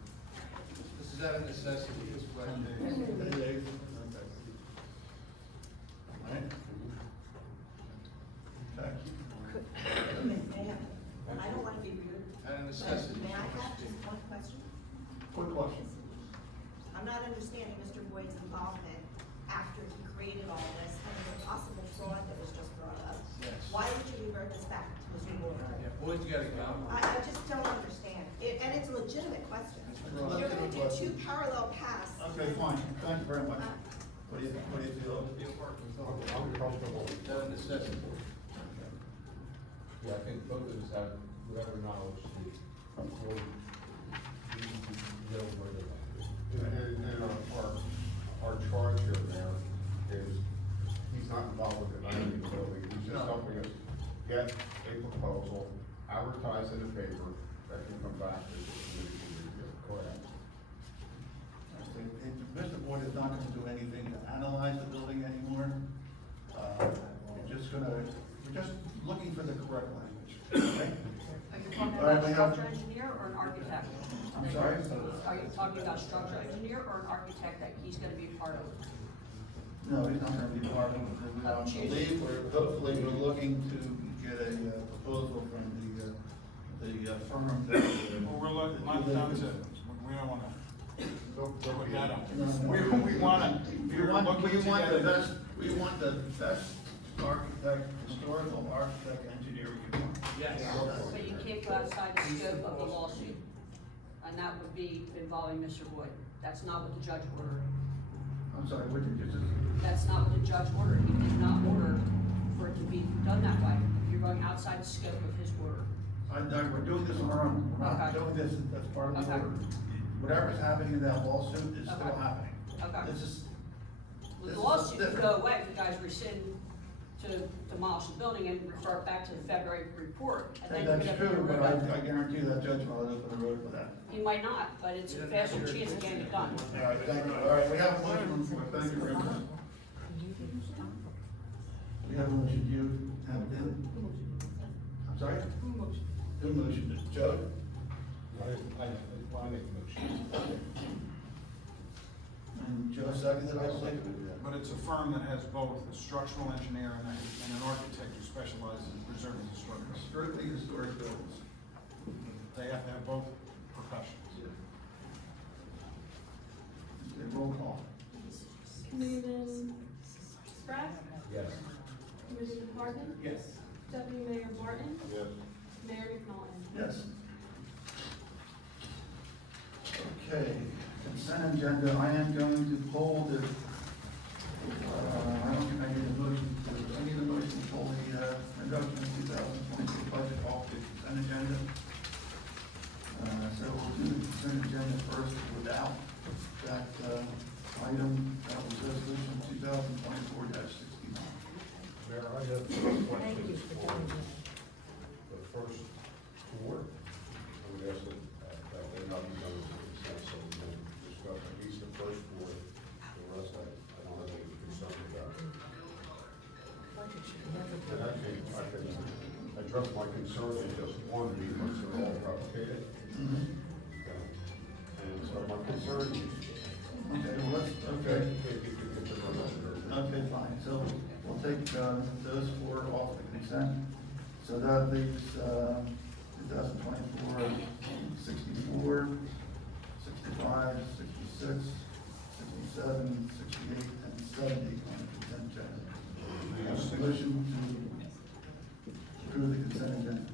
This is out of necessity, it's 10 days. 10 days? Okay. All right. Okay. necessity. May I have just one question? Quick question. I'm not understanding Mr. Boyd's involvement after he created all this and the possible fraud that was just brought up. Yes. Why would you revert this back to Mr. Boyd? Boyd's gotta go. I just don't understand. And it's a legitimate question. Well, You're gonna do question. two parallel paths. Okay, fine, thank you very much. What do you feel? I'm comfortable. Is that a necessity? Yeah, I think both of us have whatever knowledge to afford know where they are. And our charge here, Mayor, is he's not involved with the landing building, he's just helping us get a proposal, advertise in the paper, that can come back to the committee to review. Correct. Mr. Boyd is not gonna do anything to analyze the building anymore. We're just looking for the correct language. Okay? Are you talking All right, about we a have- structure engineer or an architect? I'm sorry? Are you talking about a structure engineer or an architect that he's gonna be part of? No, he's not gonna be part of it. I believe hopefully we're looking to get a proposal from the firm that. Well, we're looking, like Tom said, we don't wanna put that up. No. We wanna, we're looking to get it. We want the best architect, historical architect, engineer we can find. Yes. But you can't go outside the scope of the lawsuit, and that would be involving Mr. Boyd. That's not what the judge ordered. I'm sorry, what did you just? That's not what the judge ordered. He did not order for it to be done that way. You're going outside the scope of his order. We're doing this on our own, we're not Okay. doing this, that's part of the Okay. order. Whatever's happening in that lawsuit is still Okay. happening. Okay. This is. Well, this the is lawsuit would different. go away if you guys rescind to demolish the building and refer it back to the February report. And then And you that's could have true, your but road open. I guarantee that judge will open the road for that. He might not, but it's a faster chance of getting it done. All right, thank you. All right, we have a motion on the floor. Thank you very much. We have a motion. Do you have it in? I'm sorry? Who motioned it? Joe? I make a motion. And Joe seconded, I believe. But it's a firm that has both a structural engineer and an architect who specializes in preserving historic buildings. Strictly historic buildings. They have to have both professions. Okay, roll call. Committeeman Spratt? Yes. Committeeman Harden? Yes. Deputy Mayor Martin? Yes. Mayor McNaughton? Yes. Okay, consent agenda, I am going to pull the, I don't think I need a motion, I need a motion to pull the, introduction of 2022 budget off the consent agenda. So we'll do the consent agenda first without that, item, that was resolution 2024-69. Mayor, I have two questions for the first four. I would ask that they not be done with consent, so we can discuss at least the first four. The rest I don't have any concern about. And actually, I can address my concern in just one because they're all replicated. And so my concern is. Okay, well, okay. If you could get the number. Okay, fine, so we'll take, those four off the consent. So that leaves, 2024, 64, 65, 66, 67, 68, and 70 on the consent agenda. Have a solution to approve the consent agenda.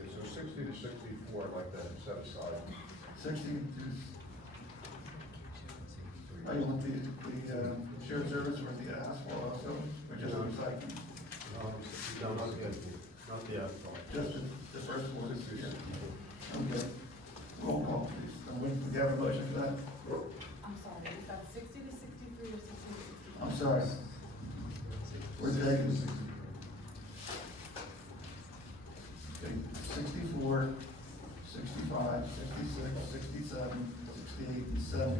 Okay, so 60 to 64, I'd like that set aside. 60 to, I want the shared service or the asphalt also, or just recycling? No, not the asphalt. Just the first one is, okay. Roll call, please. We have a motion for that? I'm sorry, is that 60 to 63 or 60 to 65? I'm sorry. We're taking okay, 64, 65, 66, 67, 68, and 70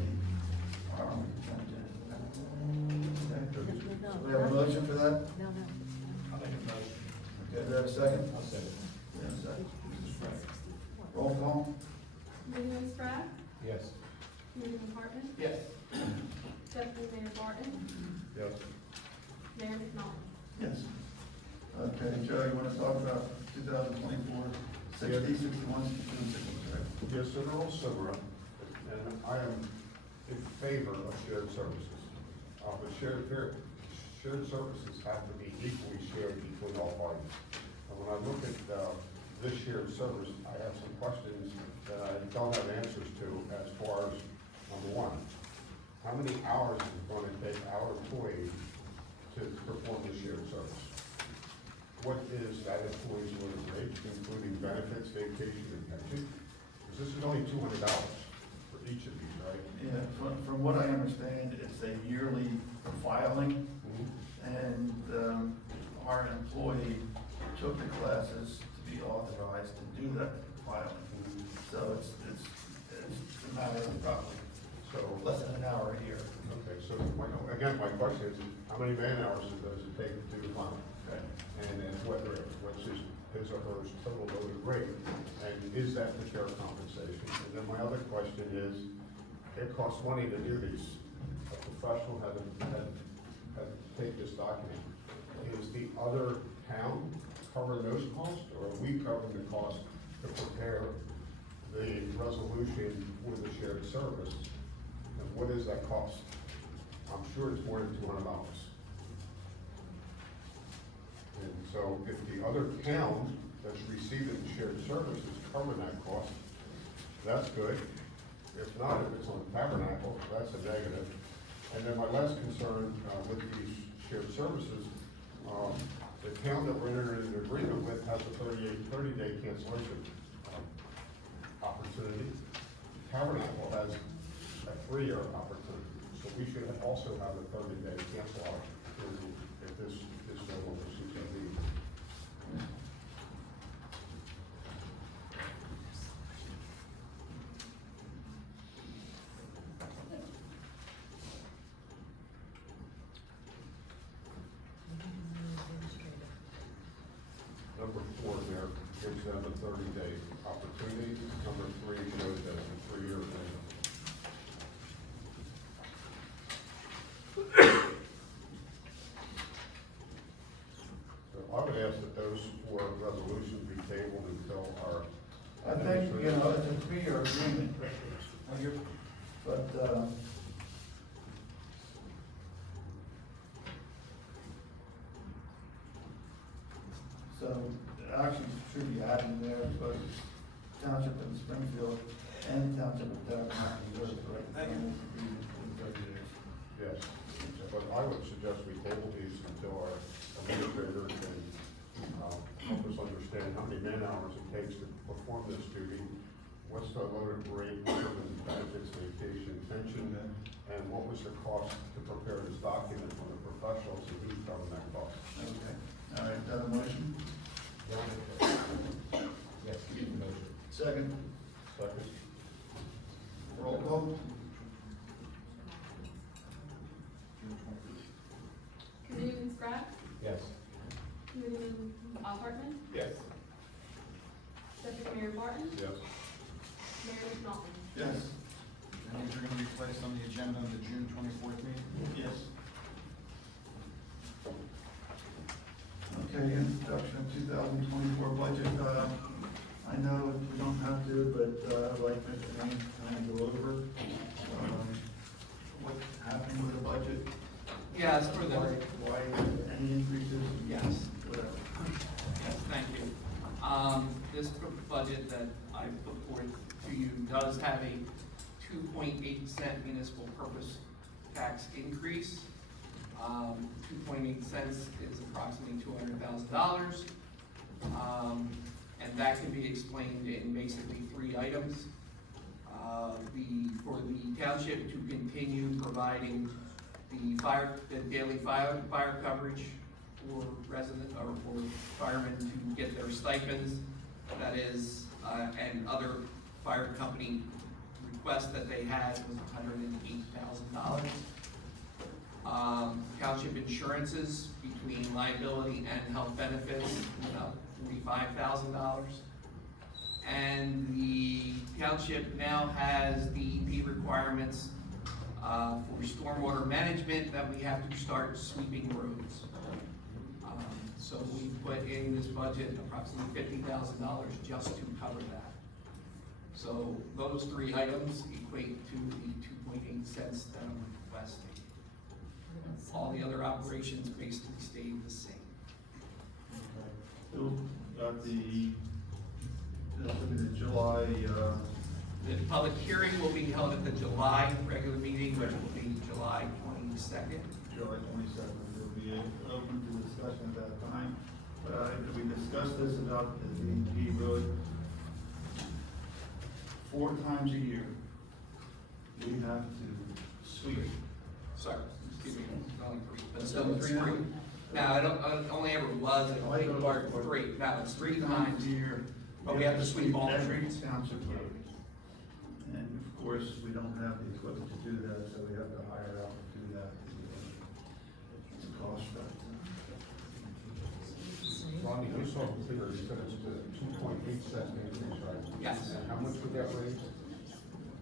are on the consent agenda. Okay. So we have a motion for that? No, no. I'll make a motion. Okay, do we have a second? I'll second. We have a second. Roll call? Committeeman Spratt? Yes. Committeeman Hartman? Yes. Deputy Mayor Martin? Yes. Mayor McNaughton? Yes. Okay, Joe, you want to talk about 2024-69 2024, 60, 61, 62, and 63. Yes, sir, they're all similar, and I am in favor of shared services. But shared services have to be equally shared between all parties. And when I look at this shared service, I have some questions that I don't have answers to as far as, number one, how many hours is it going to take our employee to perform the shared service? What is that employee's living rate, including benefits, vacation, and pension? Because this is only $200 for each of these, right? Yeah, from what I understand, it's a yearly filing, and our employee took the classes to be authorized to do that filing. So it's a matter of probably less than an hour a year. Okay, so again, my question is, how many man hours does it take to do the file? Okay. And then what's his or her total loaded rate, and is that the fair compensation? And then my other question is, it costs money to do these. A professional had to take this document. Is the other town covering those costs, or are we covering the cost to prepare the resolution with the shared service? And what is that cost? I'm sure it's more than $200. And so if the other town that's receiving the shared service is covering that cost, that's good. If not, if it's on the Tabernacle, that's a negative. And then my last concern with these shared services, the town that we're entering an agreement with has a 30-day cancellation opportunity. Tabernacle has a 3-year opportunity. So we should also have a 30-day cancel opportunity if this is no longer suits our needs. Number 4 there gives them a 30-day opportunity. Number 3 shows that it's a 3-year thing. So I would ask that those 4 resolutions be tabled until our. I think, it's a 3-year agreement, but, so it actually should be added in there, but Township of Springfield and Township of Tabernacle, right? Yes, but I would suggest we table these until our administrator can help us understand how many man hours it takes to perform this duty, what's the loaded rate, what are the benefits, vacation, pension, and what was the cost to prepare this document from the professionals, and who's covering that cost? Okay, all right, got a motion? Yes, motion. Second, Second? roll call? Committeeman Scrap? Yes. Committeeman Hartman? Yes. Deputy Mayor Barton? Yes. Mayor McNaughton? Yes. And these are gonna be placed on the agenda on the June 24th meeting? Yes. Okay, introduction of 2024 budget. I know we don't have to, but I'd like Mr. Lane to kind of go over what happened with the budget. Yeah, as for the, Why any increases? yes, Whatever. yes, thank you. This budget that I put forth to you does have a 2.8 cent municipal purpose tax increase. 2.8 cents is approximately $200,000. And that can be explained in basically 3 items. For the township to continue providing the daily fire coverage for residents, or for firemen to get their stipends, that is, and other fire company requests that they had was $108,000. Township insurances between liability and health benefits, about $45,000. And the township now has DEP requirements for stormwater management, that we have to start sweeping roads. So we put in this budget approximately $50,000 just to cover that. So those three items equate to the 2.8 cents that I'm requesting. All the other operations basically stayed the same. Bill, got the July, The public hearing will be held at the July regular meeting, which will be July 22nd. July 22nd, will be open to discussion at that time. We discussed this about the DEP road 4 times a year. We have to sweep it. Sorry, excuse me, only 3. But still, it's 3. No, it only ever was, I think, part 3. No, it's 3 times a year. But we have to sweep all the every streets. township road. And of course, we don't have the equipment to do that, so we have to hire out to do that. It's a cost factor. Ronnie, you saw the figure, you said it's the 2.8 cent increase, right? Yes. And how much would that raise?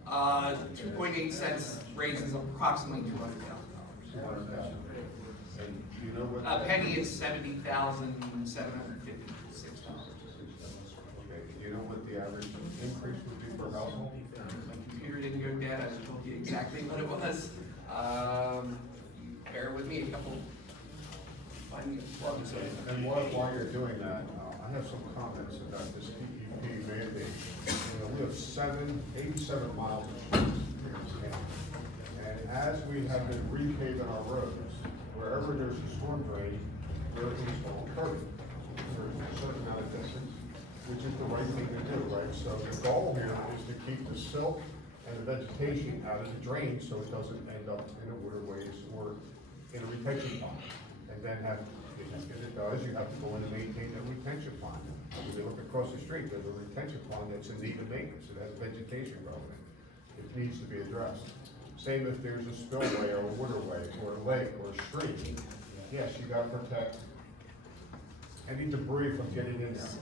2.8 cents raises approximately $200,000. And do you know what? A penny is $70,756. Okay, do you know what the average increase would be per household? My computer didn't go dead, I just told you exactly what it was. Bear with me a couple, finding it plugs in. And while you're doing that, I have some comments about this DEP mandate. You know, we have 87 miles of streets here in this county. And as we have been repaving our roads, wherever there's a storm drain, everything's going to curb it. There's a certain amount of distance, which is the right thing to do, right? So the goal here is to keep the silt and the vegetation out of the drain so it doesn't end up in the waterways or in a retention pond. And then have, if it does, you have to go in and maintain the retention pond. If you look across the street, there's a retention pond that's in need of maintenance, it has vegetation growing in it. It needs to be addressed. Same if there's a spillway or a waterway or a lake or a stream. Yes, you gotta protect any debris from getting in there.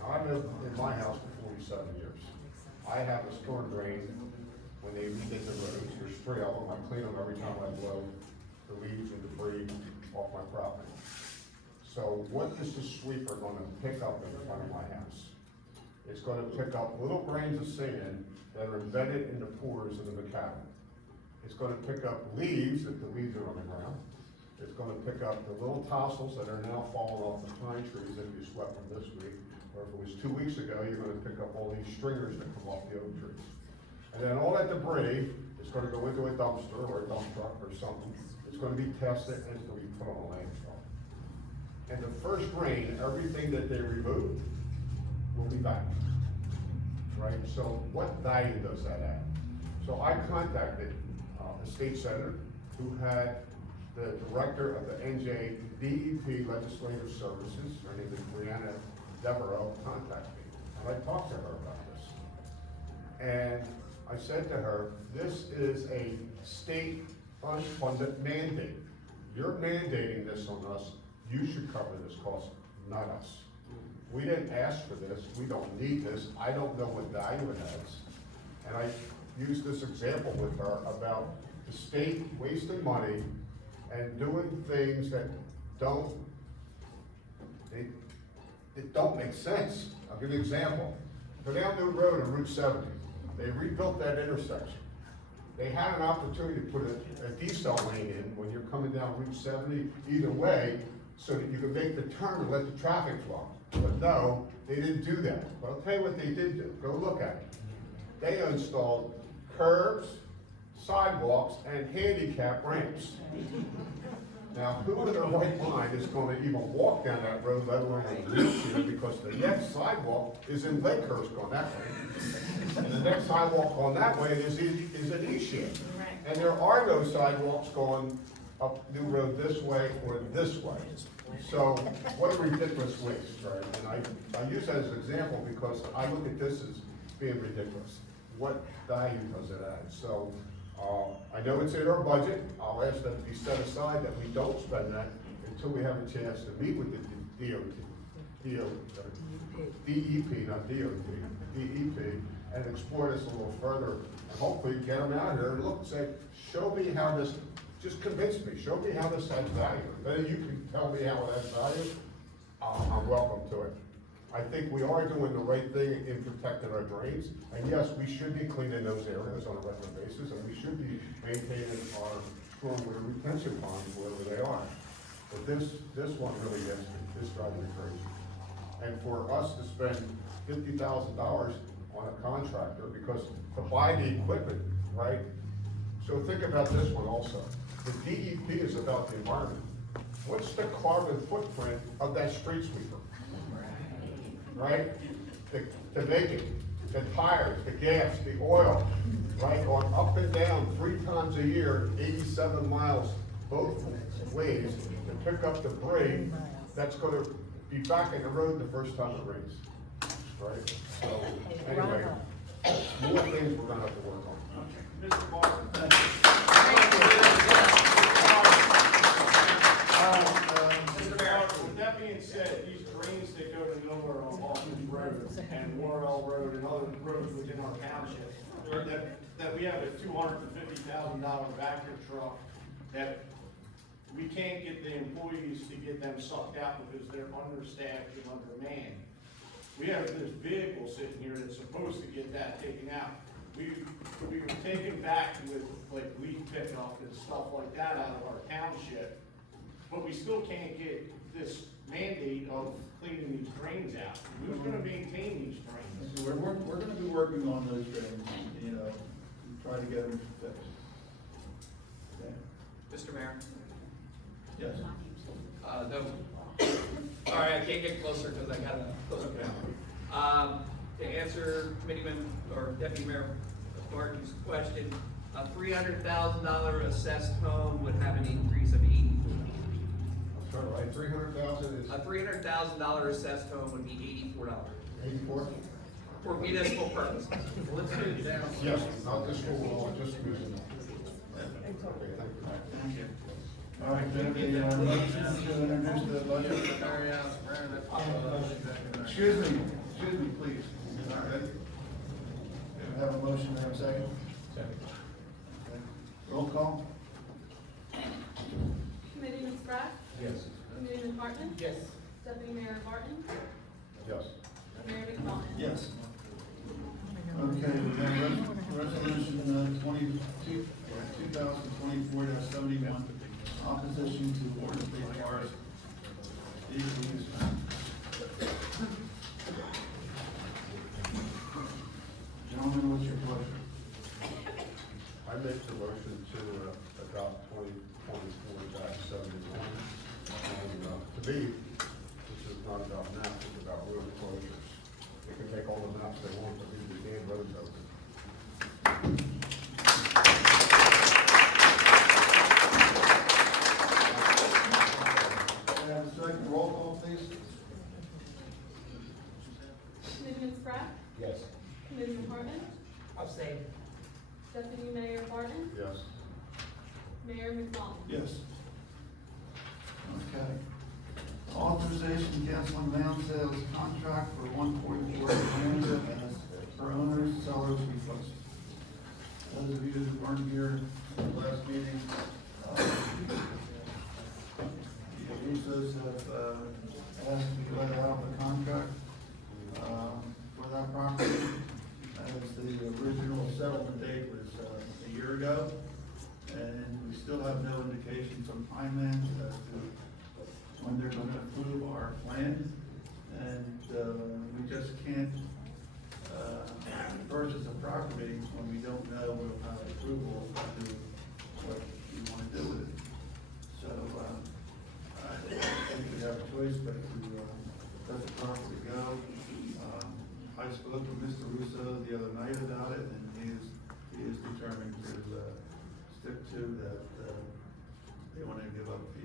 Now, I've lived in my house for 47 years. I have a storm drain. When they redid the roads, there's 3 of them. I clean them every time I blow the leaves and debris off my property. So what is the sweeper gonna pick up in front of my house? It's gonna pick up little grains of sand that are embedded in the pores of the macadam. It's gonna pick up leaves, if the leaves are on the ground. It's gonna pick up the little tassels that are now falling off the pine trees if you swept them this week. Or if it was 2 weeks ago, you're gonna pick up all these stringers that come off the oak trees. And then all that debris is gonna go into a dumpster or a dump truck or something. It's gonna be tested and it's gonna be put on a landfill. And the first rain, everything that they removed will be back. Right, so what value does that add? So I contacted a state senator who had the director of the NJ DEP Legislative Services, her name is Brianna Devereaux, contact me. And I talked to her about this. And I said to her, this is a state unfunded mandate. You're mandating this on us, you should cover this cost, not us. We didn't ask for this, we don't need this, I don't know what value it has. And I used this example with her about the state wasting money and doing things that don't make sense. I'll give you an example. Go down New Road on Route 70. They rebuilt that intersection. They had an opportunity to put a decel lane in when you're coming down Route 70, either way, so that you could make the turn and let the traffic flow. But no, they didn't do that. But I'll tell you what they did do. Go look at it. They installed curbs, sidewalks, and handicap ramps. Now, who in their right mind is going to even walk down that road, let alone a wheelchair, because the next sidewalk is in Lakehurst going that way. And the next sidewalk going that way is an E-shape. And there are no sidewalks going up New Road this way or this way. So, what a ridiculous waste, right? And I use that as an example because I look at this as being ridiculous. What value does it add? So, I know it's in our budget. I'll ask that it be set aside, that we don't spend that until we have a chance to meet with the DEP, not DOT, DEP, and explore this a little further, and hopefully get them out here and look and say, show me how this, just convince me, show me how this adds value. Then you can tell me how it adds value, I'm welcome to it. I think we are doing the right thing in protecting our drains, and yes, we should be cleaning those areas on a regular basis, and we should be maintaining our stormwater retention ponds wherever they are. But this one really gets me, this drives me crazy. And for us to spend $50,000 on a contractor, because to buy the equipment, right? So think about this one also. The DEP is about the environment. What's the carbon footprint of that street sweeper? Right? To make it, the tires, the gas, the oil, right? On up and down 3 times a year, 87 miles both ways to pick up debris that's gonna be back in the road the first time it rains, right? So, anyway, more things we're gonna have to work on. Mr. Barton. With that being said, these drains that go to nowhere on Hawkins Road and Warrell Road and other roads within our township, that we have a $250,000 vacuum truck that we can't get the employees to get them sucked out because they're understaffed and undermanned. We have this vehicle sitting here that's supposed to get that taken out. We were taken back with like leaf pickup and stuff like that out of our township, but we still can't get this mandate of cleaning these drains out. Who's gonna maintain these drains? So we're gonna be working on those drains, you know, try to get them fixed. Okay? Mr. Mayor? Yes. No. All right, I can't get closer because I gotta close up now. To answer Committeeman or Deputy Mayor Martin's question, a $300,000 assessed home would have an increase of $84. Sorry, right, 300,000 is A $300,000 assessed home would be $84. 84? For municipal purposes. Let's do it down. Yes, not the school, just using. Okay, thank you. All right, then the motion to introduce the budget. Excuse me, please. All right. We have a motion, we have a second? Second. Okay. Roll call? Committeeman Spratt? Yes. Committeeman Hartman? Yes. Deputy Mayor Barton? Yes. Mayor McDonald? Yes. Okay, we have resolution 2024-71, opposition to Orange State Forest. Steve, please. Gentlemen, what's your pleasure? I make the motion to adopt 2024-71. And to me, this is not about maps, it's about road closures. They can take all the maps they want, but leave the damn roads open. Have a second roll call, please. Committeeman Spratt? Yes. Committeeman Hartman? Abstain. Deputy Mayor Barton? Yes. Mayor McDonald? Yes. Okay. Authorization canceling land sales contract for 144 Atlanta as per owners, sellers request. Those of you who weren't here at the last meeting, the Russos have asked to be let out of the contract for that property. As the original settlement date was a year ago, and we still have no indication from Pineland as to when they're gonna approve our plan. And we just can't purchase a property when we don't know we'll have approval to do what we wanna do with it. So, I think we have a choice but to let the property go. I spoke with Mr. Russo the other night about it, and he is determined to stick to that, they wanna give up the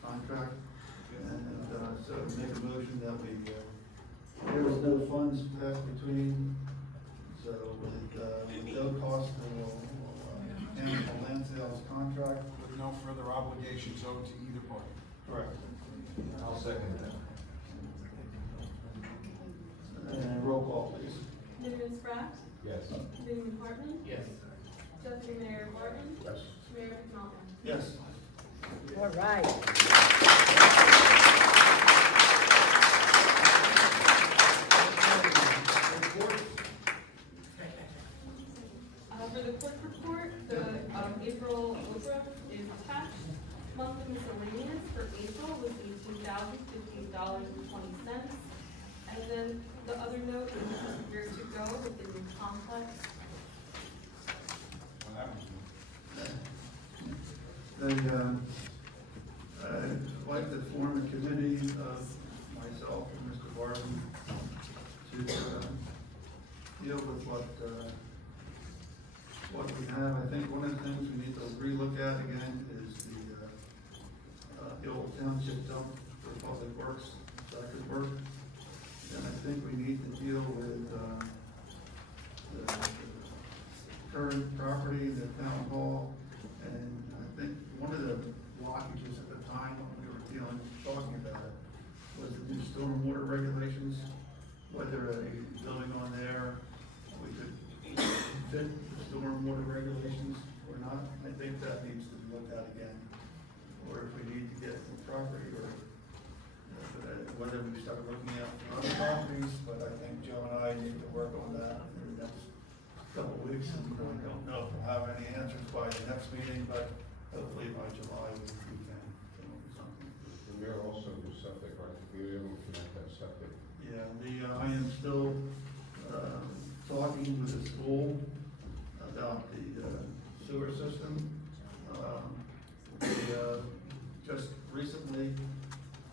contract. And so make a motion that we, there was no funds passed between, so with no cost, we'll cancel land sales contract. With no further obligations owed to either party. Correct. I'll second that. And roll call, please. Committeeman Spratt? Yes. Committeeman Hartman? Yes. Deputy Mayor Barton? Yes. Mayor McDonald? Yes. All right. note, where to go with the new complex. I'd like to form a committee of myself and Mr. Barton to deal with what we have. I think one of the things we need to relook at again is the old township dump for public works, record work. And I think we need to deal with the current property, the town hall, and I think one of the blockages at the time when we were talking about it was the new stormwater regulations, whether a building on there, we could fit the stormwater regulations or not. I think that needs to be looked at again, or if we need to get the property, or whether we start looking at other properties, but I think Joe and I need to work on that in the next couple of weeks, and we really don't know if we'll have any answers by the next meeting, but hopefully by July we can come up with something. And they're also the septic, right? We're able to connect that septic. Yeah, I am still, talking with the school about the, sewer system. Just recently,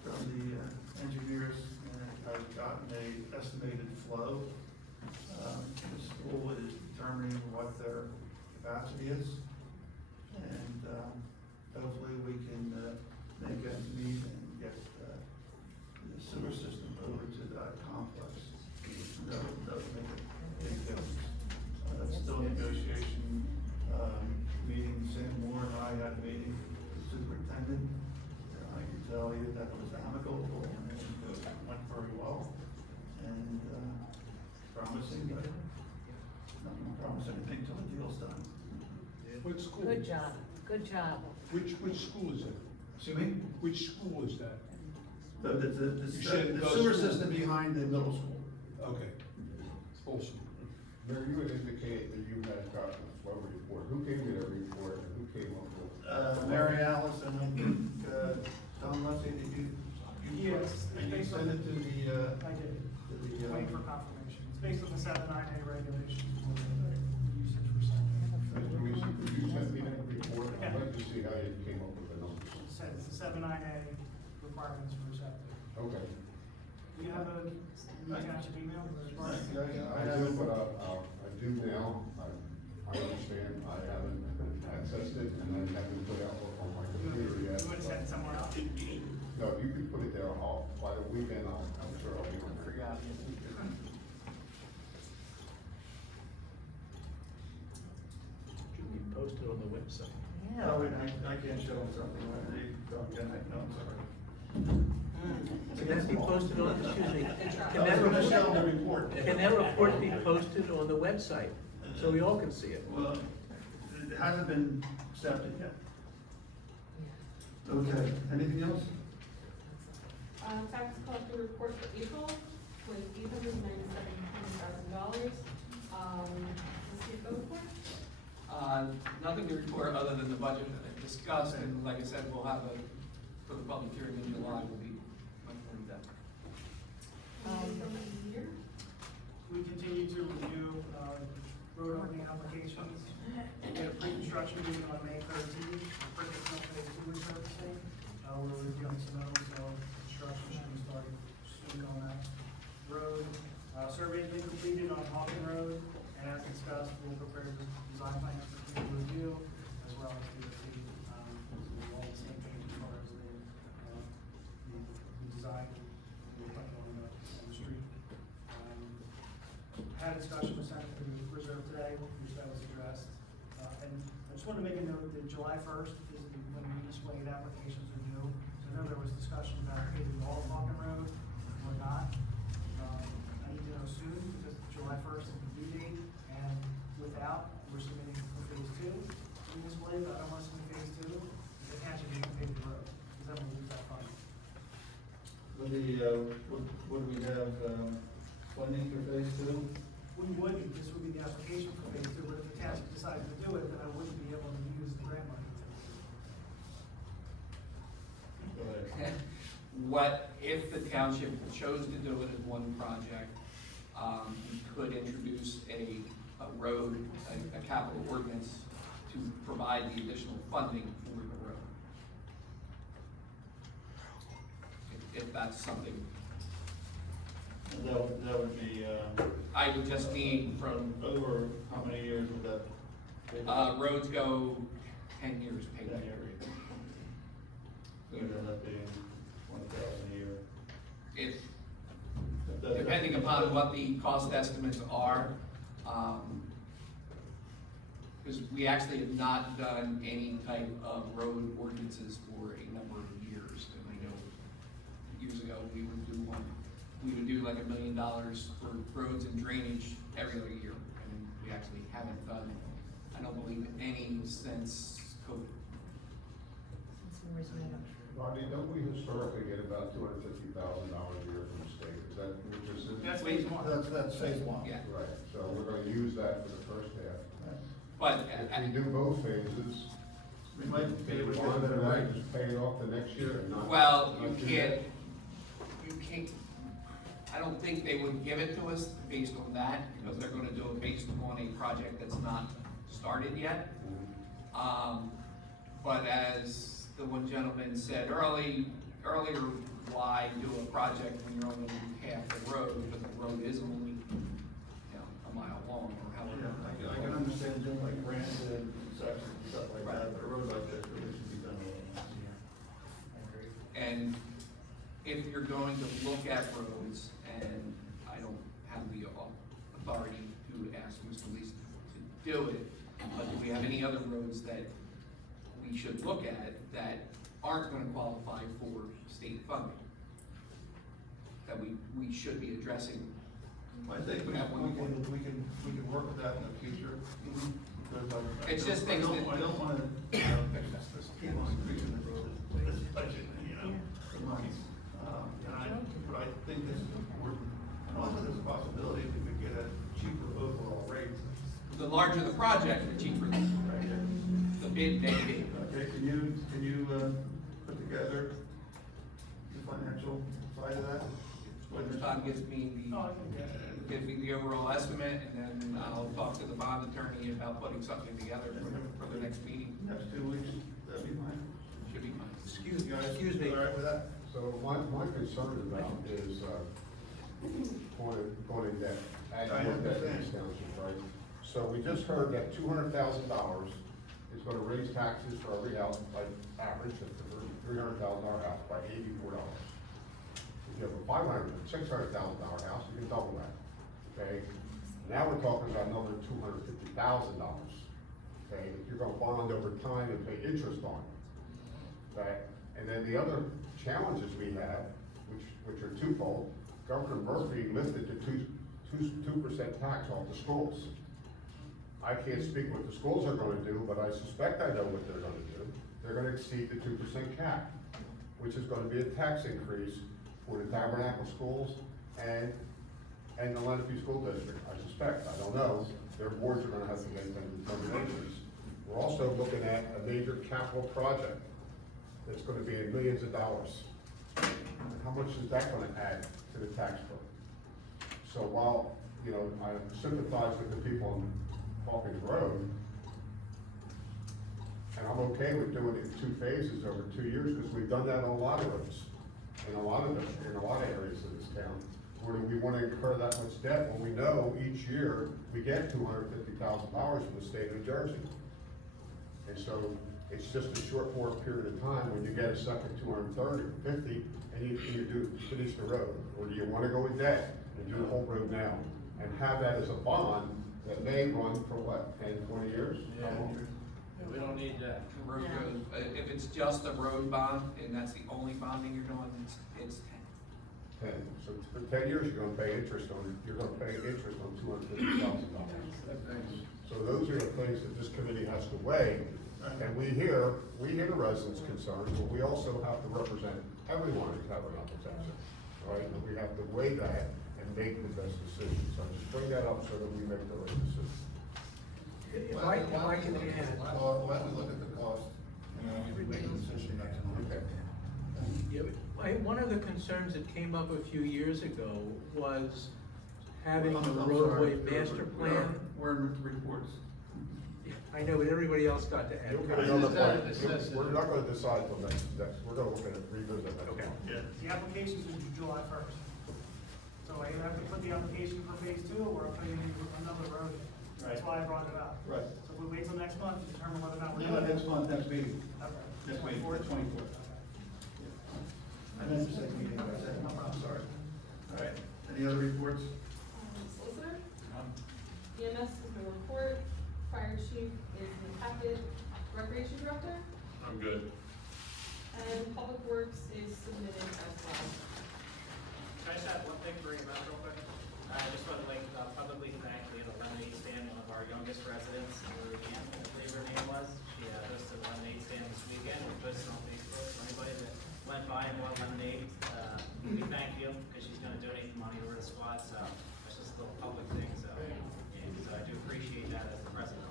from the engineers, I've gotten a estimated flow. The school is determining what their capacity is, and hopefully we can make ends meet and get the sewer system over to that complex. That would make a big difference. That's still negotiation, meeting. Sam Moore and I had a meeting with the superintendent. I can tell you that it was amicable and it went very well, and promising, but not gonna promise anything till the deal's done. What school? Good job, good job. Which school is it? Excuse me? Which school is that? The You said it goes sewer to- system behind the middle school. Okay. Awesome. Mayor, you had indicated that you had gotten a flow report. Who gave you that report and who came up with? Mary Alice and I think, Tom Rusty, did you? Yes. And you sent it to the, I did. to the, Waiting for confirmation. It's based on the 7-9A regulations for the usage percentage. Could you send me that report? I'd like to see how you came up with the numbers. It's the 7-9A requirements for septic. Okay. Do you have a township email? I do, but I do now. I understand. I haven't accessed it and I haven't put out on my computer yet. You want to send it somewhere else? No, you can put it there. By the weekend, I'm sure I'll be able to figure out. Should be posted on the website. Oh, wait, I can't show them something, they don't get it, no, I'm sorry. Can that be posted on, excuse me, Can that report be posted on the website, so we all can see it? Well, it hasn't been accepted yet. Okay, anything else? Tax collector report for April was $897,000. CFO report? Nothing to report other than the budget that I discussed, and like I said, we'll have for the public hearing in July, will be much more in depth. We continue to review, road opening applications. We had a pre-construction meeting on May 13th, for phase 2 resurfacing. We're reviewing some metals, so construction should be starting soon on that road. Survey's been completed on Hawken Road, and as discussed, we'll prepare the design plans for future review, as well as the, all the same things as far as the design we're putting on the street. Had a discussion with Senator Reserve today, which that was addressed. And I just wanted to make a note that July 1st is when municipal aid applications are due. So I know there was discussion about paving all of Hawken Road or not. I need to know soon, because July 1st is the due date, and without, we're submitting for phase 2. Municipal aid, but I don't want to submit phase 2, the township can pave the road, because then we'll lose that fund. What do we have, funding for phase 2? We wouldn't, this would be the application for phase 2, but if the township decided to do it, then I wouldn't be able to use the grant money. What, if the township chose to do it as one project, road, a capital ordinance to provide the additional funding for the road. If that's something, And that would be, I would just need from, over how many years would that? roads go 10 years payment 10 years. So you'd end up being 20,000 a year. If, That- depending upon what the cost estimates are, because we actually have not done any type of road ordinances for a number of years. And I know years ago, we would do one, we would do like $1 million for roads and drainage every other year. And we actually haven't done, I don't believe, any since COVID. Rodney, don't we historically get about $250,000 a year from the state? Is that what this is? That's phase one. That's phase one. Yeah. Right, so we're gonna use that for the first half. But, If we do both phases, We might be able to one get of better them, rates. just pay it off the next year and not. well, not do you that? can't, I don't think they would give it to us based on that, because they're gonna do it based on a project that's not started yet. But as the one gentleman said earlier, why do a project when you're only doing half the road, because the road is only, a mile long or however. I can understand doing like granted sections and stuff like that, but a road like this really should be done once a year. I agree. And if you're going to look at roads, and I don't have the authority to ask Mr. Lees to do it, but do we have any other roads that we should look at that aren't gonna qualify for state funding? That we should be addressing? I think we can work with that in the future. Because It's just things that- I don't wanna, keep on increasing this budget, the money. But I think this is important. And also there's a possibility we could get a cheaper overall rate. The larger the project, the cheaper the bid may be. Okay, can you, put together the financial side of that? When Todd gives me the overall estimate, and then I'll talk to the bond attorney about putting something together for the next meeting. Next 2 weeks, that'd be fine. Should be fine. Excuse me. All right with that? So my concern about is, going in debt, adding more debt in this township, right? So we just heard that $200,000 is gonna raise taxes for every house, like average, of the $300,000 house by $84. If you have a $500,000, $600,000 house, you can double that, okay? Now we're talking about another $250,000, okay? You're gonna bond over time and pay interest on it, okay? And then the other challenges we have, which are twofold, Governor Murphy lifted the 2% tax off the schools. I can't speak what the schools are gonna do, but I suspect I know what they're gonna do. They're gonna exceed the 2% cap, which is gonna be a tax increase for the Tabernacle schools and the Lenape School District, I suspect, I don't know. Their boards are gonna have to make them determinations. We're also looking at a major capital project that's gonna be in millions of dollars. How much is that gonna add to the tax bill? So while, I sympathize with the people on Hawkins Road, and I'm okay with doing it in 2 phases over 2 years, because we've done that on a lot of roads, in a lot of areas of this town. Or do we wanna incur that much debt when we know each year we get $250,000 from the state of New Jersey? And so, it's just a short, period of time when you get a second 230 or 50, and you do finish the road. Or do you wanna go in debt and do the whole road now? And have that as a bond that may run for what, 10, 20 years? How long? We don't need that. Road goes, if it's just a road bond, and that's the only bonding you're doing, it's 10. 10. So for 10 years, you're gonna pay interest on $250,000. So those are the things that this committee has to weigh. And we hear the residents' concerns, but we also have to represent everyone in Tabernacle Township, right? And we have to weigh that and make the best decision. So just bring that up so that we make the right decision. If I can add. Well, why don't we look at the cost, we make a decision next month. Okay. Yeah, one of the concerns that came up a few years ago was having I'm the sorry. roadway master plan. Where are the reports? I know, but everybody else got to add. Another part, we're not gonna decide till next, we're gonna look at it, revisit it. Okay. The applications are due July first. So I either have to put the application for phase two, or I'm putting in another road. That's why I brought it up. Right. So if we wait till next month to determine whether or not we're No, doing next it. month, next meeting. Okay. Next meeting, the 24th. I meant to say meeting, but I said, no, I'm sorry. All right, any other reports? Solicitor? EMS is the report, fire chief is in the packet, recreation director, I'm good. and public works is submitted as well. Can I just add one thing for EMS real quick? I just want to publicly thank the lemonade stand, one of our youngest residents, Lori Camp, I believe her name was. She hosted a lemonade stand this weekend, we posted on Facebook, so anybody that went by and bought lemonade, we thank you, because she's gonna donate the money to the squad, so that's just a little public thing, so, and so I do appreciate that as the president.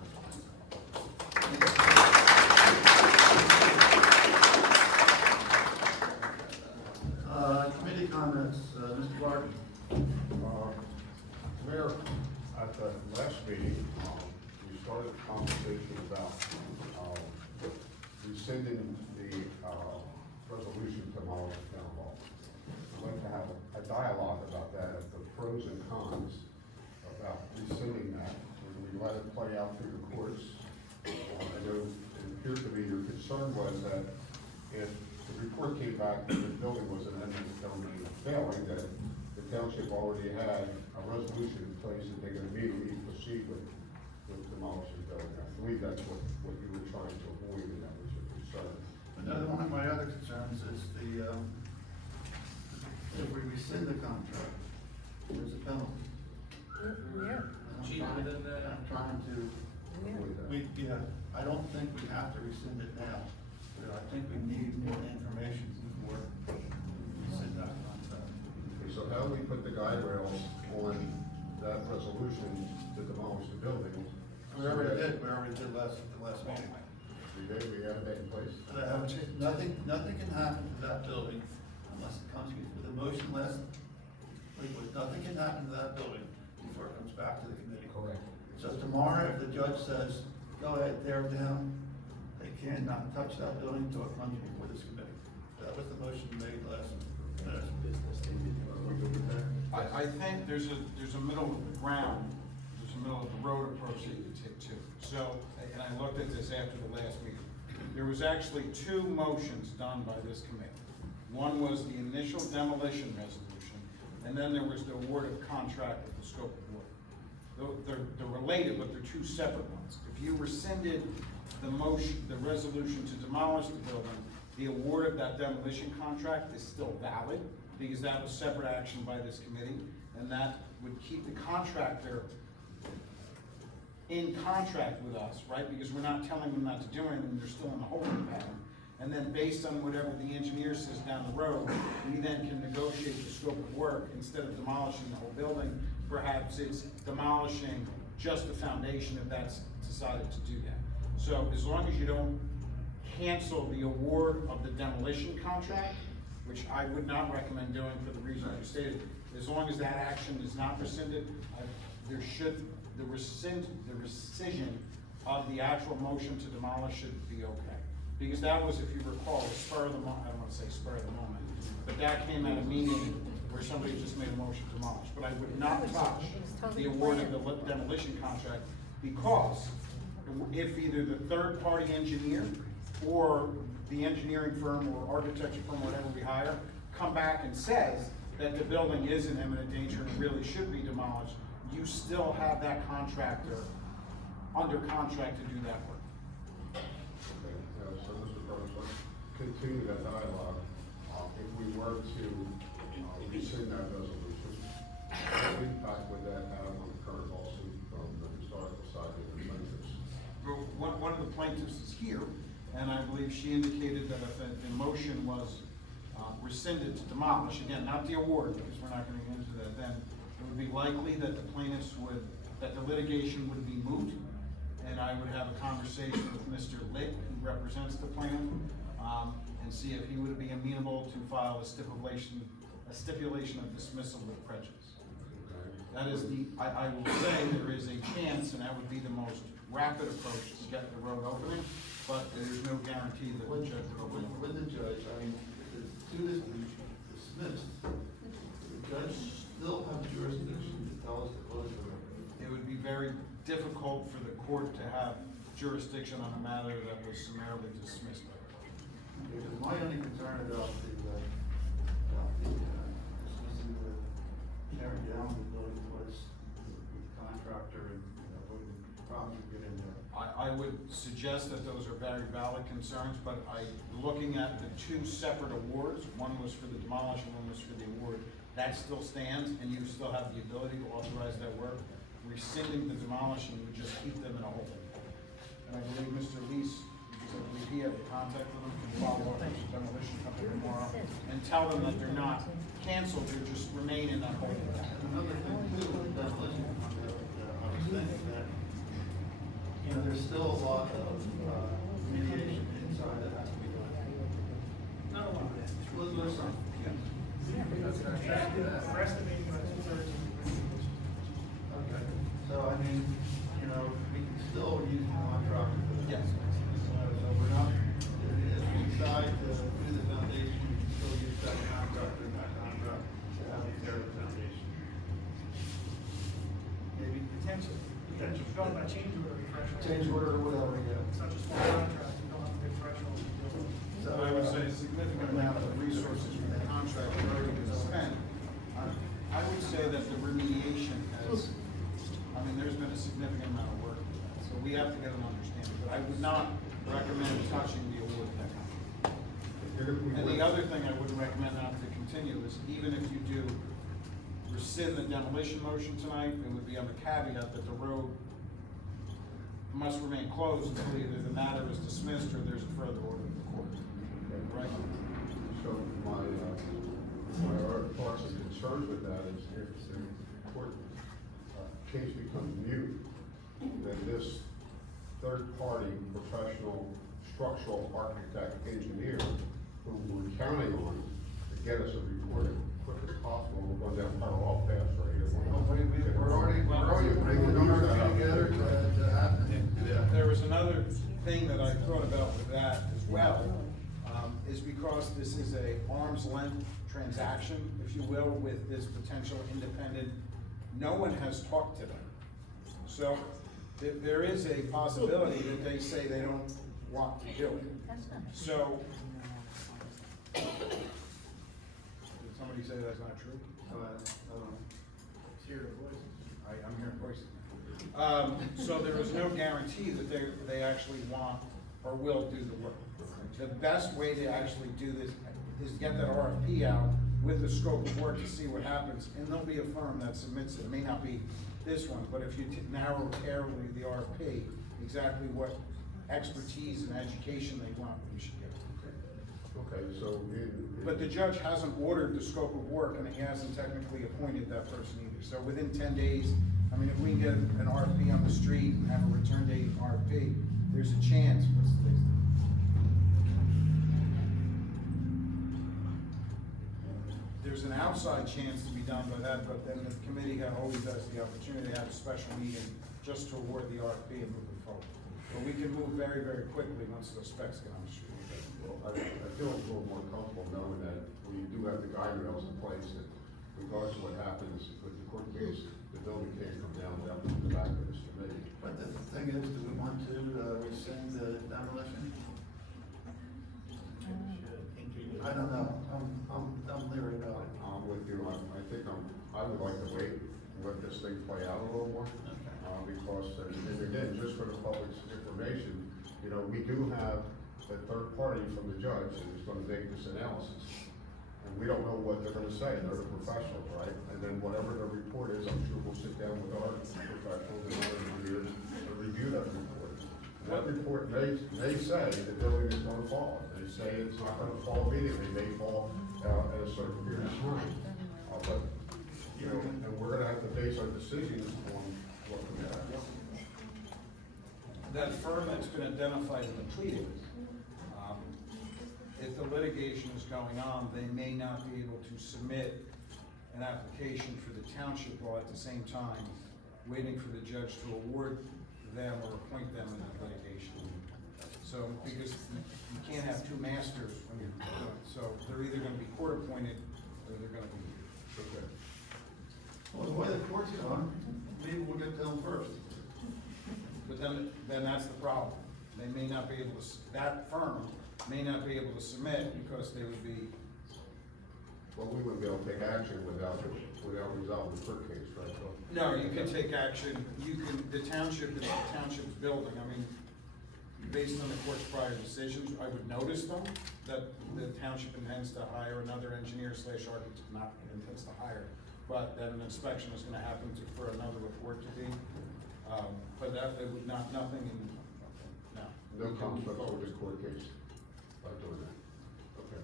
Committee comments, Mr. Barton. Mayor, at the last meeting, we started a conversation about, rescinding the, resolution to demolish town hall. I'd like to have a dialogue about that, of the pros and cons about rescinding that, and we let it play out through the courts. I know it appeared to me your concern was that if the report came back that the building was an eminent domain failing, that the township already had a resolution in place that they could immediately proceed with demolishing the building. I believe that's what you were trying to avoid, and that was your concern. Another one of my other concerns is the, if we rescind the contract, there's a penalty. Yeah. I'm trying to, I don't think we have to rescind it now, but I think we need more information before we rescind that contract. Okay, so how do we put the guide rails on that resolution to demolish the building? We already did the last meeting. We did, we had that in place? Nothing can happen to that building unless it comes with a motion last week. Nothing can happen to that building before it comes back to the committee. Correct. So tomorrow, if the judge says, go ahead, tear it down, they cannot touch that building until it comes before this committee. That was the motion made last business. I think there's a middle ground, there's a middle of the road approach that you could take too. So, and I looked at this after the last meeting. There was actually two motions done by this committee. One was the initial demolition resolution, and then there was the award of contract with the scope of work. They're related, but they're two separate ones. If you rescinded the motion, the resolution to demolish the building, the award of that demolition contract is still valid, because that was separate action by this committee, and that would keep the contractor in contract with us, right? Because we're not telling them not to do anything, they're still in the holding pattern. And then based on whatever the engineer says down the road, we then can negotiate the scope of work. Instead of demolishing the whole building, perhaps it's demolishing just the foundation if that's decided to do that. So as long as you don't cancel the award of the demolition contract, which I would not recommend doing for the reasons you stated, as long as that action is not rescinded, the rescission of the actual motion to demolish should be okay. Because that was, if you recall, a spur of the moment, I don't want to say spur of the moment, but that came at a meeting where somebody just made a motion to demolish. But I would not touch the award of the demolition contract, because if either the third-party engineer or the engineering firm or architecture firm, whatever we hire, come back and says that the building is in imminent danger and really should be demolished, you still have that contractor under contract to do that work. Okay, so Mr. Burns, let's continue that dialogue. If we were to rescind that resolution, what impact would that have on the current lawsuit from the historical side of the plaintiffs? One of the plaintiffs is here, and I believe she indicated that if the motion was rescinded to demolish, again, not the award, because we're not gonna get into that, then it would be likely that that the litigation would be moot, and I would have a conversation with Mr. Litt, who represents the plaintiff, and see if he would be amenable to file a stipulation of dismissal with prejudice. Okay. That is I will say there is a chance, and that would be the most rapid approach to get the road opening, but there's no guarantee that the judge will open it. With the judge, I mean, if two is dismissed, the judge still have jurisdiction to tell us to close the road. It would be very difficult for the court to have jurisdiction on a matter that was summarily dismissed. Because my only concern about the dismissing the tearing down the building was the contractor and, the problems we get in there. I would suggest that those are very valid concerns, but looking at the two separate awards, one was for the demolition, one was for the award, that still stands, and you still have the ability to authorize that work. Rescinding the demolition would just keep them in a hole. And I believe Mr. Lees, because I believe he had the contact with them, can follow up with the demolition company tomorrow and tell them that they're not canceled, they just remain in that hole. Another thing too, with demolition, I was thinking that, there's still a lot of remediation inside that has to be done. Not a lot. Well, there's some, yeah. We're estimating about 2/3. Okay, so I mean, we can still use the contractor for this. Yes. So we're not, if we decide to do the foundation, we can still use that contractor and that contract to have the tear the foundation. Maybe. Potentially. You're talking about change order threshold. Change order or whatever, yeah. It's such a small contract, you don't have a big threshold to deal with. So I would say a significant amount of the resources from the contract already been spent. I would say that the remediation has, there's been a significant amount of work with that, so we have to get an understanding, but I would not recommend touching the award of that contract. And the other thing I wouldn't recommend not to continue is even if you do rescind the demolition motion tonight, it would be on the caveat that the road must remain closed until either the matter is dismissed or there's a further order of the court. Right? So my other thoughts and concerns with that is if the court case becomes moot, then this third-party professional structural architect engineer who we're counting on to get us a report as quick as possible, we're going down parallel paths right here. We're already putting the numbers together to happen. There was another thing that I thought about with that as well, is because this is a arm's length transaction, if you will, with this potential independent, no one has talked to them. So there is a possibility that they say they don't want to do it. So, did somebody say that's not true? Hear the voices. I'm hearing voices. So there is no guarantee that they actually want or will do the work. The best way to actually do this is get that RFP out with the scope of work to see what happens, and there'll be a firm that submits it. It may not be this one, but if you narrow carefully the RFP, exactly what expertise and education they want, we should give. Okay, so But the judge hasn't ordered the scope of work, and he hasn't technically appointed that person either. So within 10 days, if we can get an RFP on the street and have a return date RFP, there's a chance, what's the date? There's an outside chance to be done by that, but then the committee always has the opportunity to have a special meeting just to award the RFP and move it forward. But we can move very, very quickly once those specs get on the street. well, I feel a little more comfortable knowing that we do have the guardrails in place, that regardless of what happens with the court case, the building can't come down without the back of this committee. But the thing is, do we want to rescind the demolition? I don't know, I'm leery about it. I'm with you, I would like to wait and let this thing play out a little more. Because, and again, just for the public's information, we do have a third party from the judge that is gonna make this analysis. And we don't know what they're gonna say, they're the professionals, right? And then whatever the report is, I'm sure we'll sit down with our professionals and our engineers to review that report. And that report may say the building is gonna fall. They say it's not gonna fall immediately, it may fall at a certain period of time. But, and we're gonna have to base our decisions on what we have. That firm that's been identified in the pleading, if the litigation is going on, they may not be able to submit an application for the township while at the same time waiting for the judge to award them or appoint them in that litigation. So, because you can't have two masters when you're doing it, so they're either gonna be court appointed or they're gonna be. Okay. Well, the way the court's gone, maybe we'll get to them first. But then that's the problem. They may not be able to, that firm may not be able to submit because they would be. Well, we wouldn't be able to take action without resolving the court case, right? So- No, you can take action, the township is the township's building, I mean, based on the court's prior decisions, I would notice them, that the township intends to hire another engineer / architect, not intends to hire, but that an inspection is gonna happen for another report to be, but that, it would not, nothing in, no. No conflict with the court case by doing that. Okay.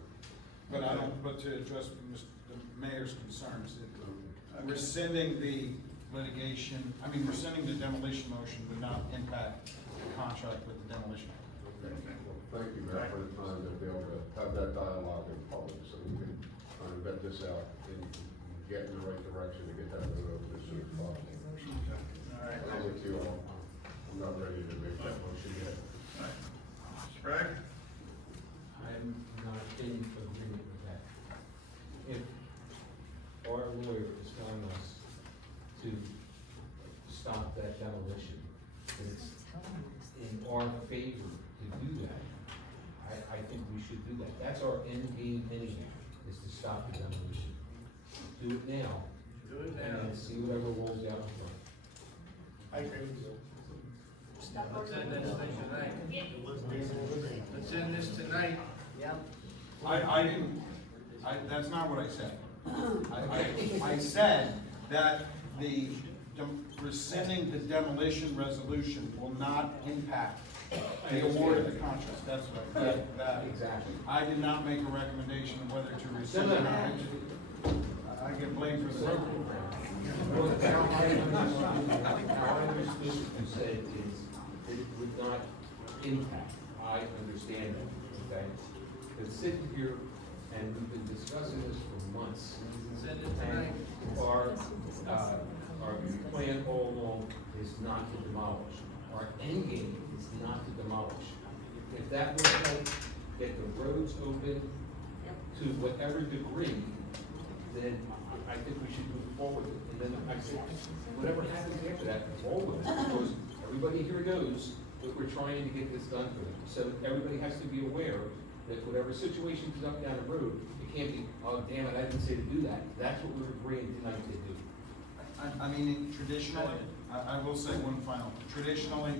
But I don't, but to address the mayor's concerns, rescinding the litigation, rescinding the demolition motion would not impact the contract with the demolition. Okay. Well, thank you, Matt, for the time to be able to have that dialogue in public, so we can kind of vet this out and get in the right direction to get that moved over as soon as possible. All right. I'm with you all. I'm not ready to make that motion yet. Sprague? I'm not in agreement with that. If our lawyer is telling us to stop that demolition, and it's in our favor to do that, I think we should do that. That's our end game anyhow, is to stop the demolition. Do it now. Do it And then see whatever rolls out in front. I agree with you. Let's end this thing tonight. Let's end this tonight. I didn't, that's not what I said. I said that rescinding the demolition resolution will not impact the award of the contract, that's what I said. Exactly. I did not make a recommendation of whether to rescind or not. I get blamed for the vote. How I understood what you said is, it would not impact, I understand that, okay? But sitting here, and we've been discussing this for months, Send it tonight. and our plan all along is not to demolish. Our end game is not to demolish. If that would help get the roads open to whatever degree, then I think we should move forward. And then I think whatever happens after that, roll with it, because everybody here knows that we're trying to get this done for them. So everybody has to be aware that whatever situation comes up down the road, it can't be, oh, damn it, I didn't say to do that. That's what we're agreeing tonight to do. Traditionally, I will say one final, traditionally,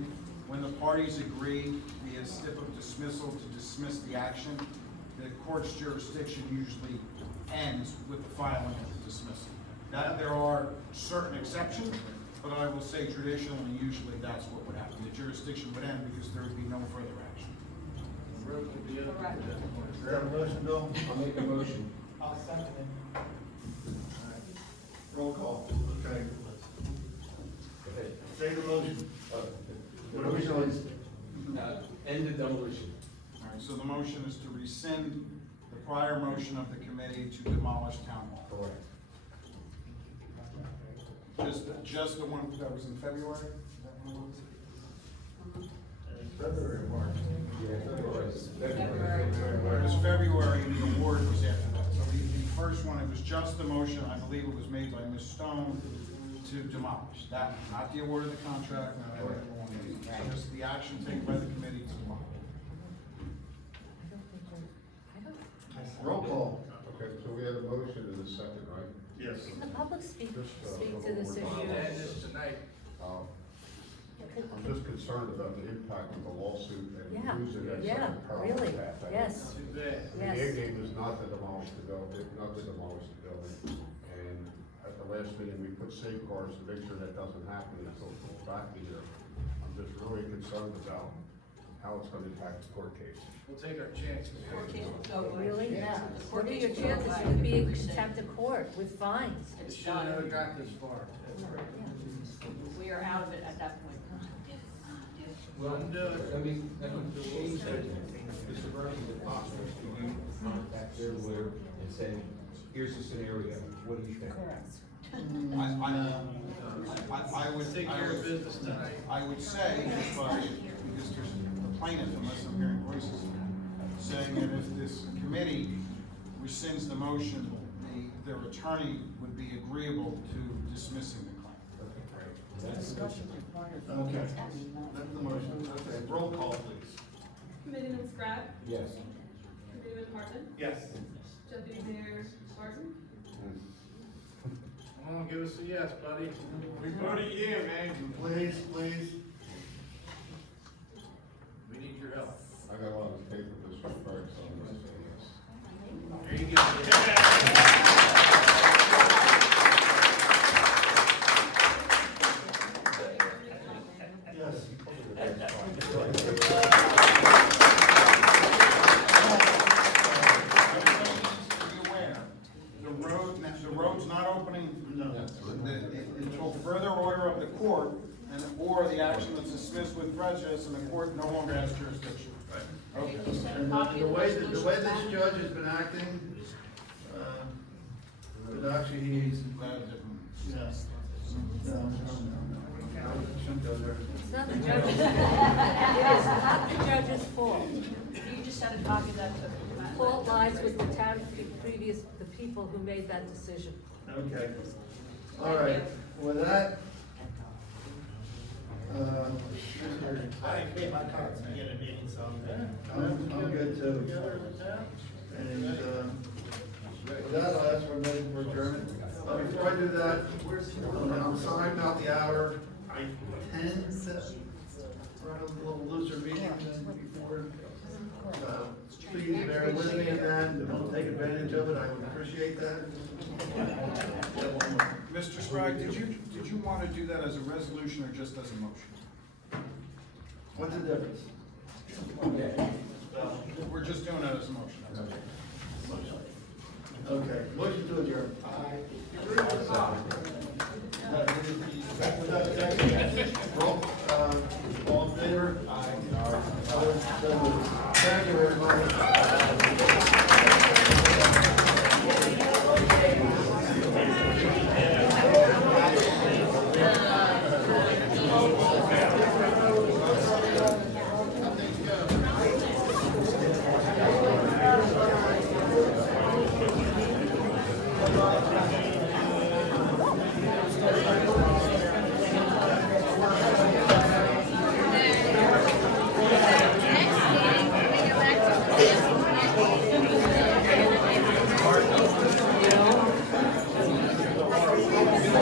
when the parties agree via stip of dismissal to dismiss the action, the court's jurisdiction usually ends with the filing of the dismissal. That there are certain exceptions, but I will say traditionally, usually that's what would happen. The jurisdiction would end because there would be no further action. Correct. Do you have a motion, Bill? I'll make a motion. I'll second it. Roll call. Okay. Go ahead. Say the motion. End the demolition. All right, so the motion is to rescind the prior motion of the committee to demolish town hall. Correct. Just the one that was in February? Is that when it was? February or March? It was February, and the award was after that. So the first one, it was just the motion, I believe it was made by Ms. Stone, to demolish. That, not the award of the contract, not every one of these. So just the action taken by the committee to demolish. Roll call. Okay, so we have a motion in a second, right? Yes. Can the public speak Just, to this one more issue? time. End this tonight. I'm just concerned about the impact of the lawsuit and Yeah, losing that yeah, second power really, path. yes. Too bad. The end game is not to demolish the building, not to demolish the building. And at the last meeting, we put safeguards to make sure that doesn't happen until it goes back to here. I'm just really concerned about how it's gonna impact the court case. We'll take our chances. Court case will go away. Really? Yeah. What are your chances? You could be in contempt of court with fines. We It's should have never done. got this far. We are out of it at that point. Well, let me change that. Mr. Bernie, is it possible for you to contact their lawyer and say, here's the scenario, what do you think? I would, Take care of business tonight. I would say, because there's a plaintiff, unless I'm hearing voices, saying that if this committee rescinds the motion, their attorney would be agreeable to dismissing the claim. Okay, that's the motion. Okay, roll call, please. Committeeman Scott? Yes. Committeeman Hartman? Yes. Deputy Mayor Martin? Come on, give us a yes, buddy. We voted yeah, man. Please, please. We need your help. I got a lot of paper for this respect, so I'm gonna say yes. There you go. The road's not opening until further order of the court, or the action that's dismissed with prejudice, and the court no longer has jurisdiction. Okay. And The way this judge has been acting, but actually he's. Yes. No. Shouldn't go there. It's not the judge's, it is not the judge's fault. You just had a copy of that. The fault lies with the people who made that decision. Okay. All right, with that, I didn't pay my cards at the end of the meeting, so. I'm good too. And, with that, I'll ask for a motion for adjournment. Before I do that, I'm sorry about the hour. I tend to run a little looser meeting than before. Please bear with me in that, and don't take advantage of it, I would appreciate that. Mr. Sprague, did you want to do that as a resolution or just as a motion? What's the difference? We're just doing it as a motion. Okay, motion to adjourn. Roll, all in favor? Thank you, everybody.